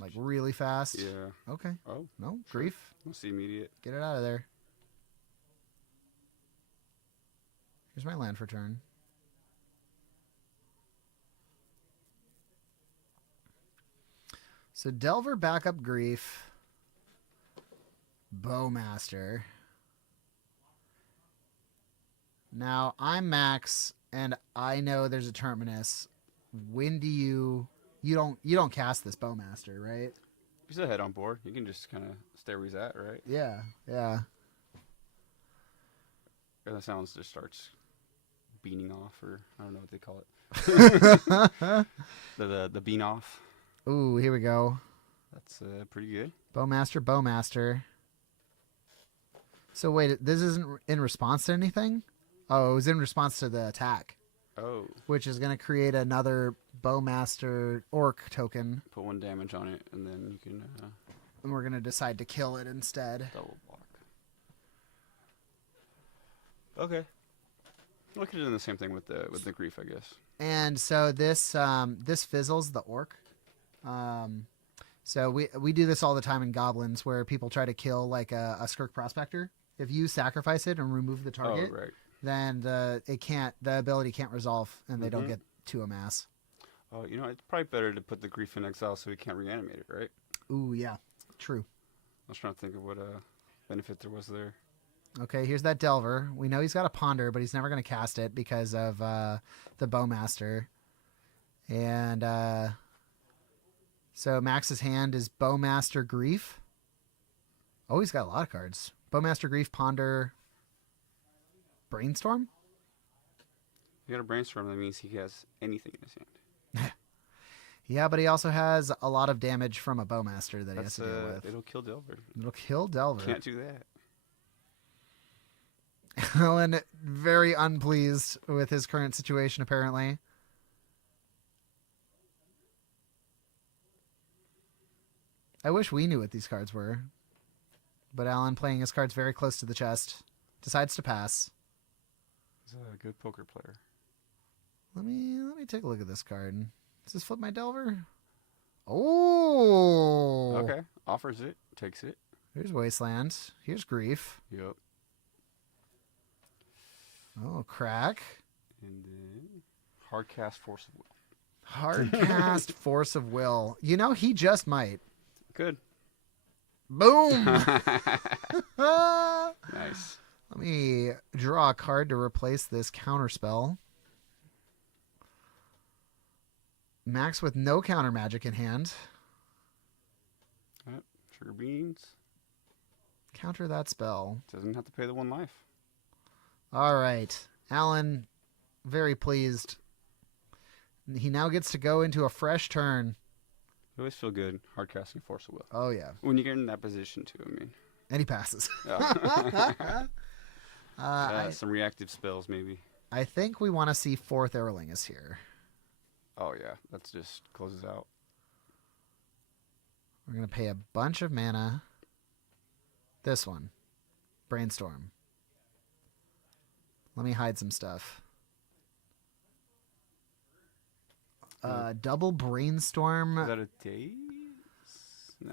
Like really fast? Yeah. Okay. Oh. No, Sure. Grief. Let's see immediate. Get it out of there. Here's my land for turn. So Delver, backup Grief. Bowmaster. Now I'm Max, and I know there's a Terminus. When do you don't cast this Bowmaster, right? He's ahead on board. You can just kind of stay where he's at, right? Yeah. And the sounds just starts beaning off, or I don't know what they call it. the bean off. Ooh, here we go. That's pretty good. Bowmaster. So wait, this isn't in response to anything? Oh, it was in response to the attack. Oh. Which is going to create another Bowmaster Orc token. Put 1 damage on it, and then you can... and we're going to decide to kill it instead. Double block. Okay. We could have done the same thing with the Grief, I guess. And so this fizzles the Orc. So we do this all the time in Goblins, where people try to kill like a Skirk Prospector. If you sacrifice it and remove the target, then the ability can't resolve, and they don't get to amass. Oh, it's probably better to put the Grief in exile so he can't reanimate it, right? Ooh, yeah, true. I was trying to think of what benefit there was there. Okay, here's that Delver. We know he's got a Ponder, but he's never going to cast it because of the Bowmaster. And so Max's hand is Bowmaster Grief. Oh, he's got a lot of cards. Bowmaster Grief, Ponder, Brainstorm? You got a Brainstorm, that means he has anything in his hand. Yeah, but he also has a lot of damage from a Bowmaster that he has to deal with. It'll kill Delver. It'll kill Delver. Can't do that. Alan, very unpleased with his current situation, apparently. I wish we knew what these cards were. But Alan, playing his cards very close to the chest, decides to pass. He's a good poker player. Let me take a look at this card. Does this flip my Delver? Oh! Okay. Offers it. Takes it. Here's Wasteland. Here's Grief. Yep. Oh, crack. And then Hardcast Force of Will. Hardcast Force of Will. You know, he just might. Good. Boom! Nice. Let me draw a card to replace this counterspell. Max with no counter magic in hand. Yep. Sugar beans. Counter that spell. Doesn't have to pay the 1 life. All right. Alan, very pleased. He now gets to go into a fresh turn. You always feel good hardcasting Force of Will. Oh, yeah. When you get in that position, too, I mean. And he passes. Yeah. Some reactive spells, maybe. I think we want to see 4th Aerolingus here. Oh, yeah. That just closes out. We're going to pay a bunch of mana. This one. Brainstorm. Let me hide some stuff. Double Brainstorm. Is that a daze? No.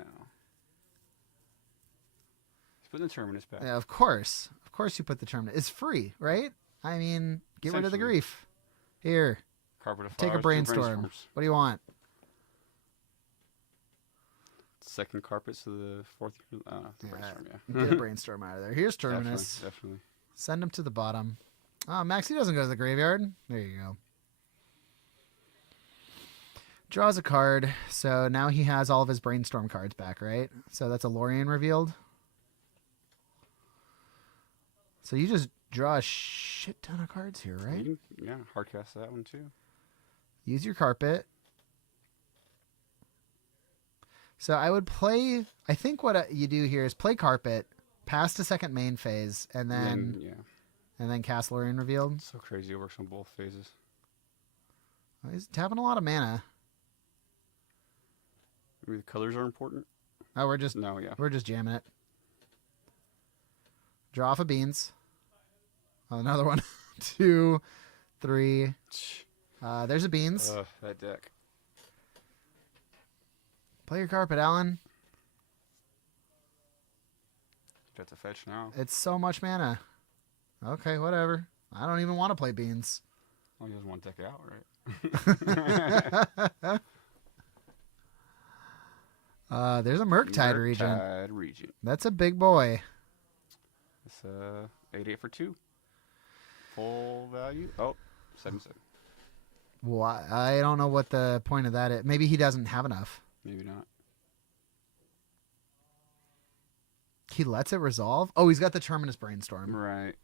He's putting the Terminus back. Yeah, of course. Of course you put the Terminus. It's free, right? I mean, get rid of the grief. Here. Carpet of Take a Flowers, Brainstorm. What do you want? Second carpet to the 4th. Brainstorm, yeah. Get a Brainstorm out of there. Here's Terminus. Definitely. Send him to the bottom. Oh, Maxie doesn't go to the graveyard. There you go. Draws a card. So now he has all of his Brainstorm cards back, right? So that's a Lorien revealed. So you just draw a shit ton of cards here, right? Yeah, hardcast that one too. Use your carpet. So I would play... I think what you do here is play carpet, pass to second main phase, and then cast Lorien revealed. It's so crazy. It works on both phases. Well, he's tapping a lot of mana. Maybe the colors are important. Oh, we're just jamming it. Draw off of beans. Oh, another one. 2, 3. There's a beans. That deck. Play your carpet, Alan. That's a fetch now. It's so much mana. Okay, whatever. I don't even want to play beans. Oh, he doesn't want to deck it out, right? There's a Murktide Regent. That's a big boy. It's 8/8 for 2. Full value. Oh, 7/7. Well, I don't know what the point of that is. Maybe he doesn't have enough. Maybe not. He lets it resolve? Oh, he's got the Terminus Brainstorm. Right.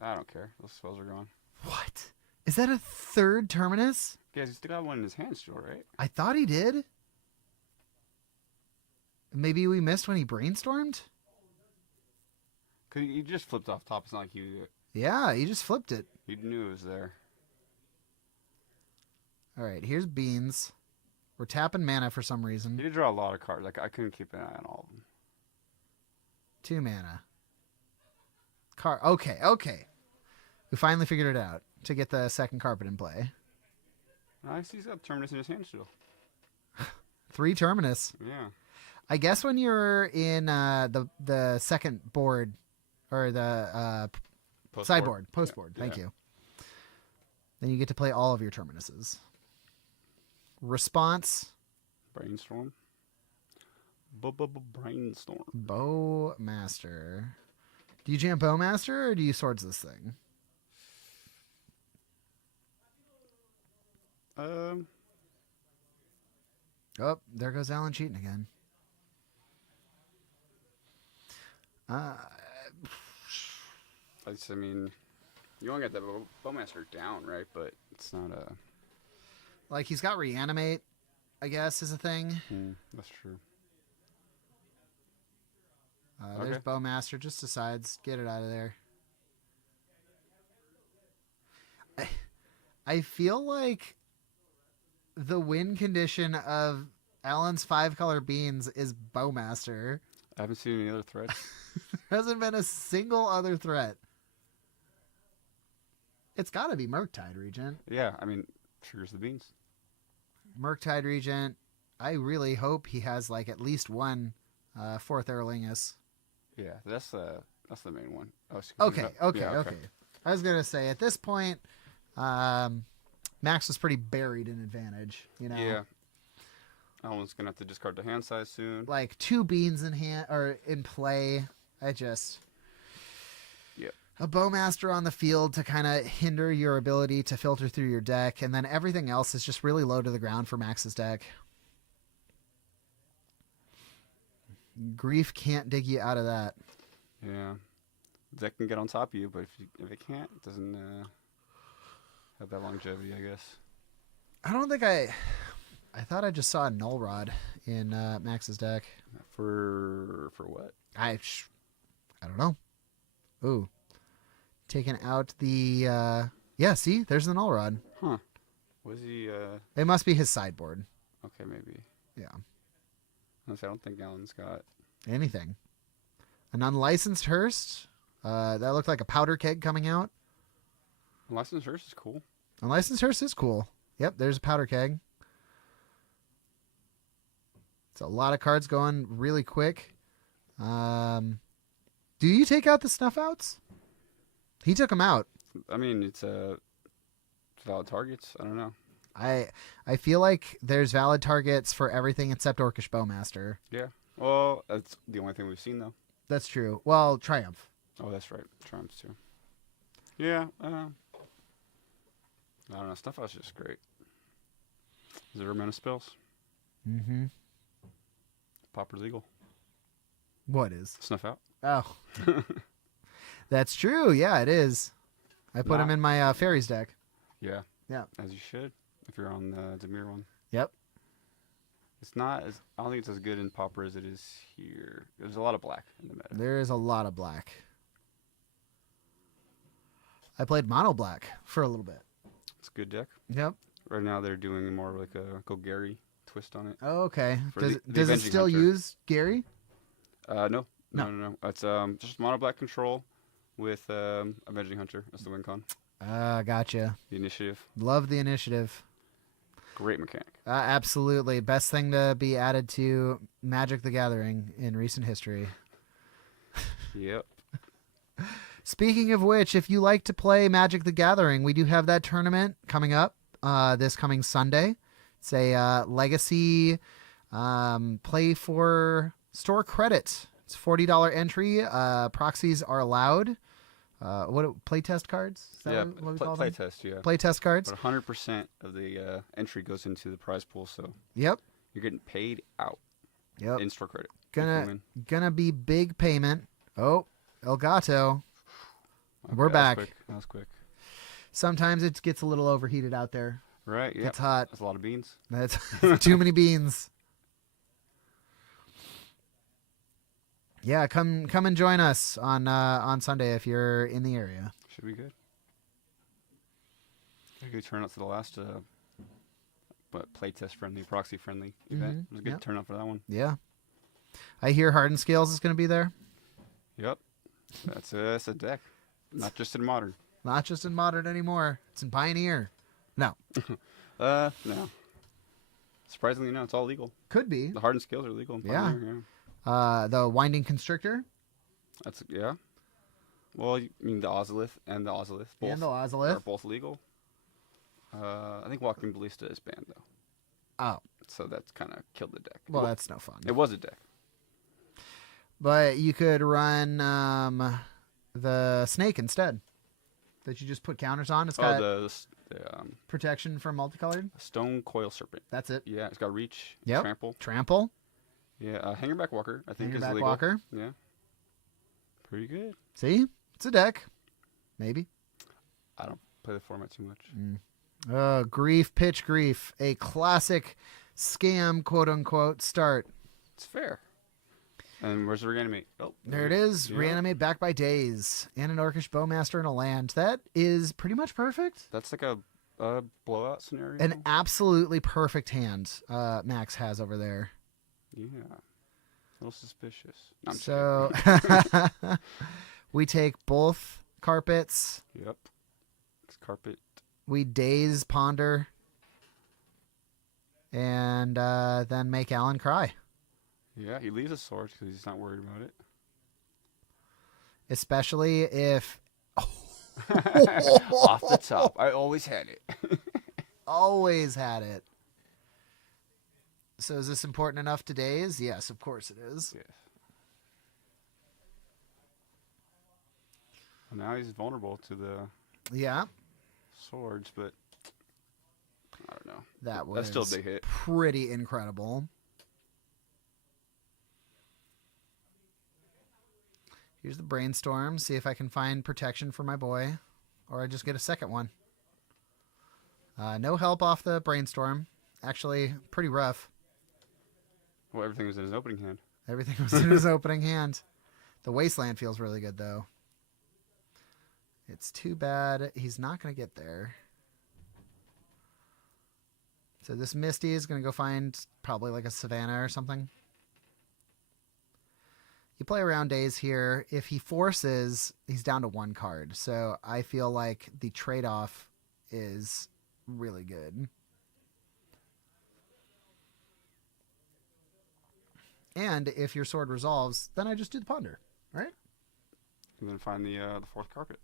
I don't care. Those spells are gone. What? Is that a 3rd Terminus? Yeah, he's still got one in his hand still, right? I thought he did. Maybe we missed when he brainstormed? Because he just flipped off top. It's not like he... Yeah, he just flipped it. He knew it was there. All right, here's beans. We're tapping mana for some reason. He did draw a lot of cards. Like, I couldn't keep an eye on all of them. 2 mana. Okay. We finally figured it out to get the second carpet in play. I see he's got Terminus in his hand still. 3 Terminus. Yeah. I guess when you're in the second board, or the sideboard, postboard, thank you. Then you get to play all of your Terminuses. Response. Brainstorm. Brainstorm. Bowmaster. Do you jam Bowmaster or do you swords this thing? Oh, there goes Alan cheating again. I mean, you want to get that Bowmaster down, right? But it's not a... Like, he's got Reanimate, I guess, is a thing. That's true. There's Bowmaster. Just decides, get it out of there. I feel like the win condition of Alan's 5-color beans is Bowmaster. I haven't seen any other threats. There hasn't been a single other threat. It's got to be Murktide Regent. Yeah, I mean, triggers the beans. Murktide Regent. I really hope he has like at least one 4th Erlingus. Yeah, that's the main one. Okay. I was gonna say at this point, Max was pretty buried in advantage. Yeah. Alan's gonna have to discard the hand size soon. Like 2 beans in hand or in play. Yep. A Bowmaster on the field to kind of hinder your ability to filter through your deck, and then everything else is just really low to the ground for Max's deck. Grief can't dig you out of that. Yeah. The deck can get on top of you, but if it can't, it doesn't have that longevity, I guess. I don't think I thought I just saw a Null Rod in Max's deck. For what? I don't know. Ooh. Taking out the... yeah, see? There's the Null Rod. Huh. Was he... It must be his sideboard. Okay, maybe. Yeah. I don't think Alan's got... anything. An unlicensed Hearst. That looked like a powder keg coming out. Unlicensed Hearst is cool. Unlicensed Hearst is cool. Yep, there's a powder keg. It's a lot of cards going really quick. Do you take out the snuff outs? He took them out. I mean, it's valid targets. I don't know. I feel like there's valid targets for everything except Orcish Bowmaster. Yeah. Well, that's the only thing we've seen, though. That's true. Well, Triumph. Oh, that's right. Triumphs, too. Yeah. I don't know. Stuff out's just great. 0 mana spells. Mm-hmm. Pauper legal. What is? Snuff out. Oh. That's true. Yeah, it is. I put him in my fairies deck. Yeah. Yeah. As you should, if you're on the Demir one. Yep. It's not as... I don't think it's as good in Pauper as it is here. There's a lot of black in the meta. There is a lot of black. I played mono black for a little bit. It's a good deck. Yep. Right now they're doing more like a Go Gary twist on it. Oh, okay. For Does it still Hunter. use Gary? No. It's just mono black control with Avenging Hunter. That's the win con. Gotcha. The initiative. Love the initiative. Great mechanic. Absolutely. Best thing to be added to Magic the Gathering in recent history. Yep. Speaking of which, if you like to play Magic the Gathering, we do have that tournament coming up this coming Sunday. It's a legacy play for store credit. It's $40 entry. Proxies are allowed. What playtest cards? Is that what we call them? Playtest, yeah. Playtest cards. But 100% of the entry goes into the prize pool, so yep, you're getting paid out. Yep. In store credit. Gonna be big payment. Oh, Elgato. Okay, We're back. That was quick. Sometimes it gets a little overheated out there. Right. Yeah. It's hot. That's a lot of beans. That's too many beans. Yeah, come and join us on Sunday if you're in the area. Should be good. A good turnout to the last playtest friendly, proxy friendly event. It was a good turnout for that one. Yeah. I hear Hardened Scales is going to be there. Yep. That's a deck. Not just in Modern. Not just in Modern anymore. It's in Pioneer. No. No. Surprisingly, no. It's all legal. Could be. The Hardened Scales are legal in Pioneer. Yeah. The Winding Constrictor. Yeah. Well, you mean the Ozolith and the Ozolith. Both and the Ozolith. are both legal. I think Walking Ballista is banned, though. Oh. So that's kind of killed the deck. Well, that's no fun. It was a deck. But you could run the Snake instead. That you just put counters on. It's got the protection from multicolored. Stone Coil Serpent. That's it. Yeah, it's got reach. Yep. Trample. Yeah, Hangerback Walker, I think, is legal. Walker. Yeah. Pretty good. See? It's a deck. Maybe. I don't play the format too much. Grief, pitch grief. A classic scam, quote unquote, start. It's fair. And where's the reanimate? Oh, there it is. Yeah. Reanimate back by days. And an Orcish Bowmaster in a land. That is pretty much perfect. That's like a blowout scenario. An absolutely perfect hand Max has over there. Yeah. A little suspicious. No, so we take both carpets. Yep. It's carpet. We daze Ponder. And then make Alan cry. Yeah, he leaves a sword because he's not worried about it. Especially if... Off the top. I always had it. Always had it. So is this important enough to daze? Yes, of course it is. Yes. Well, now he's vulnerable to the swords, but I don't know. That's still a big hit. Pretty incredible. Here's the brainstorm. See if I can find protection for my boy. Or I just get a second one. No help off the brainstorm. Actually, pretty rough. Well, everything was in his opening hand. Everything was in his opening hand. The Wasteland feels really good, though. It's too bad he's not going to get there. So this Misty is going to go find probably like a Savannah or something. You play around days here. If he forces, he's down to one card. So I feel like the trade-off is really good. And if your sword resolves, then I just do the Ponder, right? And then find the fourth carpet.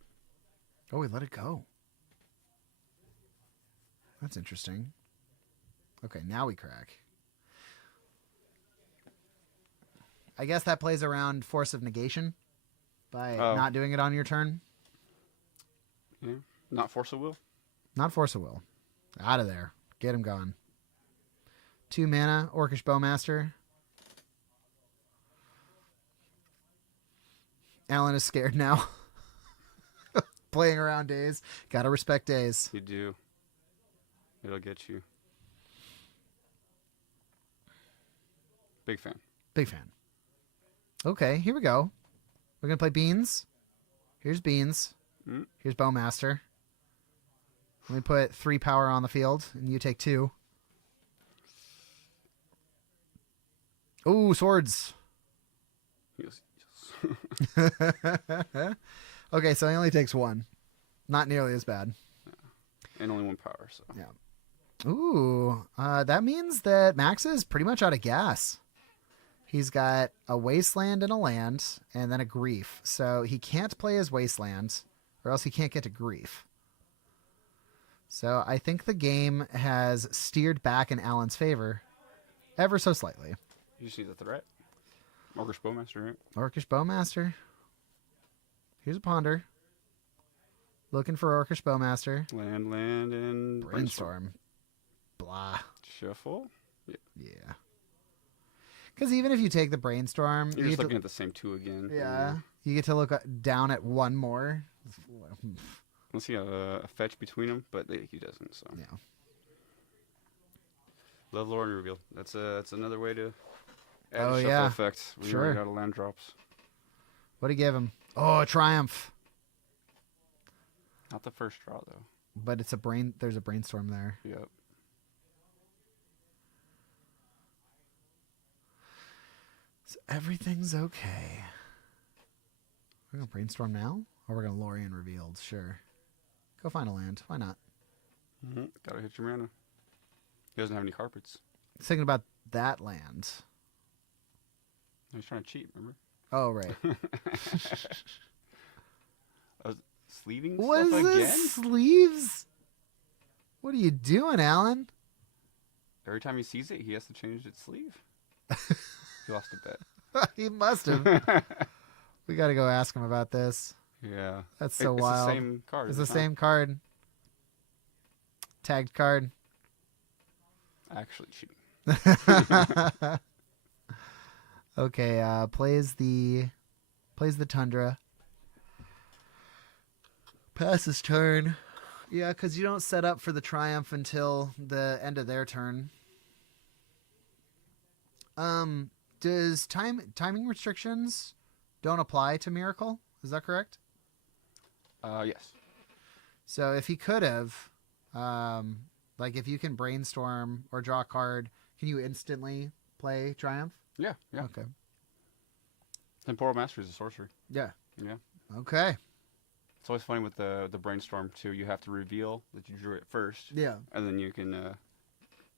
Oh, we let it go. That's interesting. Okay, now we crack. I guess that plays around Force of Negation by not doing it on your turn. Yeah, not Force of Will. Not Force of Will. Out of there. Get him gone. 2 mana, Orcish Bowmaster. Alan is scared now. Playing around days. Gotta respect days. You do. It'll get you. Big fan. Big fan. Okay, here we go. We're going to play Beans. Here's Beans. Here's Bowmaster. Let me put 3 power on the field, and you take 2. Ooh, swords. Yes. Okay, so he only takes 1. Not nearly as bad. Yeah. And only 1 power, so. Yeah. Ooh, that means that Max is pretty much out of gas. He's got a Wasteland and a land, and then a Grief. So he can't play his Wasteland, or else he can't get to Grief. So I think the game has steered back in Alan's favor, ever so slightly. You just need the threat. Orcish Bowmaster, right? Orcish Bowmaster. Here's a Ponder. Looking for Orcish Bowmaster. Land, and Brainstorm. Blah. Shuffle? Yeah. Because even if you take the Brainstorm... You're just looking at the same 2 again. Yeah. You get to look down at 1 more. Unless you have a fetch between them, but he doesn't, so... Yeah. Love Lore and Reveal. That's another way to add a shuffle effect. We sure. got a land drops. What do you give him? Oh, a Triumph. Not the first draw, though. But it's there's a Brainstorm there. Yep. So everything's okay. We're going to Brainstorm now? Or we're going to Lorien Revealed? Sure. Go find a land. Why not? Gotta hit your mana. He doesn't have any carpets. He's thinking about that land. He's trying to cheat, remember? Oh, right. Sleeving what stuff is again? This? Sleeves? What are you doing, Alan? Every time he sees it, he has to change its sleeve. He lost a bet. He must have. We got to go ask him about this. Yeah. That's so wild. It's the same card. It's the same card. Tagged card. Actually cheating. Okay, plays the Tundra. Passes turn. Yeah, because you don't set up for the triumph until the end of their turn. Does timing restrictions don't apply to Miracle? Is that correct? Yes. So if he could have, like if you can brainstorm or draw a card, can you instantly play Triumph? Yeah. Okay. Temporal Mastery is a sorcery. Yeah. Yeah. Okay. It's always funny with the brainstorm too. You have to reveal that you drew it first. Yeah. And then you can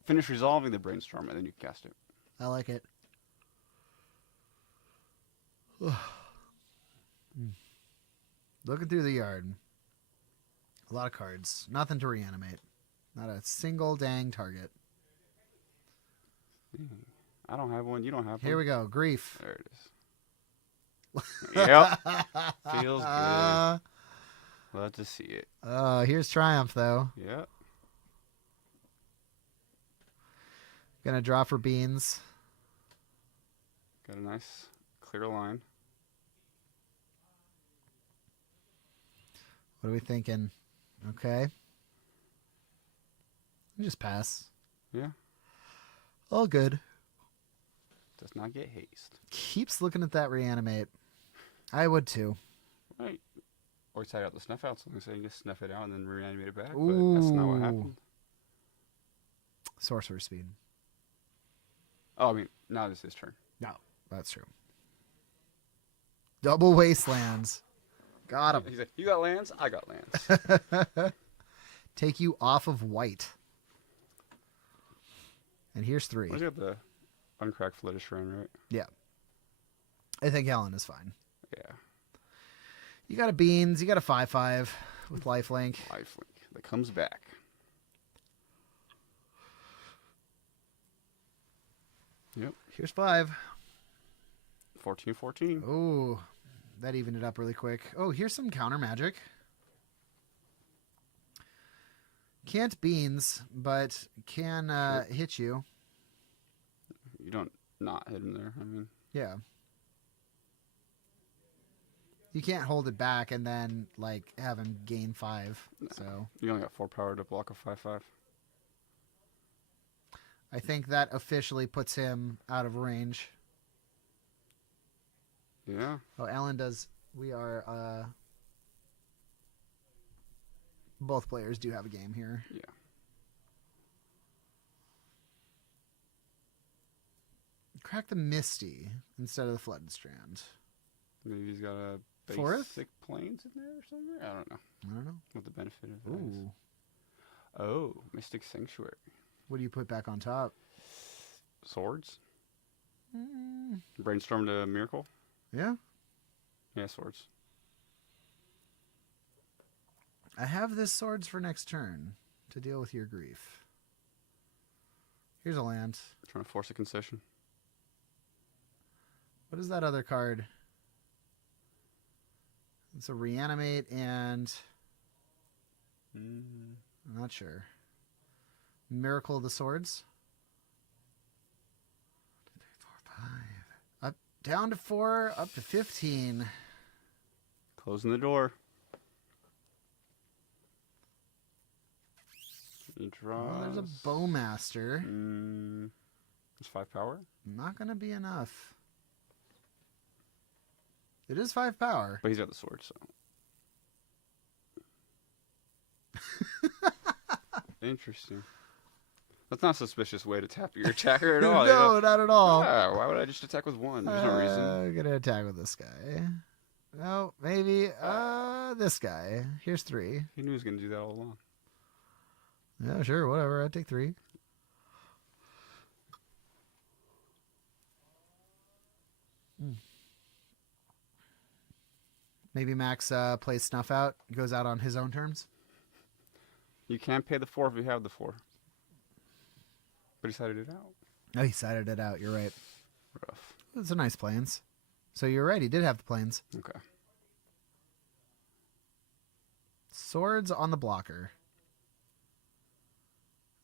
finish resolving the brainstorm, and then you can cast it. I like it. Looking through the yard. A lot of cards. Nothing to reanimate. Not a single dang target. I don't have one. You don't have one. Here we go. Grief. There it is. Yep. Feels good. Love to see it. Here's Triumph, though. Yep. Gonna draw for beans. Got a nice clear line. What are we thinking? Okay. Just pass. Yeah. All good. Does not get haste. Keeps looking at that reanimate. I would too. Right. Or side out the snuff out, so you just snuff it out and then reanimate it back. Ooh. But that's not what happened. Sorcerer speed. Oh, I mean, now it's his turn. No, that's true. Double wastelands. Got him. He said, "You got lands, I got lands." Take you off of white. And here's 3. Where's got the uncracked Flooded Shrine, right? Yeah. I think Helen is fine. Yeah. You got a beans. You got a 5/5 with lifelink. Lifelink that comes back. Yep. Here's 5. 14/14. Ooh, that evened it up really quick. Oh, here's some counter magic. Can't beans, but can hit you. You don't not hit him there. I mean, Yeah. You can't hold it back and then like have him gain 5. no. So You only got 4 power to block a 5/5. I think that officially puts him out of range. Yeah. Oh, Alan does. We are. Both players do have a game here. Yeah. Crack the Misty instead of the Flooded Strand. Maybe he's got a Fourth? basic planes in there or something. I don't know I don't know. what the benefit of that is. Ooh. Oh, Mystic Sanctuary. What do you put back on top? Swords. Mm, Brainstorm to Miracle. yeah. Yeah, swords. I have this swords for next turn to deal with your grief. Here's a land. Trying to force a concession. What is that other card? It's a reanimate and I'm not sure. Miracle of the Swords. 2, 3, 4, 5. Up, down to 4, up to 15. Closing the door. He draws. Oh, there's a Bowmaster. It's 5 power. Not going to be enough. It is 5 power. But he's got the sword, so. Interesting. That's not a suspicious way to tap your attacker at all. No, not at all. Ah, why would I just attack with one? There's no reason. I'm going to attack with this guy. No, maybe this guy. Here's 3. He knew he was going to do that all along. Yeah, sure, whatever. I'd take 3. Maybe Max plays Snuff Out, goes out on his own terms. You can't pay the 4 if you have the 4. But he sided it out. Oh, he sided it out. You're right. Rough. It's a nice planes. So you're right. He did have the planes. Okay. Swords on the blocker.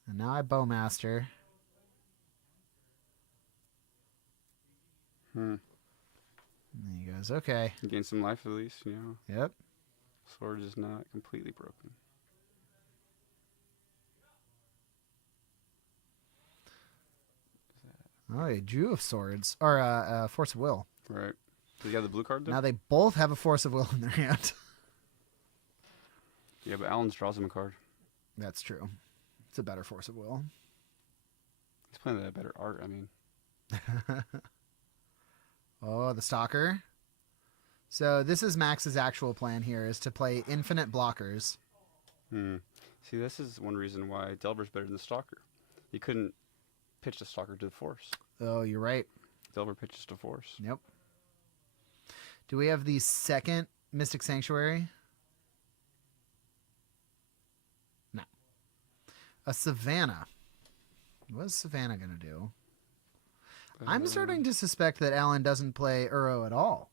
And now I Bowmaster. And he goes, okay. You gain some life at least, you know. Yep. Sword is not completely broken. Oh, a Jew of Swords. Or Force of Will. Right. Does he have the blue card, though? Now they both have a Force of Will in their hand. Yeah, but Alan's draws him a card. That's true. It's a better Force of Will. He's playing that better art, I mean. Oh, the Stalker. So this is Max's actual plan here, is to play infinite blockers. See, this is one reason why Delver's better than the Stalker. He couldn't pitch the Stalker to the Force. Oh, you're right. Delver pitches to Force. Yep. Do we have the second Mystic Sanctuary? No. A Savannah. What is Savannah going to do? I'm starting to suspect that Alan doesn't play Uro at all.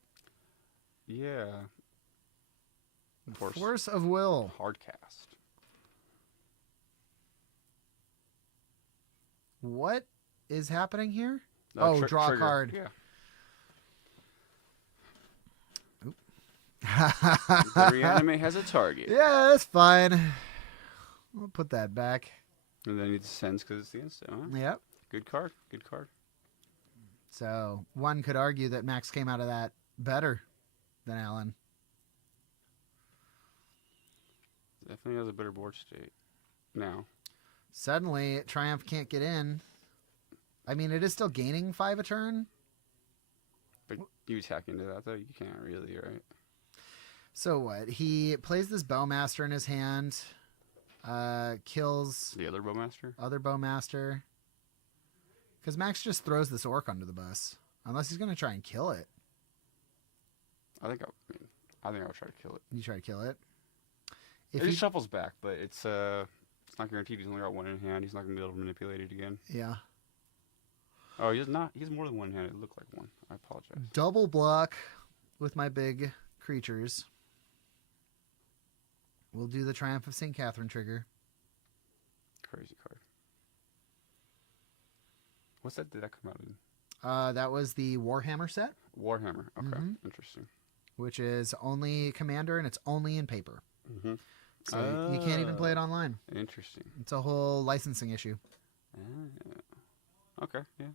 Yeah. Force of Will. Hard cast. What is happening here? Draw a card. Yeah. Oop. The reanimate has a target. Yeah, that's fine. We'll put that back. And then it sends because it's the instant, huh? Yep. Good card. Good card. So one could argue that Max came out of that better than Alan. Definitely has a better board state now. Suddenly, Triumph can't get in. I mean, it is still gaining 5 a turn. But you attack into that, though? You can't really, right? So what? He plays this Bowmaster in his hand. Kills the other Bowmaster? Other Bowmaster. Because Max just throws this Orc under the bus. Unless he's going to try and kill it. I think I'll try to kill it. You try to kill it? If he shuffles back, but it's not guaranteed. He's only got 1 in hand. He's not going to be able to manipulate it again. Yeah. Oh, he's not. He has more than 1 in hand. It looked like 1. I apologize. Double block with my big creatures. We'll do the Triumph of St. Catherine trigger. Crazy card. What's that? Did that come out in? That was the Warhammer set. Warhammer. Okay. Interesting. Which is only Commander, and it's only in paper. Mm-hmm. So you can't even play it online. Interesting. It's a whole licensing issue. Okay, yeah.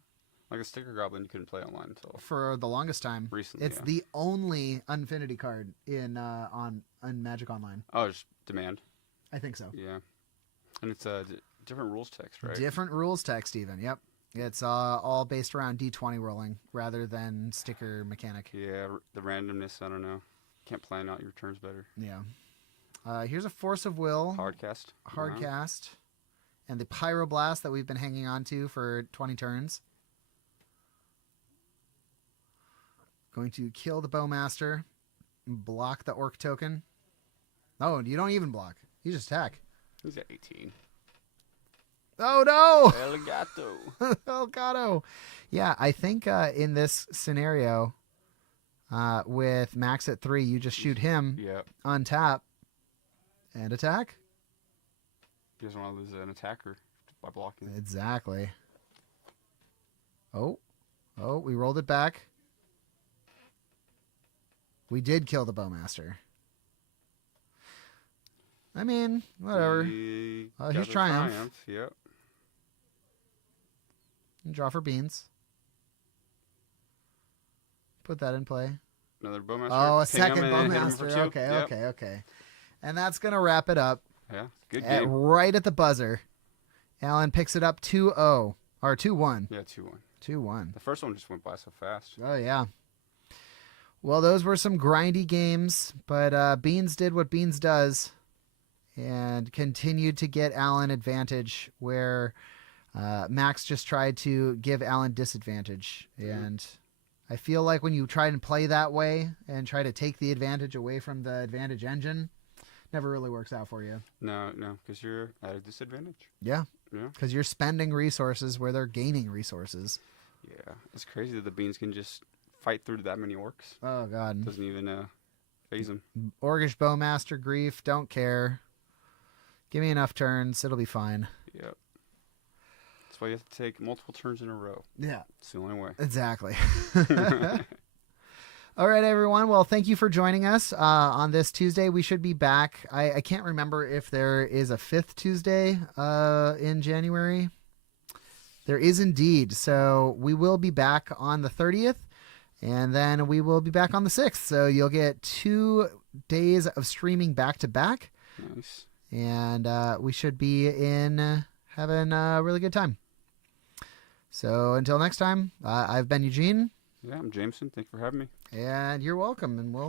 Like a sticker Goblin, you couldn't play online until for the longest time. Recently, it's the only Unfinity card in on Magic Online. Oh, just demand. I think so. Yeah, and it's a different rules text, right? Different rules text, even. Yep. It's all based around D20 rolling rather than sticker mechanic. Yeah, the randomness. I don't know. Can't plan out your turns better. Yeah. Here's a Force of Will. Hardcast. Hardcast. And the Pyroblast that we've been hanging on to for 20 turns. Going to kill the Bowmaster. Block the Orc token. Oh, you don't even block. You just attack. He's at 18. Oh, no! Elgato. Elgato. Yeah, I think in this scenario, with Max at 3, you just shoot him, untap, and attack. He doesn't want to lose an attacker by blocking. Exactly. Oh, we rolled it back. We did kill the Bowmaster. I mean, whatever. Here's Triumph. Yep. And draw for beans. Put that in play. Another Bowmaster. Oh, a second Bowmaster. Okay. And that's going to wrap it up. Yeah, good game. Right at the buzzer. Alan picks it up 2-0. Or 2-1. Yeah, 2-1. 2-1. The first one just went by so fast. Oh, yeah. Well, those were some grindy games, but Beans did what Beans does and continued to get Alan advantage where Max just tried to give Alan disadvantage. And I feel like when you try and play that way and try to take the advantage away from the advantage engine, never really works out for you. No, because you're at a disadvantage. Yeah, because you're spending resources where they're gaining resources. Yeah, it's crazy that the Beans can just fight through that many orcs. Oh, God. Doesn't even phase them. Orcish Bowmaster, Grief, don't care. Give me enough turns, it'll be fine. Yep. That's why you have to take multiple turns in a row. Yeah. It's the only way. Exactly. All right, everyone. Well, thank you for joining us on this Tuesday. We should be back. I can't remember if there is a 5th Tuesday in January. There is indeed. So we will be back on the 30th, and then we will be back on the 6th. So you'll get 2 days of streaming back to back. Nice. And we should be in having a really good time. So until next time, I've been Eugene. Yeah, I'm Jamison. Thanks for having me. And you're welcome. And we'll